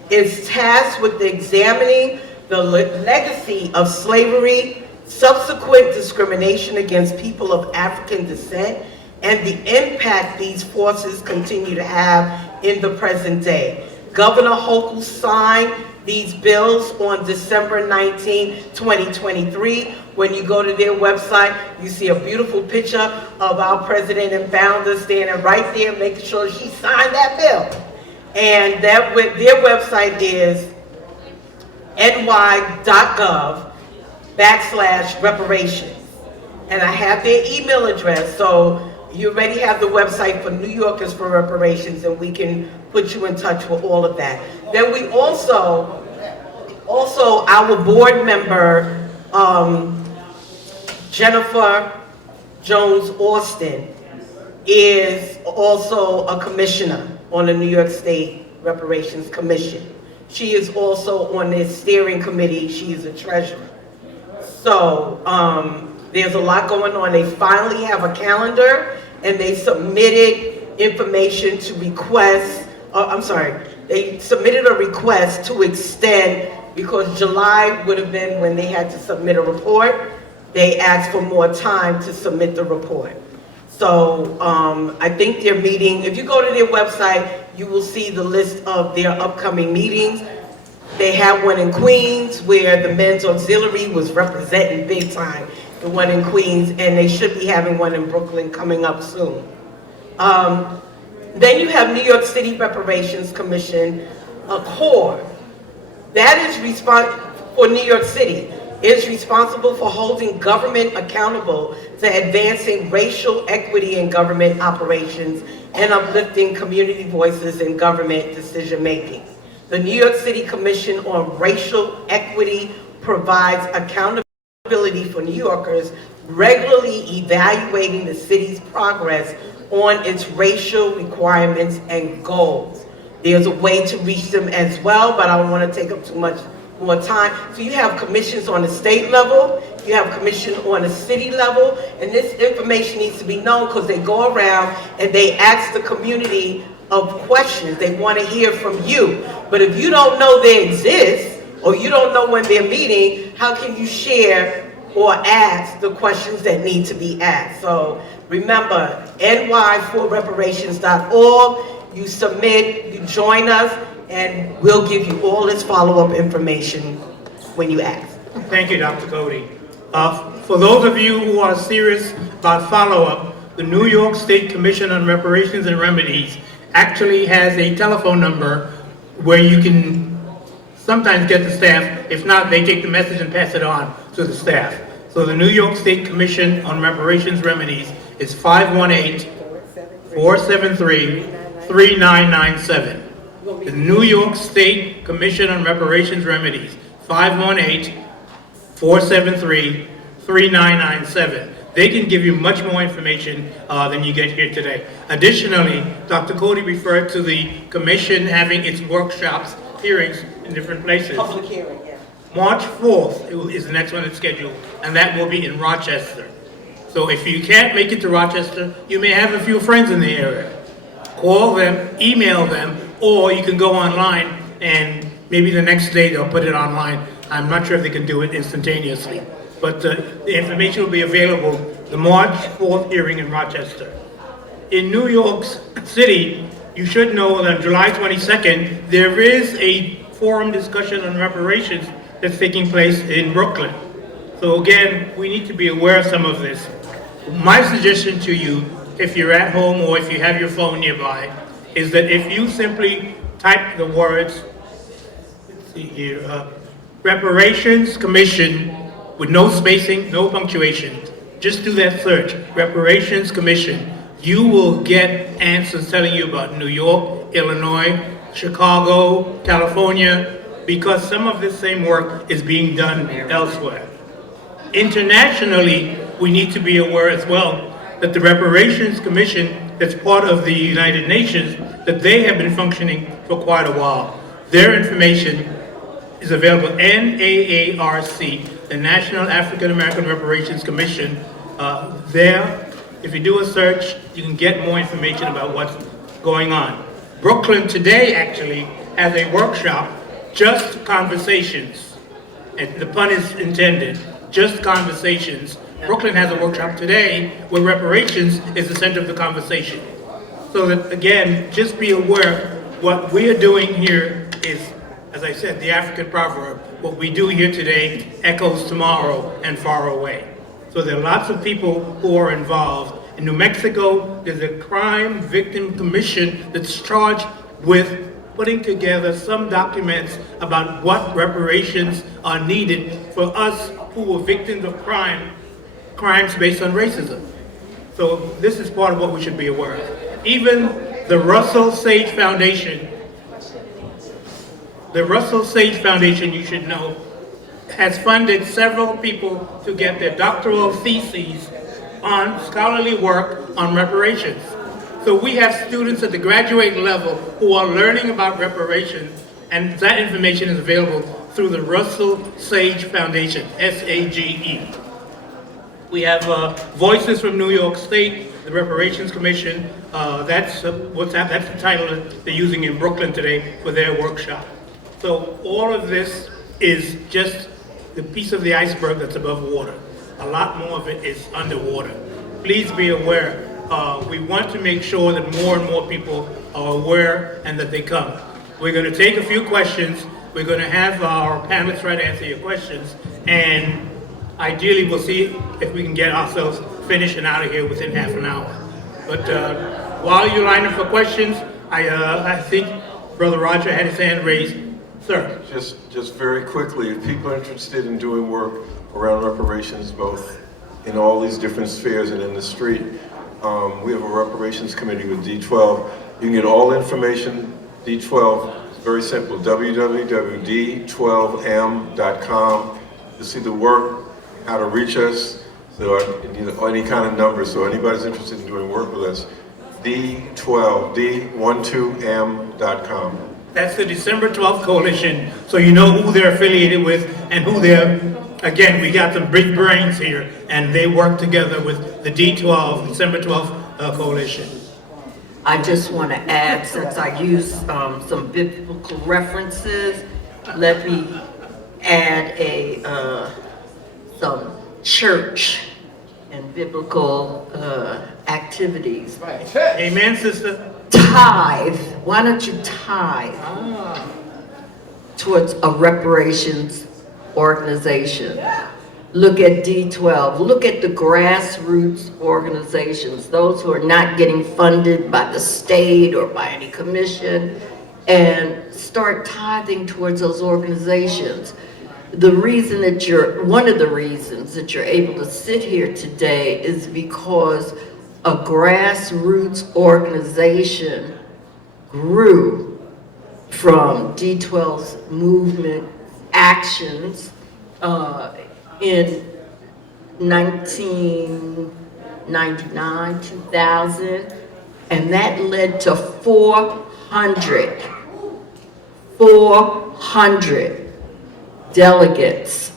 is tasked with examining the legacy of slavery, subsequent discrimination against people of African descent, and the impact these forces continue to have in the present day. Governor Hochul signed these bills on December 19, 2023. When you go to their website, you see a beautiful picture of our president and founder standing right there, making sure she signed that bill. And that their website is ny.gov/reparations. And I have their email address, so you already have the website for New Yorkers for Reparations, and we can put you in touch with all of that. Then we also our board member, Jennifer Jones Austin, is also a commissioner on the New York State Reparations Commission. She is also on this steering committee. She is a treasurer. So there's a lot going on. They finally have a calendar, and they submitted information to request, they submitted a request to extend, because July would have been when they had to submit a report. They asked for more time to submit the report. So I think they're meeting. If you go to their website, you will see the list of their upcoming meetings. They have one in Queens where the Men's Auxiliary was representing big time, the one in Queens, and they should be having one in Brooklyn coming up soon. Then you have New York City Reparations Commission, CORE. That is responsible for New York City. is responsible for holding government accountable to advancing racial equity in government operations and uplifting community voices in government decision-making. The New York City Commission on Racial Equity provides accountability for New Yorkers, regularly evaluating the city's progress on its racial requirements and goals. There's a way to reach them as well, but I don't want to take up too much more time. So you have commissions on the state level, you have commission on the city level, and this information needs to be known because they go around and they ask the community of questions. They want to hear from you. But if you don't know they exist, or you don't know when they're meeting, how can you share or ask the questions that need to be asked? So remember, ny4reparations.org, you submit, you join us, and we'll give you all this follow-up information when you ask. Thank you, Dr. Cody. For those of you who are serious about follow-up, the New York State Commission on Reparations and Remedies actually has a telephone number where you can sometimes get the staff. If not, they take the message and pass it on to the staff. So the New York State Commission on Reparations Remedies is 518-473-3997. The New York State Commission on Reparations Remedies, 518-473-3997. They can give you much more information than you get here today. Additionally, Dr. Cody referred to the commission having its workshops, hearings in different places. Public hearing, yeah. March 4th is the next one that's scheduled, and that will be in Rochester. So if you can't make it to Rochester, you may have a few friends in the area. Call them, email them, or you can go online and maybe the next day they'll put it online. I'm not sure if they can do it instantaneously, but the information will be available the March 4th hearing in Rochester. In New York City, you should know that on July 22nd, there is a forum discussion on reparations that's taking place in Brooklyn. So again, we need to be aware of some of this. My suggestion to you, if you're at home or if you have your phone nearby, is that if you simply type the words, let's see here, Reparations Commission, with no spacing, no punctuation, just do that search, Reparations Commission, you will get answers telling you about New York, Illinois, Chicago, California, because some of this same work is being done elsewhere. Internationally, we need to be aware as well that the Reparations Commission that's part of the United Nations, that they have been functioning for quite a while. Their information is available, NAARC, the National African American Reparations Commission. There, if you do a search, you can get more information about what's going on. Brooklyn today actually has a workshop, Just Conversations, and the pun is intended, Just Conversations. Brooklyn has a workshop today where reparations is the center of the conversation. So that, again, just be aware what we are doing here is, as I said, the African proverb, what we do here today echoes tomorrow and far away. So there are lots of people who are involved. In New Mexico, there's a crime victim commission that's charged with putting together some documents about what reparations are needed for us who were victims of crimes based on racism. So this is part of what we should be aware of. Even the Russell Sage Foundation, you should know, has funded several people to get their doctoral theses on scholarly work on reparations. So we have students at the graduate level who are learning about reparations, and that information is available through the Russell Sage Foundation, SAGE. We have Voices from New York State, the Reparations Commission. That's the title that they're using in Brooklyn today for their workshop. So all of this is just the piece of the iceberg that's above water. A lot more of it is underwater. Please be aware. We want to make sure that more and more people are aware and that they come. We're going to take a few questions. We're going to have our panelists try to answer your questions, and ideally we'll see if we can get ourselves finished and out of here within half an hour. But while you line up for questions, I think Brother Roger had his hand raised. Sir. Just very quickly, if people are interested in doing work around reparations, both in all these different spheres and in the street, we have a reparations committee with D12. You can get all information, D12, it's very simple, www.d12m.com. You'll see the work, how to reach us, so any kind of number, so anybody's interested in doing work with us, D12M.com. That's the December 12th coalition, so you know who they're affiliated with and who they're, again, we got some big brains here, and they work together with the D12, December 12th coalition. I just want to add, since I used some biblical references, let me add some church and biblical activities. Amen, sister. Tithe. Why don't you tithe towards a reparations organization? Look at D12. Look at the grassroots organizations, those who are not getting funded by the state or by any commission, and start tithing towards those organizations. The reason that one of the reasons that you're able to sit here today is because a grassroots organization grew from D12's movement actions in 1999, 2000, and that led to 400 delegates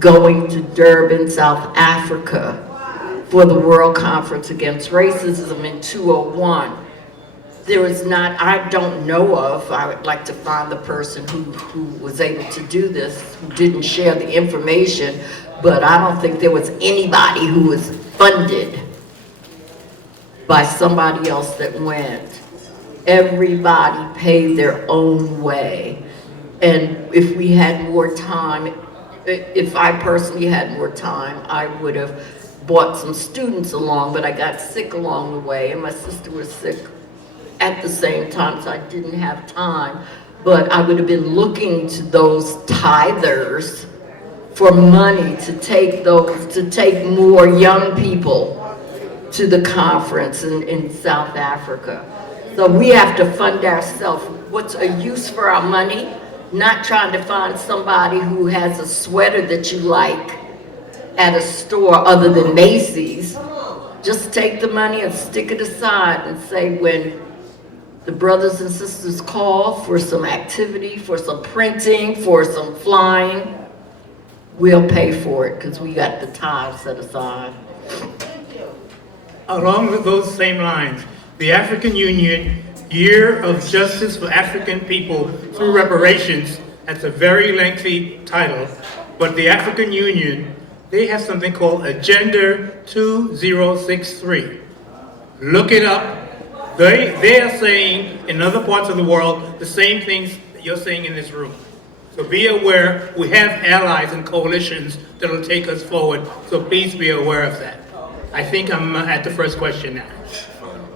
going to Durban, South Africa for the World Conference Against Racism in 2001. There was not, I don't know of, I would like to find the person who was able to do this, who didn't share the information, but I don't think there was anybody who was funded by somebody else that went. Everybody paid their own way. And if we had more time, if I personally had more time, I would have brought some students along, but I got sick along the way, and my sister was sick at the same time, so I didn't have time. But I would have been looking to those tithers for money to take more young people to the conference in South Africa. So we have to fund ourselves. What's a use for our money? Not trying to find somebody who has a sweater that you like at a store other than Macy's. Just take the money and stick it aside and say, when the brothers and sisters call for some activity, for some printing, for some flying, we'll pay for it because we got the tithe set aside. Along with those same lines, the African Union Year of Justice for African People through Reparations, that's a very lengthy title, but the African Union, they have something called Agenda 2063. Look it up. They are saying in other parts of the world the same things that you're saying in this room. So be aware, we have allies and coalitions that will take us forward, so please be aware of that. I think I'm at the first question now.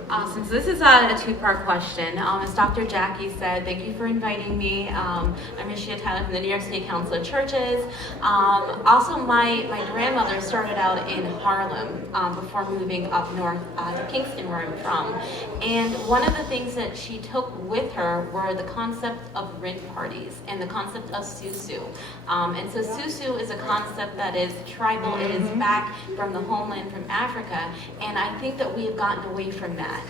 Awesome. So this is a two-part question. As Dr. Jackie said, thank you for inviting me. I'm Rashida Tyler from the New York State Council of Churches. Also, my grandmother started out in Harlem before moving up north to Kingston, where I'm from. And one of the things that she took with her were the concept of rent parties and the concept of susu. And so susu is a concept that is tribal. It is back from the homeland from Africa. And I think that we have gotten away from that.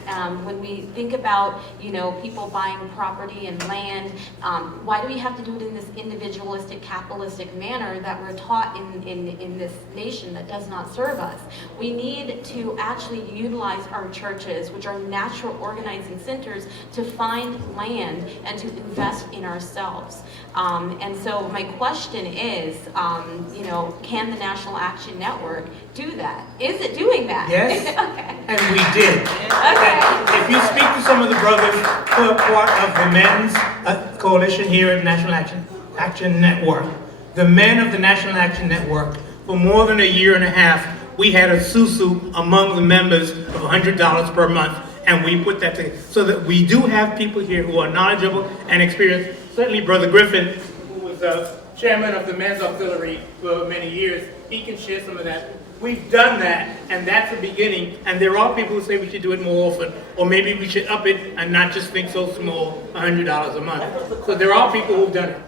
When we think about, people buying property and land, why do we have to do it in this individualistic, capitalistic manner that we're taught in this nation that does not serve us? We need to actually utilize our churches, which are natural organizing centers, to find land and to invest in ourselves. And so my question is, can the National Action Network do that? Is it doing that? Yes, okay. and we did. Okay. If you speak to some of the brothers who are part of the men's coalition here at National Action Network, the men of the National Action Network, for more than a year and a half, we had a susu among the members of $100 per month, and we put that together so that we do have people here who are knowledgeable and experienced. Certainly, Brother Griffin the chairman of the men's auxiliary for many years. He can share some of that. We've done that, and that's the beginning. And there are people who say we should do it more often, or maybe we should up it and not just think so small, $100 a month. So there are people who've done it.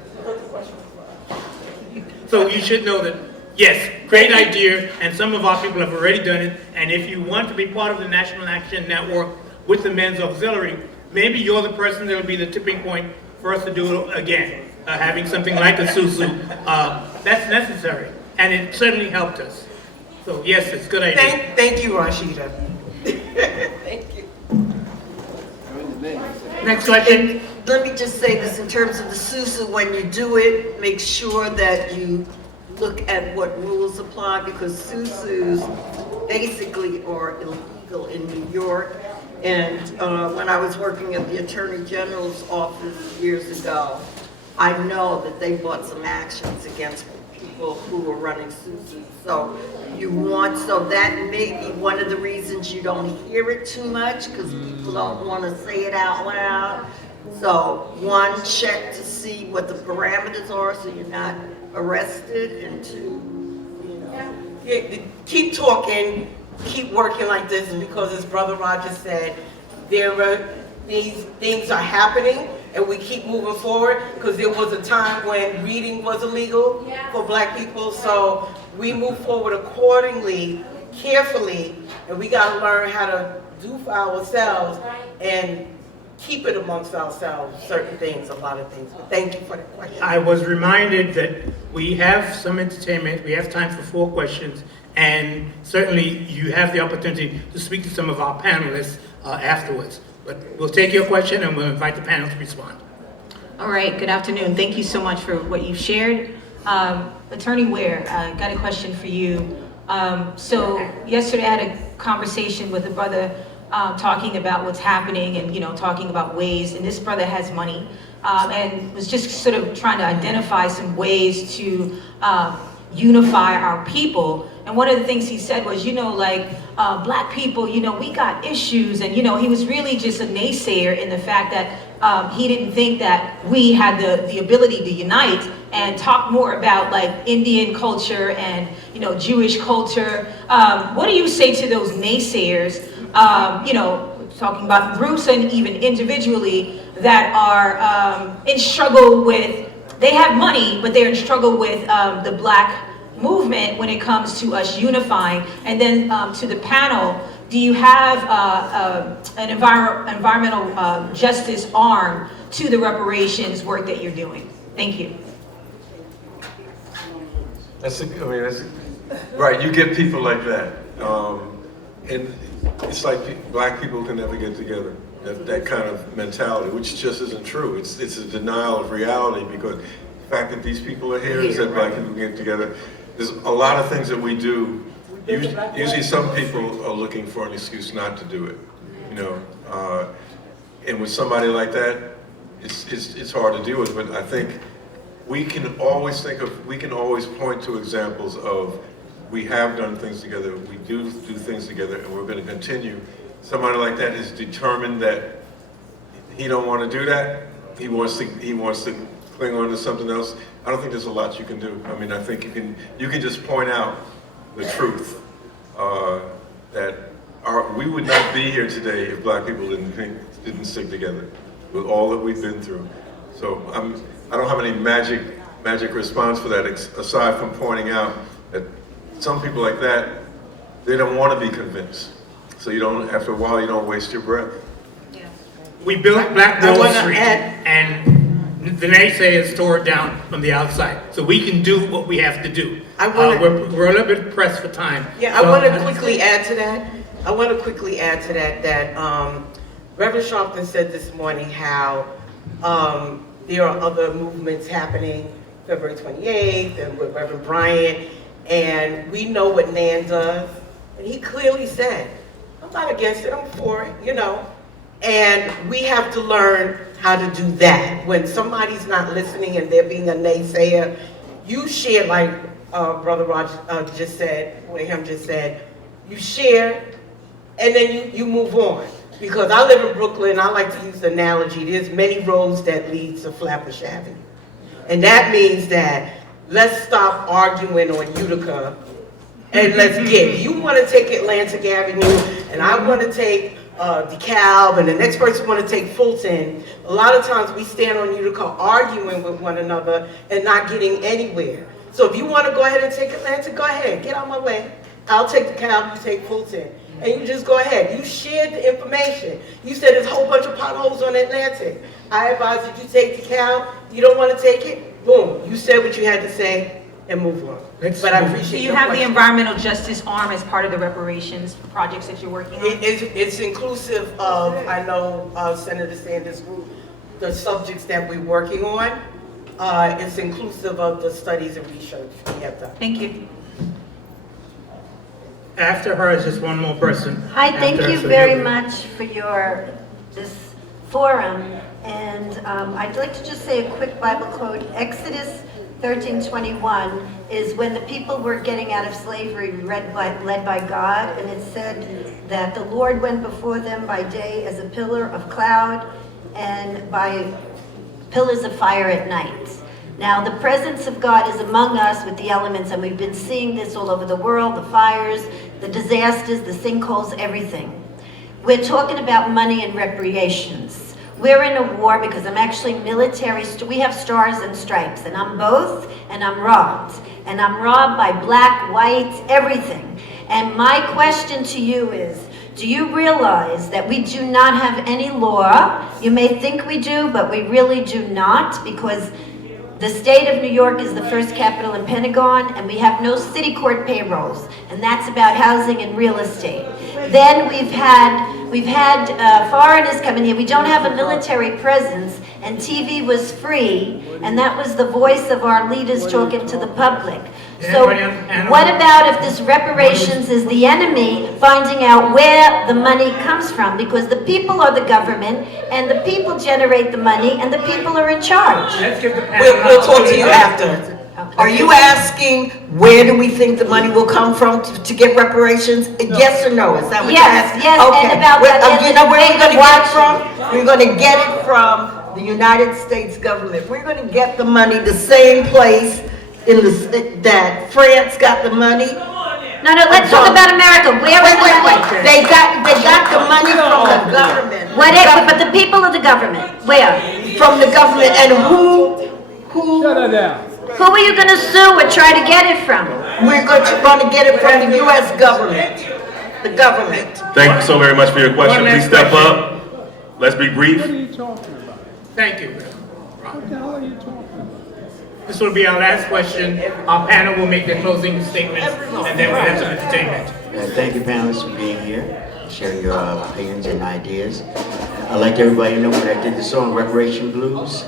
So you should know that, yes, great idea, and some of our people have already done it. And if you want to be part of the National Action Network with the Men's Auxiliary, maybe you're the person that will be the tipping point for us to do it again. Having something like a susu, that's necessary, and it certainly helped us. So yes, it's a good idea. Thank you, Rashida. Thank you. Next question. Let me just say this in terms of the SUSU, when you do it, make sure that you look at what rules apply, because SUSUs basically are illegal in New York. And when I was working at the Attorney General's office years ago, I know that they brought some actions against people who were running SUSUs. So so that may be one of the reasons you don't hear it too much, because people don't want to say it out loud. So one, check to see what the parameters are so you're not arrested, and two, Yeah, keep talking, keep working like this, because as Brother Roger said, these things are happening, and we keep moving forward, because there was a time when reading was illegal for Black people. So we move forward accordingly, carefully, and we got to learn how to do for ourselves and keep it amongst ourselves, certain things, a lot of things. But thank you for the question. I was reminded that we have some entertainment, we have time for 4 questions, and certainly you have the opportunity to speak to some of our panelists afterwards. But we'll take your question and we'll invite the panel to respond. All right, good afternoon. Thank you so much for what you've shared. Attorney Ware, got a question for you. So yesterday I had a conversation with a brother talking about what's happening and, talking about ways, and this brother has money, and was just sort of trying to identify some ways to unify our people. And one of the things he said was, Black people, we got issues, and, he was really just a naysayer in the fact that he didn't think that we had the ability to unite and talk more about Indian culture and, Jewish culture. What do you say to those naysayers, talking about groups and even individually that are in struggle with, they have money, but they're in struggle with the Black movement when it comes to us unifying? And then to the panel, do you have an environmental justice arm to the reparations work that you're doing? Thank you. Right, you get people like that. And it's like Black people can never get together. That kind of mentality, which just isn't true. It's a denial of reality, because the fact that these people are here is that Black people get together. There's a lot of things that we do. Usually some people are looking for an excuse not to do it, and with somebody like that, it's hard to deal with. But I think we can always point to examples of, we have done things together, we do things together, and we're going to continue. Somebody like that is determined that he don't want to do that. He wants to cling on to something else. I don't think there's a lot you can do. I think you can just point out the truth, that we would not be here today if Black people didn't stick together with all that we've been through. So I don't have any magic response for that, aside from pointing out that some people like that, they don't want to be convinced. So after a while, you don't waste your breath. Yeah. We built Black Wall Street, and the naysayers tore it down from the outside. So we can do what we have to do. We're a little bit pressed for time. Yeah, I want to quickly add to that. That Reverend Sharpton said this morning how there are other movements happening, February 28th, and with Reverend Bryant, and we know what NAN does. And he clearly said, I'm not against it, I'm for it, And we have to learn how to do that. When somebody's not listening and they're being a naysayer, you share, like Brother Roger just said, you share, and then you move on. Because I live in Brooklyn, I like to use the analogy, there's many roads that lead to Flatbush Avenue. And that means that let's stop arguing on Utica and let's get, you want to take Atlantic Avenue and I want to take DeKalb and the next person want to take Fulton. A lot of times we stand on Utica arguing with one another and not getting anywhere. So if you want to go ahead and take Atlantic, go ahead, get out my way. I'll take DeKalb, you take Fulton. And you just go ahead. You shared the information. You said there's a whole bunch of potholes on Atlantic. I advise that you take DeKalb. You don't want to take it? Boom. You said what you had to say and move on. But I appreciate Do you your have the question. environmental justice arm as part of the reparations projects that you're working on? It's inclusive of, I know Senator Sanders' group, the subjects that we're working on. It's inclusive of the studies and research we have done. Thank you. After her is just one more person. Hi, thank After her, you so very you'll be- much for this forum. And I'd like to just say a quick Bible quote. Exodus 13:21 is when the people were getting out of slavery led by God. And it said that the Lord went before them by day as a pillar of cloud and by pillars of fire at night. Now, the presence of God is among us with the elements, and we've been seeing this all over the world, the fires, the disasters, the sinkholes, everything. We're talking about money and reparations. We're in a war because I'm actually military, we have stars and stripes, and I'm both, and I'm robbed. And I'm robbed by black, white, everything. And my question to you is, do you realize that we do not have any law? You may think we do, but we really do not, because the state of New York is the first capital in Pentagon, and we have no city court payrolls, and that's about housing and real estate. Then we've had foreigners come in here. We don't have a military presence, and TV was free, and that was the voice of our leaders talking to the public. So what about if this reparations is the enemy finding out where the money comes from? Because the people are the government, and the people generate the money, and the people are in charge. We'll talk to you after. Are you asking where do we think the money will come from to get reparations? Yes or no? Is that what you're asking? Yes, Okay. and about that. You know where we're going to get it from? We're going to get it from the United States government. We're going to get the money the same place that France got the money. No, let's talk about America. Where is the money? They got the money from the government. But the people of the government, where? From the government, and who? Shut her down. Who are you going to sue or try to get it from? We're going to get it from the U.S. government. The government. Thank you so very much for your question. One Please last step question. up. Let's be brief. Thank you. What the hell are you talking about? This will be our last question. Our panel will make their closing statements, and then we'll have some entertainment. Thank you, panelists, for being here, sharing your opinions and ideas. I'd like everybody to know when I did the song Reparation Blues.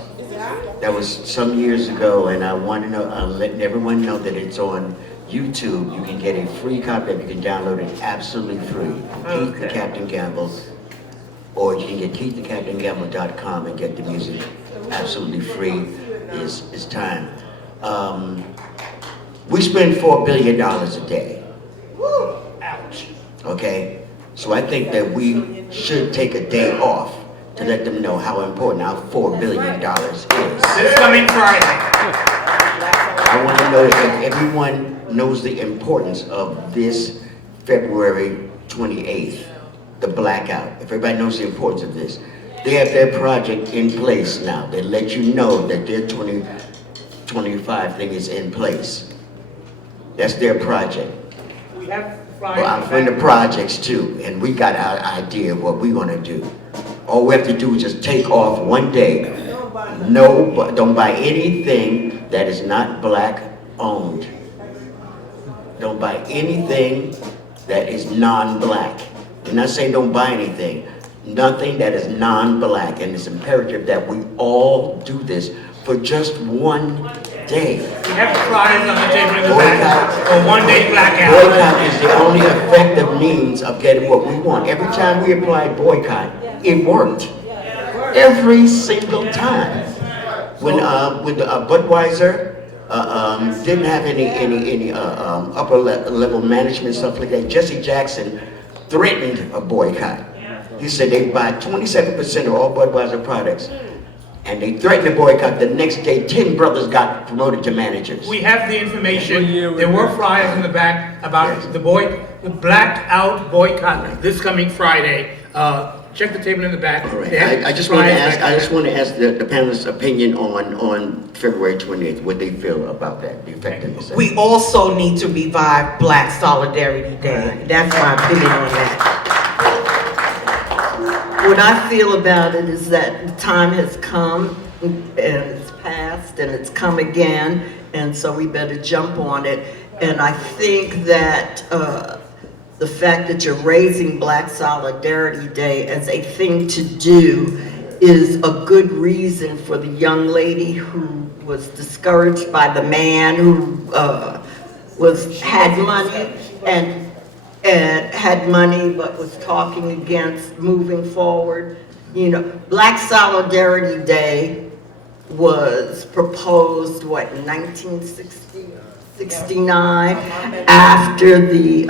That was some years ago, and I want to know, letting everyone know that it's on YouTube. You can get a free copy, you can download it absolutely free. Keith the Captain Gamble, or you can get KeithTheCaptainGamble.com and get the music absolutely free. It's time. We spend $4 billion a day. Ouch. Okay? So I think that we should take a day off to let them know how important our $4 billion is. This coming Friday. I want to know if everyone knows the importance of this February 28th, the blackout. If everybody knows the importance of this. They have their project in place now. They let you know that their 2025 thing is in place. That's their project. We have Well, I'm from the projects too, and we got our idea of what we're gonna do. All we have to do is just take off one day. No, don't buy anything that is not black owned. Don't buy anything that is non-black. I'm not saying don't buy anything. Nothing that is non-black, and it's imperative that we all do this for just one day. We have flyers on the table in the back for 1 day blackout. Boycott is the only effective means of getting what we want. Every time we applied boycott, it worked. Every single time. When Budweiser didn't have any upper level management, stuff like that, Jesse Jackson threatened a boycott. He said they buy 27% of all Budweiser products and they threatened to boycott. The next day, 10 brothers got promoted to managers. We have the information. There were flyers in the back about the blackout boycott this coming Friday. Check the table in the back. All right. They have I just want to flyers ask. back I just there. want to ask the panelists' opinion on February 28th. What they feel about that, the effectiveness. We also need to revive Black Solidarity Day. That's my opinion on that. What I feel about it is that the time has come and it's passed and it's come again, and so we better jump on it. And I think that the fact that you're raising Black Solidarity Day as a thing to do is a good reason for the young lady who was discouraged by the man who had money and had money but was talking against moving forward. You know, Black Solidarity Day was proposed, what, in 1969, after the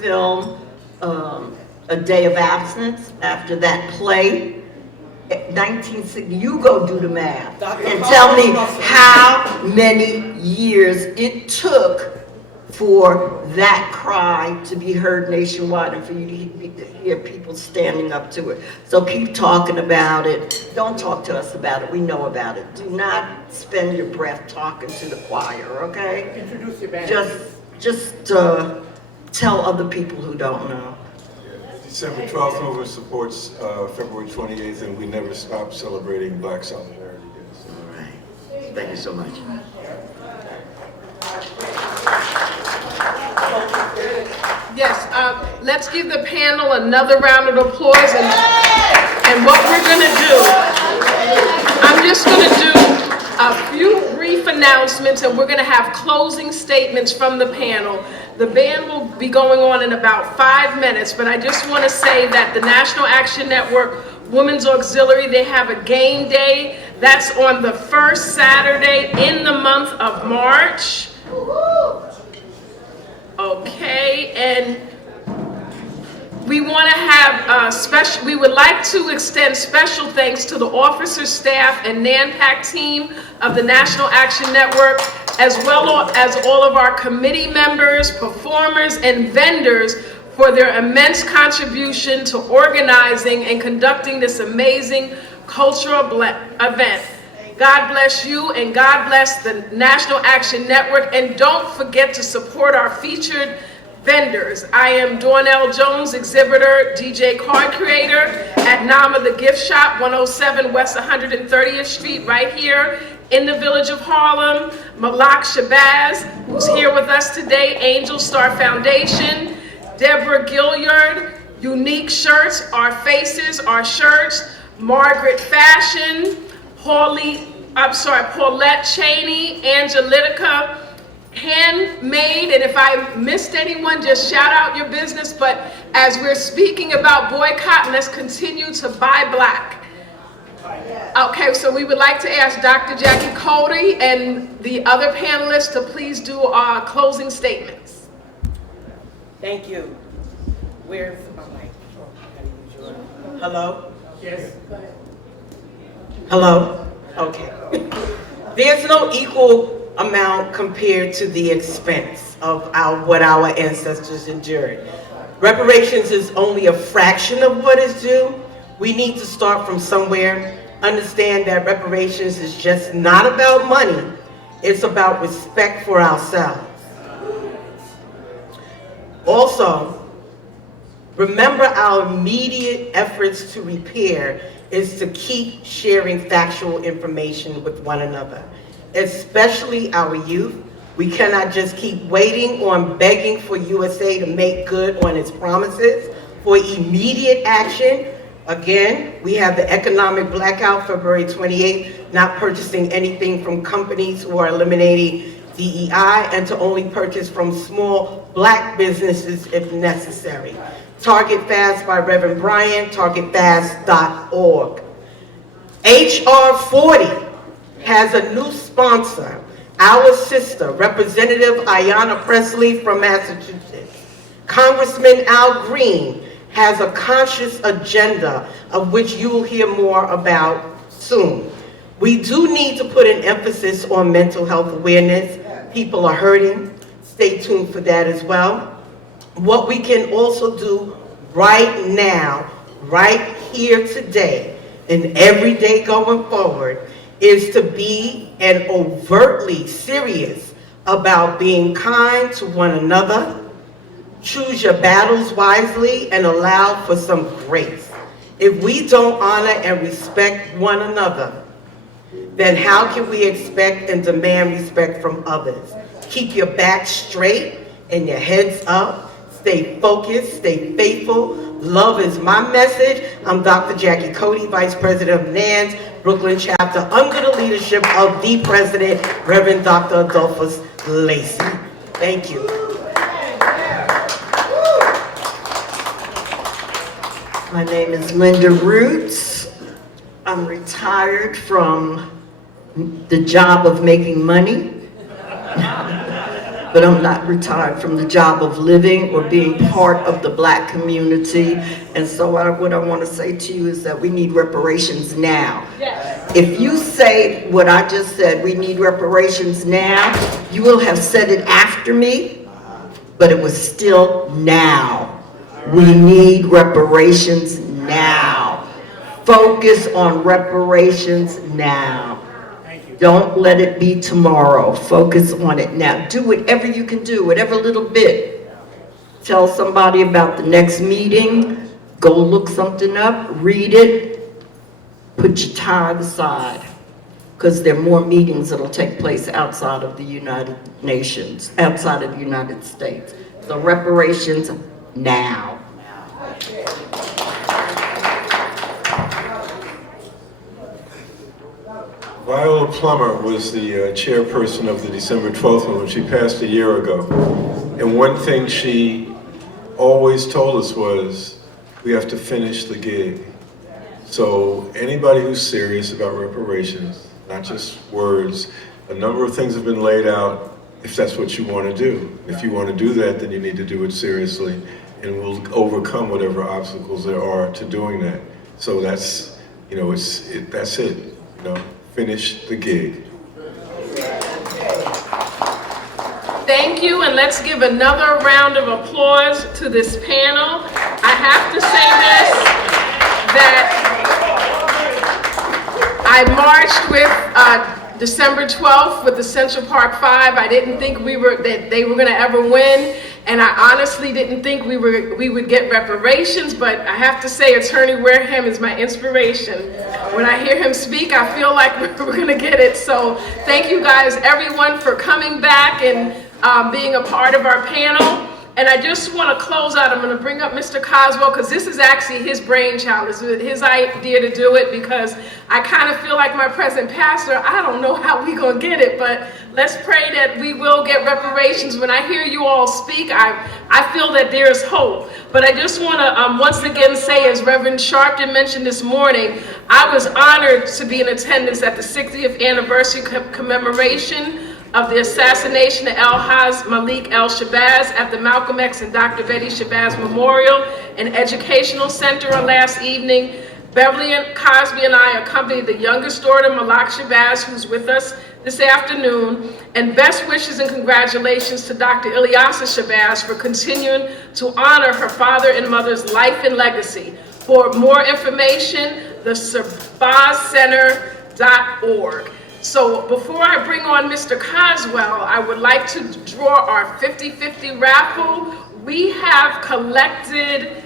film, A Day of Absence, after that play. 1960, you go do the math and tell me how many years it took for that cry to be heard nationwide and for you to hear people standing up to it. So keep talking about it. Don't talk to us about it. We know about it. Do not spend your breath talking to the choir, okay? Introduce your band. Just tell other people who don't know. December 12th movement supports February 28th, and we never stop celebrating Black Solidarity Day. All right. Thank you so much. Yes, let's give the panel another round of applause. And what we're going to do, I'm just going to do a few brief announcements, and we're going to have closing statements from the panel. The band will be going on in about 5 minutes, but I just want to say that the National Action Network Women's Auxiliary, they have a game day. That's on the first Saturday in the month of March. Okay, and we want to have we would like to extend special thanks to the officer, staff, and NANPAC team of the National Action Network, as well as all of our committee members, performers, and vendors for their immense contribution to organizing and conducting this amazing cultural event. God bless you, and God bless the National Action Network, and don't forget to support our featured vendors. I am Dornell Jones, exhibitor, DJ card creator at Nama the Gift Shop, 107 West 130th Street, right here in the village of Harlem. Malak Shabazz, who's here with us today, Angel Star Foundation. Deborah Gilliard, Unique Shirts, Our Faces, Our Shirts. Margaret Fashion, Paulette Cheney, Angelica, Handmade, and if I missed anyone, just shout out your business. But as we're speaking about boycott, let's continue to buy black. Okay, so we would like to ask Dr. Jackie Cody and the other panelists to please do our closing statements. Thank you. Where's my mic? Hello? Yes. Hello? Okay. There's no equal amount compared to the expense of what our ancestors endured. Reparations is only a fraction of what is due. We need to start from somewhere. Understand that reparations is just not about money. It's about respect for ourselves. Also, remember our immediate efforts to repair is to keep sharing factual information with one another, especially our youth. We cannot just keep waiting on begging for USA to make good on its promises for immediate action. Again, we have the economic blackout, February 28th, not purchasing anything from companies who are eliminating DEI and to only purchase from small black businesses if necessary. Target Fast by Reverend Bryant, targetfast.org. HR 40 has a new sponsor, our sister, Representative Ayanna Pressley from Massachusetts. Congressman Al Green has a conscious agenda of which you will hear more about soon. We do need to put an emphasis on mental health awareness. People are hurting. Stay tuned for that as well. What we can also do right now, right here today, and every day going forward, is to be and overtly serious about being kind to one another. Choose your battles wisely and allow for some grace. If we don't honor and respect one another, then how can we expect and demand respect from others? Keep your back straight and your heads up. Stay focused, stay faithful. Love is my message. I'm Dr. Jackie Cody, Vice President of NANS, Brooklyn Chapter, under the leadership of the President, Reverend Dr. Adolphus Lacey. Thank you. My name is Linda Roots. I'm retired from the job of making money, but I'm not retired from the job of living or being part of the Black community. And so what I want to say to you is that we need reparations now. Yes. If you say what I just said, we need reparations now, you will have said it after me, but it was still now. We need reparations now. Focus on reparations now. Don't let it be tomorrow. Focus on it now. Do whatever you can do, whatever little bit. Tell somebody about the next meeting. Go look something up, read it. Put your time aside, because there are more meetings that'll take place outside of the United Nations, outside of the United States. So reparations now. Viola Plummer was the chairperson of the December 12th one when she passed a year ago. And one thing she always told us was, we have to finish the gig. So anybody who's serious about reparations, not just words, a number of things have been laid out if that's what you want to do. If you want to do that, then you need to do it seriously, and we'll overcome whatever obstacles there are to doing that. So that's, you know, that's it, you know. Finish the gig. Thank you, and let's give another round of applause to this panel. I have to say this, that I marched with December 12th with the Central Park 5. I didn't think that they were gonna ever win, and I honestly didn't think we would get reparations, but I have to say Attorney Wareham is my inspiration. When I hear him speak, I feel like we're gonna get it. So thank you guys, everyone, for coming back and being a part of our panel. And I just want to close out. I'm going to bring up Mr. Coswell, because this is actually his brainchild. It's his idea to do it, because I kind of feel like my present pastor, I don't know how we're going to get it, but let's pray that we will get reparations. When I hear you all speak, I feel that there is hope. But I just want to once again say, as Reverend Sharpton mentioned this morning, I was honored to be in attendance at the 60th anniversary commemoration of the assassination of El-Haj Malik El-Shabazz at the Malcolm X and Dr. Betty Shabazz Memorial and Educational Center on last evening. Beverly and Cosby and I accompanied the youngest daughter, Malak Shabazz, who's with us this afternoon, and best wishes and congratulations to Dr. Ilyasa Shabazz for continuing to honor her father and mother's life and legacy. For more information, the ShabazCenter.org. So before I bring on Mr. Coswell, I would like to draw our 50-50 raffle. We have collected,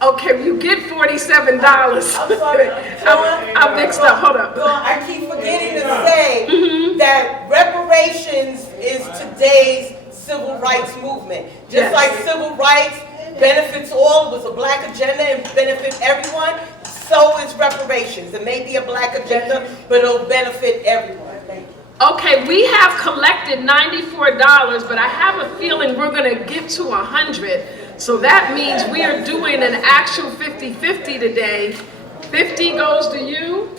okay, you get $47. I'm sorry. I'm mixed up, hold up. I keep forgetting to say that reparations is today's civil rights movement. Just like civil rights benefits all, was a black agenda and benefit everyone, so is reparations. It may be a black agenda, but it'll benefit everyone. Thank you. Okay, we have collected $94, but I have a feeling we're gonna get to 100. So that means we are doing an actual 50-50 today. 50 goes to you,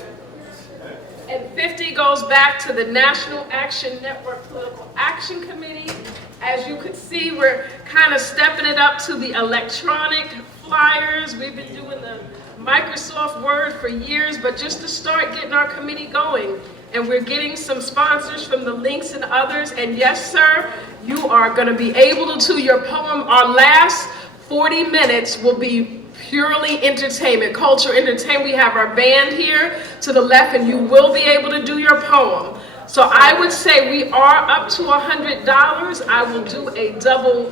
and 50 goes back to the National Action Network Political Action Committee. As you could see, we're kind of stepping it up to the electronic flyers. We've been doing the Microsoft Word for years, but just to start getting our committee going. And we're getting some sponsors from the Links and others. And yes, sir, you are going to be able to do your poem. Our last 40 minutes will be purely entertainment, culture entertainment. We have our band here to the left, and you will be able to do your poem. So I would say we are up to $100. I will do a double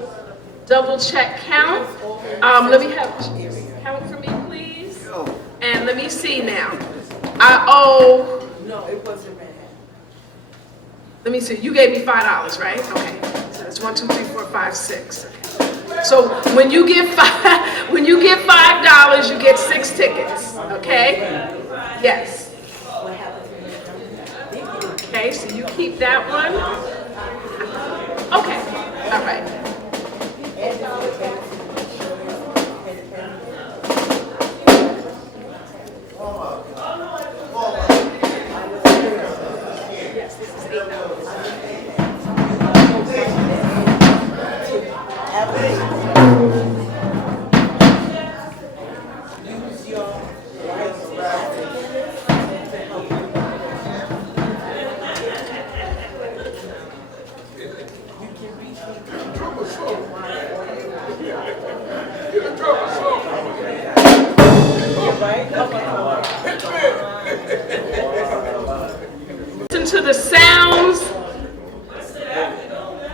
check count. Let me have count for me, please. And let me see now. I owe. No, it wasn't bad. Let me see. You gave me $5, right? Okay. So that's 1, 2, 3, 4, 5, 6. Okay. So when you give $5, you get 6 tickets. Okay? Yes. Okay. So you keep that one. Okay. All right. Listen to the sounds,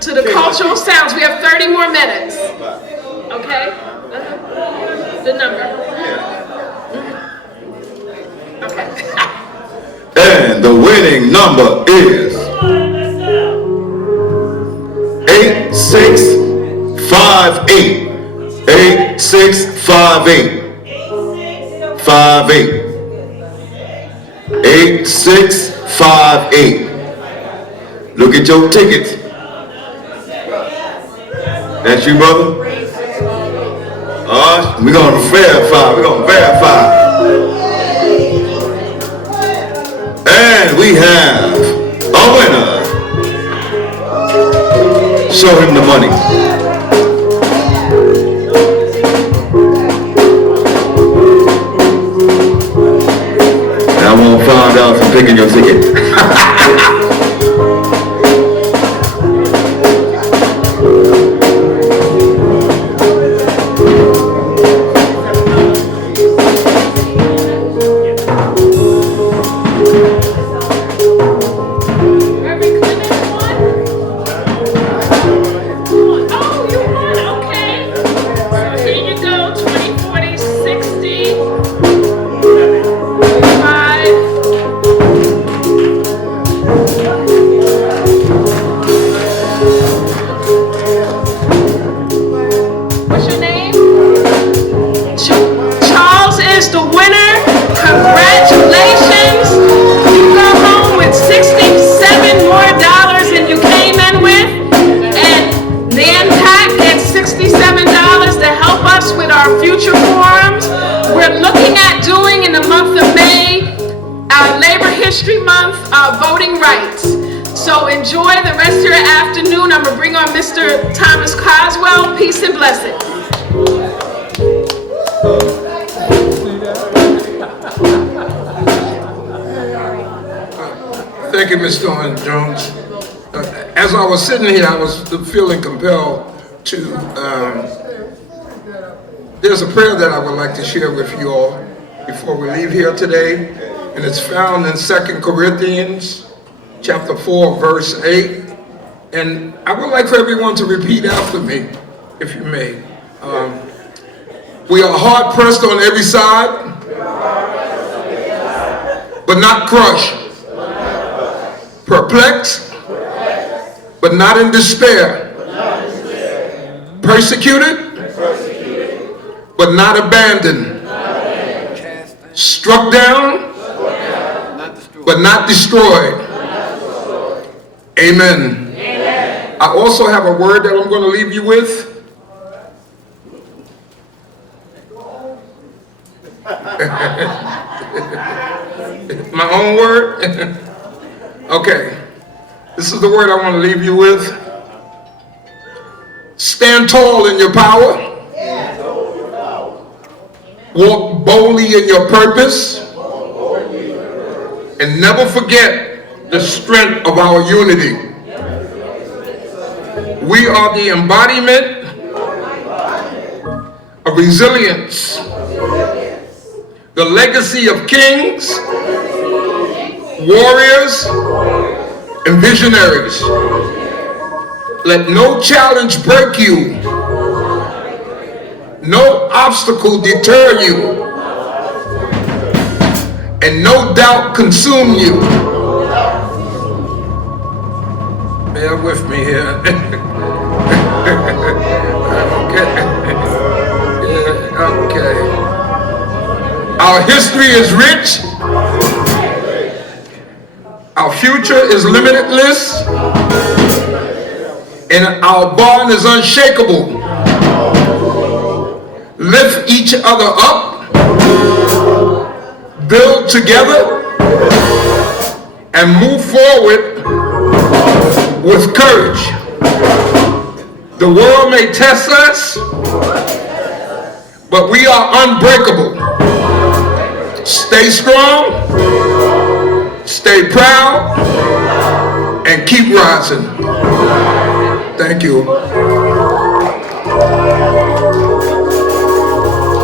to the cultural sounds. We have 30 more minutes. Okay? The number. Okay. And the winning number is 8658. 8658. 58. 8658. Look at your tickets. That's you, brother? We're going to verify. We're going to verify. And we have a winner. Show him the money. I want $5 for picking your ticket. Voting rights. So enjoy the rest of your afternoon. I'm going to bring on Mr. Thomas Coswell. Peace and blessings. Thank you, Ms. Dawn Jones. As I was sitting here, I was feeling compelled to, there's a prayer that I would like to share with you all before we leave here today. And it's found in 2 Corinthians chapter 4, verse 8. And I would like for everyone to repeat after me, if you may. We are hard pressed on every side, but not crushed. Perplexed, but not in despair. Persecuted, but not abandoned. Struck down, but not destroyed. Amen. I also have a word that I'm going to leave you with. My own word? Okay. This is the word I want to leave you with. Stand tall in your power. Walk boldly in your purpose. And never forget the strength of our unity. We are the embodiment of resilience, the legacy of kings, warriors, and visionaries. Let no challenge break you, no obstacle deter you, and no doubt consume you. Bear with me here. Okay. Our history is rich. Our future is limitless. And our bond is unshakable. Lift each other up. Build together. And move forward with courage. The world may test us, but we are unbreakable. Stay strong, stay proud, and keep rising. Thank you.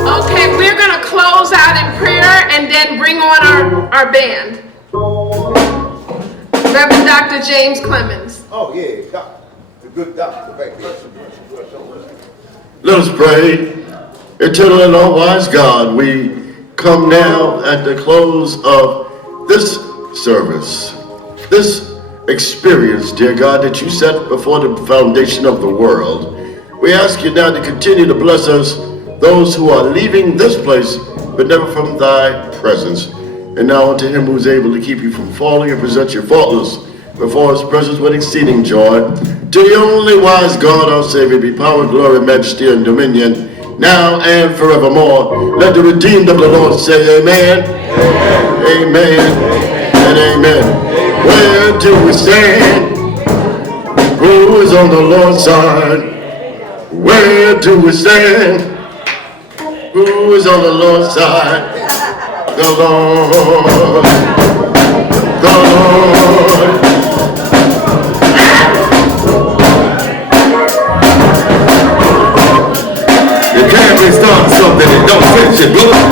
Okay, we're going to close out in prayer and then bring on our band. Reverend Dr. James Clemens. Oh, yeah, doctor. The good doctor back there. Let us pray. Eternal and all-wise God, we come now at the close of this service, this experience, dear God, that you set before the foundation of the world. We ask you now to continue to bless us, those who are leaving this place, but never from thy presence. And now unto him who is able to keep you from falling and present you faultless before his presence with exceeding joy. To the only wise God, our Savior, be power, glory, majesty, and dominion, now and forevermore. Let the redeemed of the Lord say amen, amen, amen, and amen. Where do we stand? Who is on the Lord's side? Where do we stand? Who is on the Lord's side? The Lord, the Lord. You can't restart something that don't fix it, brother.